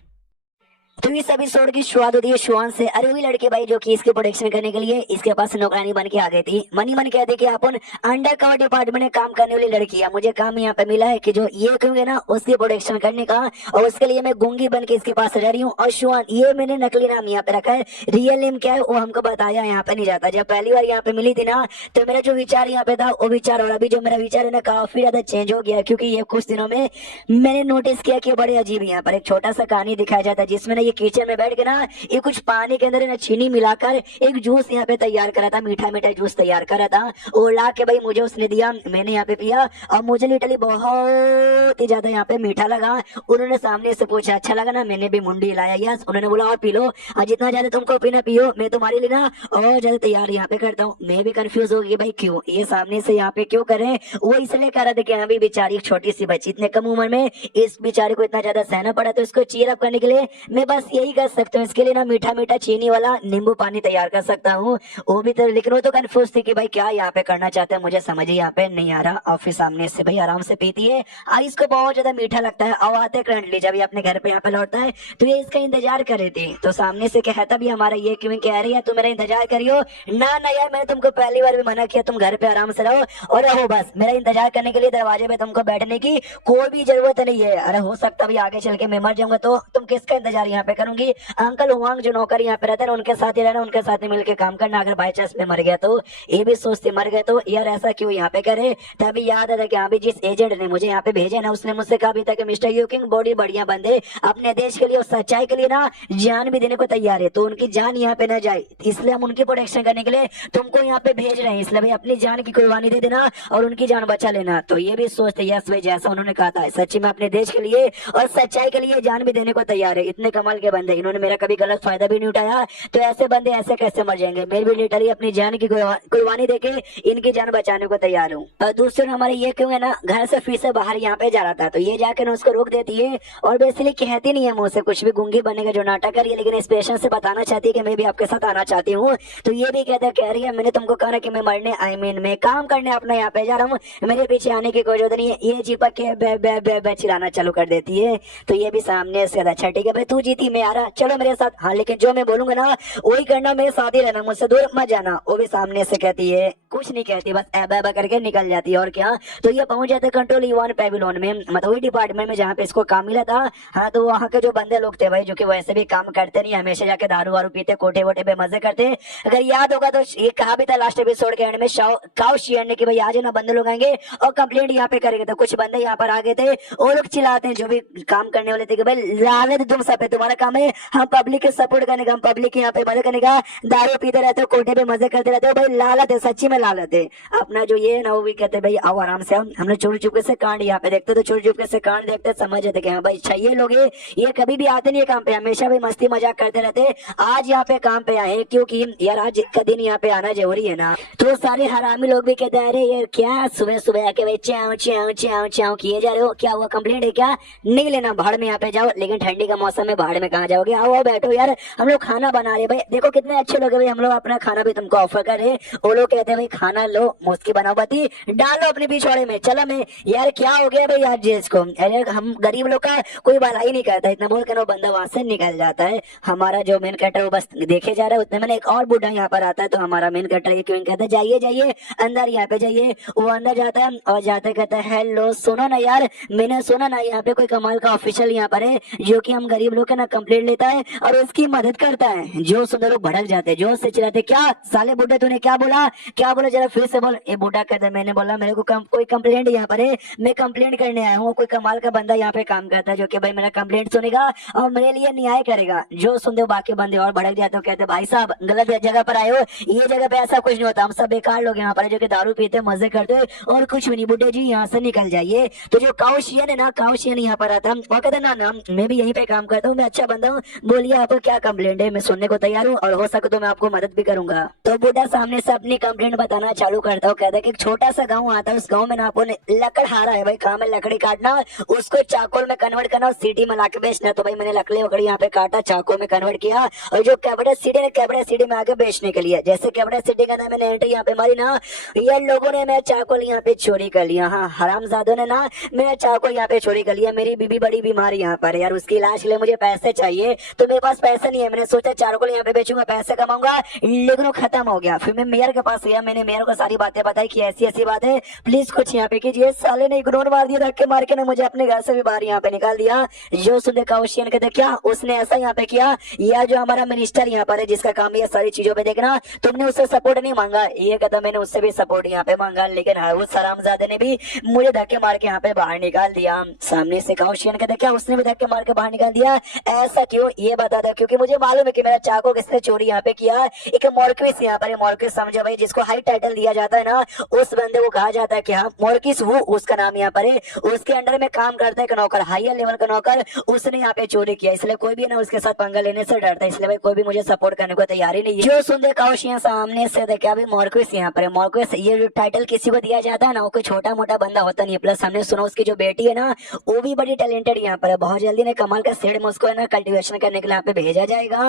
तो इस एपिसोड की शुरुआत होती है श्वान से। अरे वही लड़के भाई जो कि इसके प्रोटेक्शन करने के लिए इसके पास नौकरानी बन के आ गई थी। मनी मन कहते कि अपन अंडर कवर डिपार्टमेंट में काम करने वाली लड़की है, मुझे काम यहाँ पे मिला है कि जो ये क्यों ना उसकी प्रोटेक्शन करने का, और उसके लिए मैं गूंगी बन के इसके पास रह रही हूँ। और श्वान ये मैंने नकली नाम यहाँ पे रखा है, रियल नेम क्या है वो हमको बताया यहाँ पे नहीं जाता। जब पहली बार यहाँ पे मिली थी ना, तो मेरा जो विचार यहाँ पे था वो विचार, और अभी जो मेरा विचार है ना काफी ज्यादा चेंज हो गया, क्योंकि ये कुछ दिनों में मैंने नोटिस किया कि बड़े अजीब यहाँ पर एक छोटा सा कहानी दिखाया जाता है, जिसमें ना ये किचन में बैठ के ना ये कुछ पानी के अंदर ना चीनी मिलाकर एक जूस यहाँ पे तैयार करा था, मीठा मीठा जूस तैयार करा था। वो ला के भाई मुझे उसने दिया, मैंने यहाँ पे पिया और मुझे लिटरली बहुत ही ज्यादा यहाँ पे मीठा लगा। उन्होंने सामने से पूछा अच्छा लगा ना, मैंने भी मुंडी लाया यस। उन्होंने बोला और पी लो, और जितना ज्यादा तुमको पीना पियो, मैं तुम्हारे लिए ना और ज्यादा तैयार यहाँ पे करता हूँ। मैं भी कंफ्यूज हो गई भाई क्यों ये सामने से यहाँ पे क्यों कर रहे हैं। वो इसलिए कर रहे थे कि अभी बेचारी एक छोटी सी बच्ची इतने कम उम्र में इस बेचारी को इतना ज्यादा सहना पड़ा, तो इसको चीयर अप करने के लिए मैं बस यही कर सकता हूँ, इसके लिए ना मीठा मीठा चीनी वाला नींबू पानी तैयार कर सकता हूँ। वो भी तो, लेकिन वो तो कंफ्यूज थी कि भाई क्या यहाँ पे करना चाहते हैं, मुझे समझ ही यहाँ पे नहीं आ रहा। और फिर सामने से भाई आराम से पीती है और इसको बहुत ज्यादा मीठा लगता है। और आते करंटली जब ये अपने घर पे यहाँ पे लौटता है तो ये इसका इंतजार कर रही थी। तो सामने से कहता भी हमारा ये क्यों कह रही है तुम मेरा इंतजार करियो ना यार, मैंने तुमको पहली बार भी मना किया, तुम घर पे आराम से रहो और रहो, बस मेरा इंतजार करने के लिए दरवाजे पे तुमको बैठने की कोई भी जरूरत नहीं है। अरे हो सकता भी आगे चल के मैं मर जाऊंगा तो तुम किसका इंतजार यहाँ पे करूंगी। अंकल हुआंग जो नौकर यहाँ पे रहते हैं उनके साथ ही रहना, उनके साथ ही मिलकर काम करना। अगर बाई चांस में मर गया तो ये भी सोचते मर गए तो यार ऐसा क्यों यहाँ पे करे। तभी याद आता कि हाँ भी जिस एजेंट ने मुझे यहाँ पे भेजा ना, उसने मुझसे कहा भी था कि मिस्टर यू किंग बॉडी बढ़िया बंदे अपने देश के लिए और सच्चाई के लिए ना जान भी देने को तैयार है, तो उनकी जान यहाँ पे न जाए, इसलिए हम उनकी प्रोटेक्शन करने के लिए तुमको यहाँ पे भेज रहे हैं। इसलिए भाई अपनी जान की कुर्बानी दे देना और उनकी जान बचा लेना। तो ये भी सोचते यस भाई जैसा उन्होंने कहा था, सच्ची में अपने देश के लिए और सच्चाई के लिए जान भी देने को तैयार है। इतने कमाल के बंदे, इन्होंने मेरा कभी गलत फायदा भी नहीं उठाया, तो ऐसे बंदे ऐसे कैसे मर जाएंगे। मैं भी लिटरली अपनी जान की कुर्बानी देके इनकी जान बचाने को तैयार हूँ। और दूसरे हमारे ये क्यों है ना घर से फिर से बाहर यहाँ पे जा रहा था, तो ये जाकर उसको रोक देती है और बेसिकली कहती नहीं है मुंह से कुछ भी, गूंगी बनने का जो नाटक कर रही है, लेकिन स्पेशल से बताना चाहती है कि मैं भी आपके साथ आना चाहती हूँ। तो ये भी कह रही है मैंने तुमको कहा ना कि मैं मरने मैं काम करने अपना यहाँ पे जा रहा हूँ, मेरे पीछे आने की कोई जरूरत नहीं है। ये चिपक के बे बे बे बे चिल्लाना चालू कर देती है। तो ये भी सामने से अच्छा ठीक है भाई तू जीती मैं आ रहा, चलो मेरे साथ, हाँ लेकिन जो मैं बोलूंगा ना वही करना, मेरे साथ ही रहना, मुझसे दूर मत जाना। वो भी सामने से कहती है कुछ नहीं कहती, बस ऐबा ऐबा करके निकल जाती है। और क्या, तो ये पहुंच जाते कंट्रोल ईवान पेविलोन में, मतलब वही डिपार्टमेंट में जहाँ पे इसको काम मिला था। हाँ, तो वहाँ के जो बंदे लोग थे भाई, जो कि वैसे भी काम करते नहीं, हमेशा जाके दारू वारू पीते, कोठे वोटे पे मजे करते। अगर याद होगा तो ये कहा भी था लास्ट एपिसोड के एंड में काउ शियन ने कि भाई आज ना बंदे लोग आएंगे और कंप्लेंट यहाँ पे करेंगे। तो कुछ बंदे यहाँ पर आ गए थे, वो लोग चिल्लाते हैं जो भी काम करने वाले थे कि भाई लानत तुम सब पे, तुम्हारा काम है हम पब्लिक के सपोर्ट करने का, हम पब्लिक के यहाँ पे मदद करने का, दारू पीते रहते हो, कोठे पे मजे करते रहते हो, भाई लालत है, सच्ची में लालत है। अपना जो ये है ना, वो भी कहते भाई आओ आराम से, हम लोग चोरी चुपके से कांड यहाँ पे देखते, तो चोरी चुपके से कांड देखते समझ जाते कि हाँ भाई अच्छा ये लोग ये कभी भी आते नहीं है काम पे, हमेशा भी मस्ती मजाक करते रहते। आज यहाँ पे काम पे आए क्योंकि यार आज का दिन यहाँ पे आना जरूरी है ना। तो सारे हरामी लोग भी कहते हैं अरे यार क्या सुबह सुबह आके भाई चाव चाव चाव चाव किए जा रहे हो, क्या हुआ, कंप्लेंट है क्या? नहीं लेना, भाड़ में यहाँ पे जाओ। लेकिन ठंडी का मौसम है, भाड़ में कहाँ जाओगे, आओ आओ बैठो यार, हम लोग खाना बना रहे। भाई देखो कितने अच्छे लोग है भाई, हम लोग अपना खाना भी तुमको ऑफर कर रहे। वो लोग कहते हैं भाई खाना लो, मुस्की बनावटी डालो अपने पिछवाड़े में, चलो मैं यार क्या हो गया भाई आज जिसको, अरे हम गरीब लोग का कोई भलाई नहीं करता, इतना बोल कर वो बंदा वहां से निकल जाता है। हमारा जो मेन कैरेक्टर वो बस देखे जा रहा है, उतने में एक और बूढ़ा यहाँ पर आता है। तो हमारा मेन कैरेक्टर ये क्यों कहता है जाइए जाइए अंदर, यहाँ पे जाइए। वो अंदर जाता है और जाते कहता है हेलो सुनो ना यार, मैंने सुना ना यहाँ पे कोई कमाल का ऑफिशियल यहाँ पर है जो कि हम गरीब लोग के ना कंप्लेंट लेता है और उसकी मदद करता है। जो सुंदर लोग भड़क जाते हैं, जोश से चिल्लाते क्या साले बूढ़े तूने क्या बोला, क्या बोला, जरा फिर से बोल। ये बूढ़ा कहता है मैंने बोला मेरे को कोई कंप्लेंट यहाँ पर है, मैं कंप्लेंट करने आया हूँ, कोई कमाल का बंदा यहाँ पे काम करता है जो कि भाई मेरा कंप्लेंट सुनेगा और मेरे लिए न्याय करेगा। जो सुनते बाकी बंदे और भड़क जाते हो, कहते भाई साहब गलत जगह पर आए हो, ये जगह पे ऐसा कुछ नहीं होता, हम सब बेकार लोग यहाँ पर जो कि दारू पीते मजे करते और कुछ भी नहीं, बुड्ढे जी यहाँ से निकल जाइए। तो जो काउशियन है ना, काउशियन यहाँ पर आता वो कहता ना मैं भी यहीं पे काम करता हूँ, मैं अच्छा बंदा हूँ, बोलिए आपको क्या कंप्लेंट है, मैं सुनने को तैयार हूँ और हो सके तो मैं आपको मदद भी करूंगा। तो बुड्ढा सामने से अपनी कंप्लेंट बताना चालू करता हूँ, कहता है कि एक छोटा सा गाँव आता है, उस गाँव में ना आपको लकड़हारा है भाई, काम है लकड़ी काटना, उसको चाकोल में कन्वर्ट करना और सिटी में लाके बेचना। तो भाई मैंने लकड़ी वकड़ी यहाँ पे काटा, चाकोल में कन्वर्ट किया और जो कैबिनेट सिटी ने कैबिनेट सिटी में आके बेचने के लिए, जैसे कैबिनेट सिटी का मैंने एंट्री यहाँ पे मारी ना, ये लोगों ने मैं चाकोल यहाँ पे चोरी कर लिया। हाँ हरामजादों ने ना मैं चाकोल यहाँ पे चोरी कर लिया, मेरी बीबी बड़ी बीमार यहाँ पर यार, उसकी इलाज के लिए मुझे पैसे चाहिए, तो मेरे पास पैसे नहीं है, मैंने सोचा चाकोल यहाँ पे बेचूंगा पैसे कमाऊंगा, लेकिन वो खत्म हो गया। फिर मैं मेयर के पास गया, मैंने मेयर को सारी बातें बताई कि ऐसी ऐसी बात है, प्लीज कुछ यहाँ पे कीजिए। साले ने इग्नोर मार दिया, धक्के मार के ना मुझे अपने घर से भी बाहर यहाँ पे निकाल दिया। जो सुनते काउशियन कहते क्या उसने ऐसा यहाँ पे किया, या जो हमारा मिनिस्टर यहाँ पर है जिसका काम ये सारी चीजों पे देखना, तुमने उससे सपोर्ट नहीं मांगा? ये कहता मैंने उससे भी सपोर्ट यहाँ पे मांगा, लेकिन उस हरामजादे ने भी मुझे धक्के मार के यहाँ पे बाहर निकाल दिया। सामने से काउशियन कहते क्या उसने भी धक्के मार के बाहर निकाल दिया, ऐसा क्यों ये बता दो, क्योंकि मुझे मालूम है कि मेरा चाको किसने चोरी यहाँ पे किया। एक मॉर्क्विस यहाँ पर, मॉर्क्विस समझो भाई, जिसको हाई टाइटल दिया जाता है ना, उस बंदे को कहा जाता है कि हाँ मॉर्क्विस, वो उसका नाम यहाँ पर है, उसके अंडर में काम करता है एक नौकर, हायर लेवल का नौकर, उसने यहाँ पे चोरी किया, इसलिए कोई भी ना उसके साथ पंगा लेने से डरता है, इसलिए भाई कोई भी मुझे सपोर्ट करने को तैयारी नहीं है। जो सुनते काउशियन सामने से देखा अभी मॉर्क्विस यहाँ पर है, मॉर्क्विस ये जो टाइटल किसी को दिया जाता है ना, वो कोई छोटा मोटा बंदा होता नहीं, प्लस हमने सुना उसकी जो बेटी है ना वो भी बड़ी टैलेंटेड यहाँ पर है, बहुत जल्दी ने कमाल का सेड में उसको है ना कल्टीवेशन करने के लिए यहाँ पे भेजा जाएगा।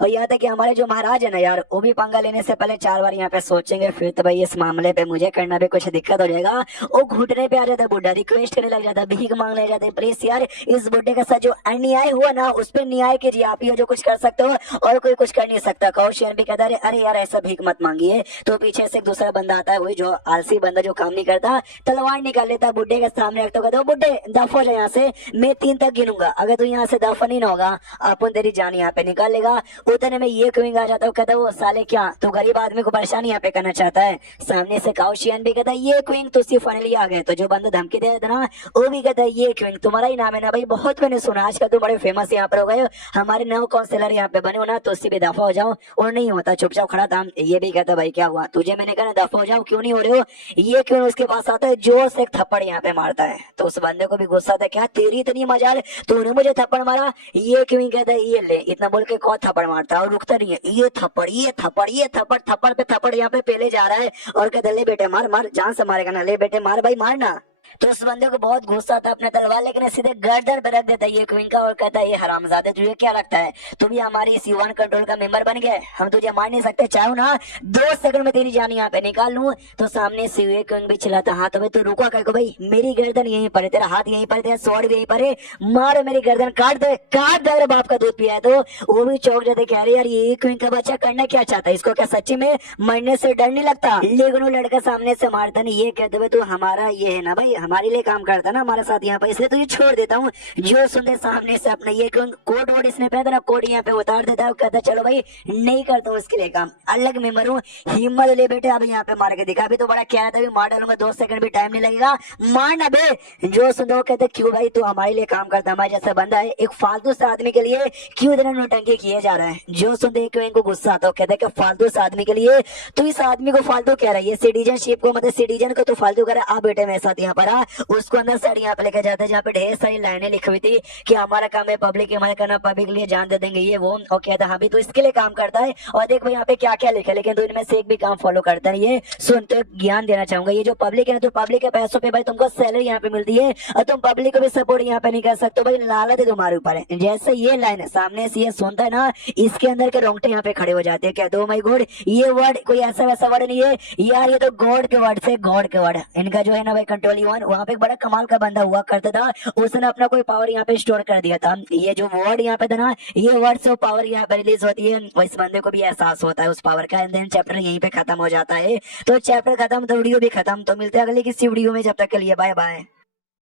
और यहाँ तक कि हमारे जो महाराज है ना यार, वो भी पंगा लेने से पहले 4 बार यहाँ पे सोचेंगे, फिर तो भाई इस मामले पे मुझे करना भी कुछ दिक्कत हो जाएगा। वो घुटने पे आ जाता है बुड्ढा, रिक्वेस्ट करने लग जाता है, भीख मांगने लग जाते हैं, प्लीज यार इस बुड्ढे के साथ जो अन्याय हुआ ना उस पर न्याय कीजिए, आप ही जो कुछ कर सकते हो और कोई कुछ कर नहीं सकता। काउशियन भी कहता है अरे यार ऐसा भीख मत मांगिए। तो पीछे से एक दूसरा बंदा आता है, वही जो आलसी बंदा जो काम नहीं करता, तलवार निकाल लेता बुड्ढे के सामने रखता, कहता बुड्ढे दफ हो जाए यहाँ से, मैं 3 तक गिनूंगा, अगर तू यहाँ से दफ नहीं ना होगा अपन तेरी जान यहाँ पे निकाल लेगा। उतने में ये क्विंग आ जाता है, कहता वो साले क्या तो गरीब आदमी को परेशान यहाँ पे करना चाहता है। सामने से काउशियन भी कहता है ये क्विंग तो सिर्फ फाइनली आ गए। तो जो बंदा धमकी दे रहा था ना वो भी कहता है ये क्विंग तुम्हारा ही नाम है ना भाई, बहुत मैंने सुना आजकल तुम बड़े फेमस यहाँ पर हो गए, हमारे नव काउंसिलर यहाँ पे बने हो ना, तो उससे भी दफा हो जाओ। और नहीं होता चुपचाप खड़ा था। ये भी कहता भाई क्या हुआ तुझे, मैंने कहा दफा हो जाओ, क्यों नहीं हो रहे हो। ये क्यों उसके पास आता है, जोर से एक थप्पड़ यहाँ पे मारता है। तो उस बंदे को भी गुस्सा था, क्या तेरी इतनी मजाल, तूने मुझे थप्पड़ मारा। ये क्यों कहता है ये ले, इतना बोल के कौन थप्पड़ मारता है और रुकता नहीं है, ये थप्पड़ ये थप्पड़ ये थप्पड़, थप्पड़ पे थप्पड़ यहाँ पे पहले जा रहा है और कहता ले बेटे मार मार, जान से मारेगा ना, ले बेटे मार भाई मारना। तो उस बंदे को बहुत गुस्सा आता अपने तलवार लेकिन सीधे गर्दन पे रख देता है ये क्वीन का और कहता है ये हरामजादे तुझे क्या लगता है तू भी हमारी इस यूएन कंट्रोल का मेंबर बन गया है, हम तुझे मार नहीं सकते, चाहूं ना 2 सेकंड में तेरी जान यहाँ पे निकाल लूं। तो सामने से ये क्वीन भी चिल्लाता हाँ तो भाई तू रुका कर को भाई, मेरी गर्दन यहीं पर है, तेरा हाथ यहीं पर है, तेरा स्वॉर्ड भी यहीं पर है, मारो मेरी गर्दन काट दे अगर बाप का दूध पिया है तो। वो भी चौंक जाते कह रहे यार ये क्वीन का बच्चा करना क्या चाहता है, इसको क्या सच्ची में मरने से डर नहीं लगता। लेकिन वो लड़का सामने से मारता नहीं, ये कहते हुए तू हमारा ये है ना भाई हमारे लिए काम करता ना हमारे साथ यहाँ पर, इसलिए तुझे छोड़ देता हूँ। जो सुनते सामने से अपना ये कोट वोट इसने पहना ना कोट यहाँ पे उतार देता है, कहता चलो भाई नहीं करता हूँ इसके लिए काम, अलग मेंबर हूँ, हिम्मत ले बेटे अब यहाँ पे मार के दिखा, अभी तो बड़ा क्या था मार डालूंगा 2 सेकंड भी टाइम नहीं लगेगा, मारना बे। जो सुनते वो कहते क्यों भाई तू हमारे लिए काम करता, हमारे जैसा बंदा है एक फालतू से आदमी के लिए क्यों इतना नौटंकी किए जा रहा है। जो सुनते इनको गुस्सा आता है, कहते कि फालतू से आदमी के लिए तू इस आदमी को फालतू कह रहा है, ये सिटीजनशिप को मतलब सिटीजन को तो फालतू कर रहा है, आ बेटे मेरे साथ यहाँ पर आ। उसको अंदर साइड यहाँ पे लेकर जाता है जहाँ पे ढेर सारी लाइनें लिखी हुई थी कि हमारा काम है पब्लिक हमारा करना, पब्लिक लिए जान दे देंगे ये वो, और कहता हाँ भी तो इसके लिए काम करता है और देख भाई यहाँ पे क्या क्या लिखा है, लेकिन तो इनमें से एक भी काम फॉलो करता है। ये सुन तो ज्ञान देना चाहूंगा, ये जो पब्लिक है ना तो पब्लिक के पैसों पे भाई तुमको सैलरी यहाँ पे मिलती है और तुम पब्लिक को भी सपोर्ट यहाँ पे नहीं कर सकते भाई, लालच है तुम्हारे ऊपर है। जैसे ये लाइन सामने से ये सुनता है ना इसके अंदर के रोंगटे यहाँ पे खड़े हो जाते हैं, कहते हो माय गॉड ये वर्ड कोई ऐसा वैसा वर्ड नहीं है यार, ये तो गॉड के वर्ड से गॉड के वर्ड। इनका जो है ना भाई कंट्रोल यूएन वहाँ पे एक बड़ा कमाल का बंदा हुआ करता था, उसने अपना कोई पावर यहाँ पे स्टोर कर दिया था, ये जो वर्ड यहाँ पे था ना ये वर्ड से पावर यहाँ पे रिलीज होती है और इस बंदे को भी एहसास होता है उस पावर का। एंड देन चैप्टर यहीं पे खत्म हो जाता है। तो चैप्टर खत्म तो वीडियो भी खत्म, तो मिलते हैं अगले किसी वीडियो में, जब तक के लिए बाय बाय।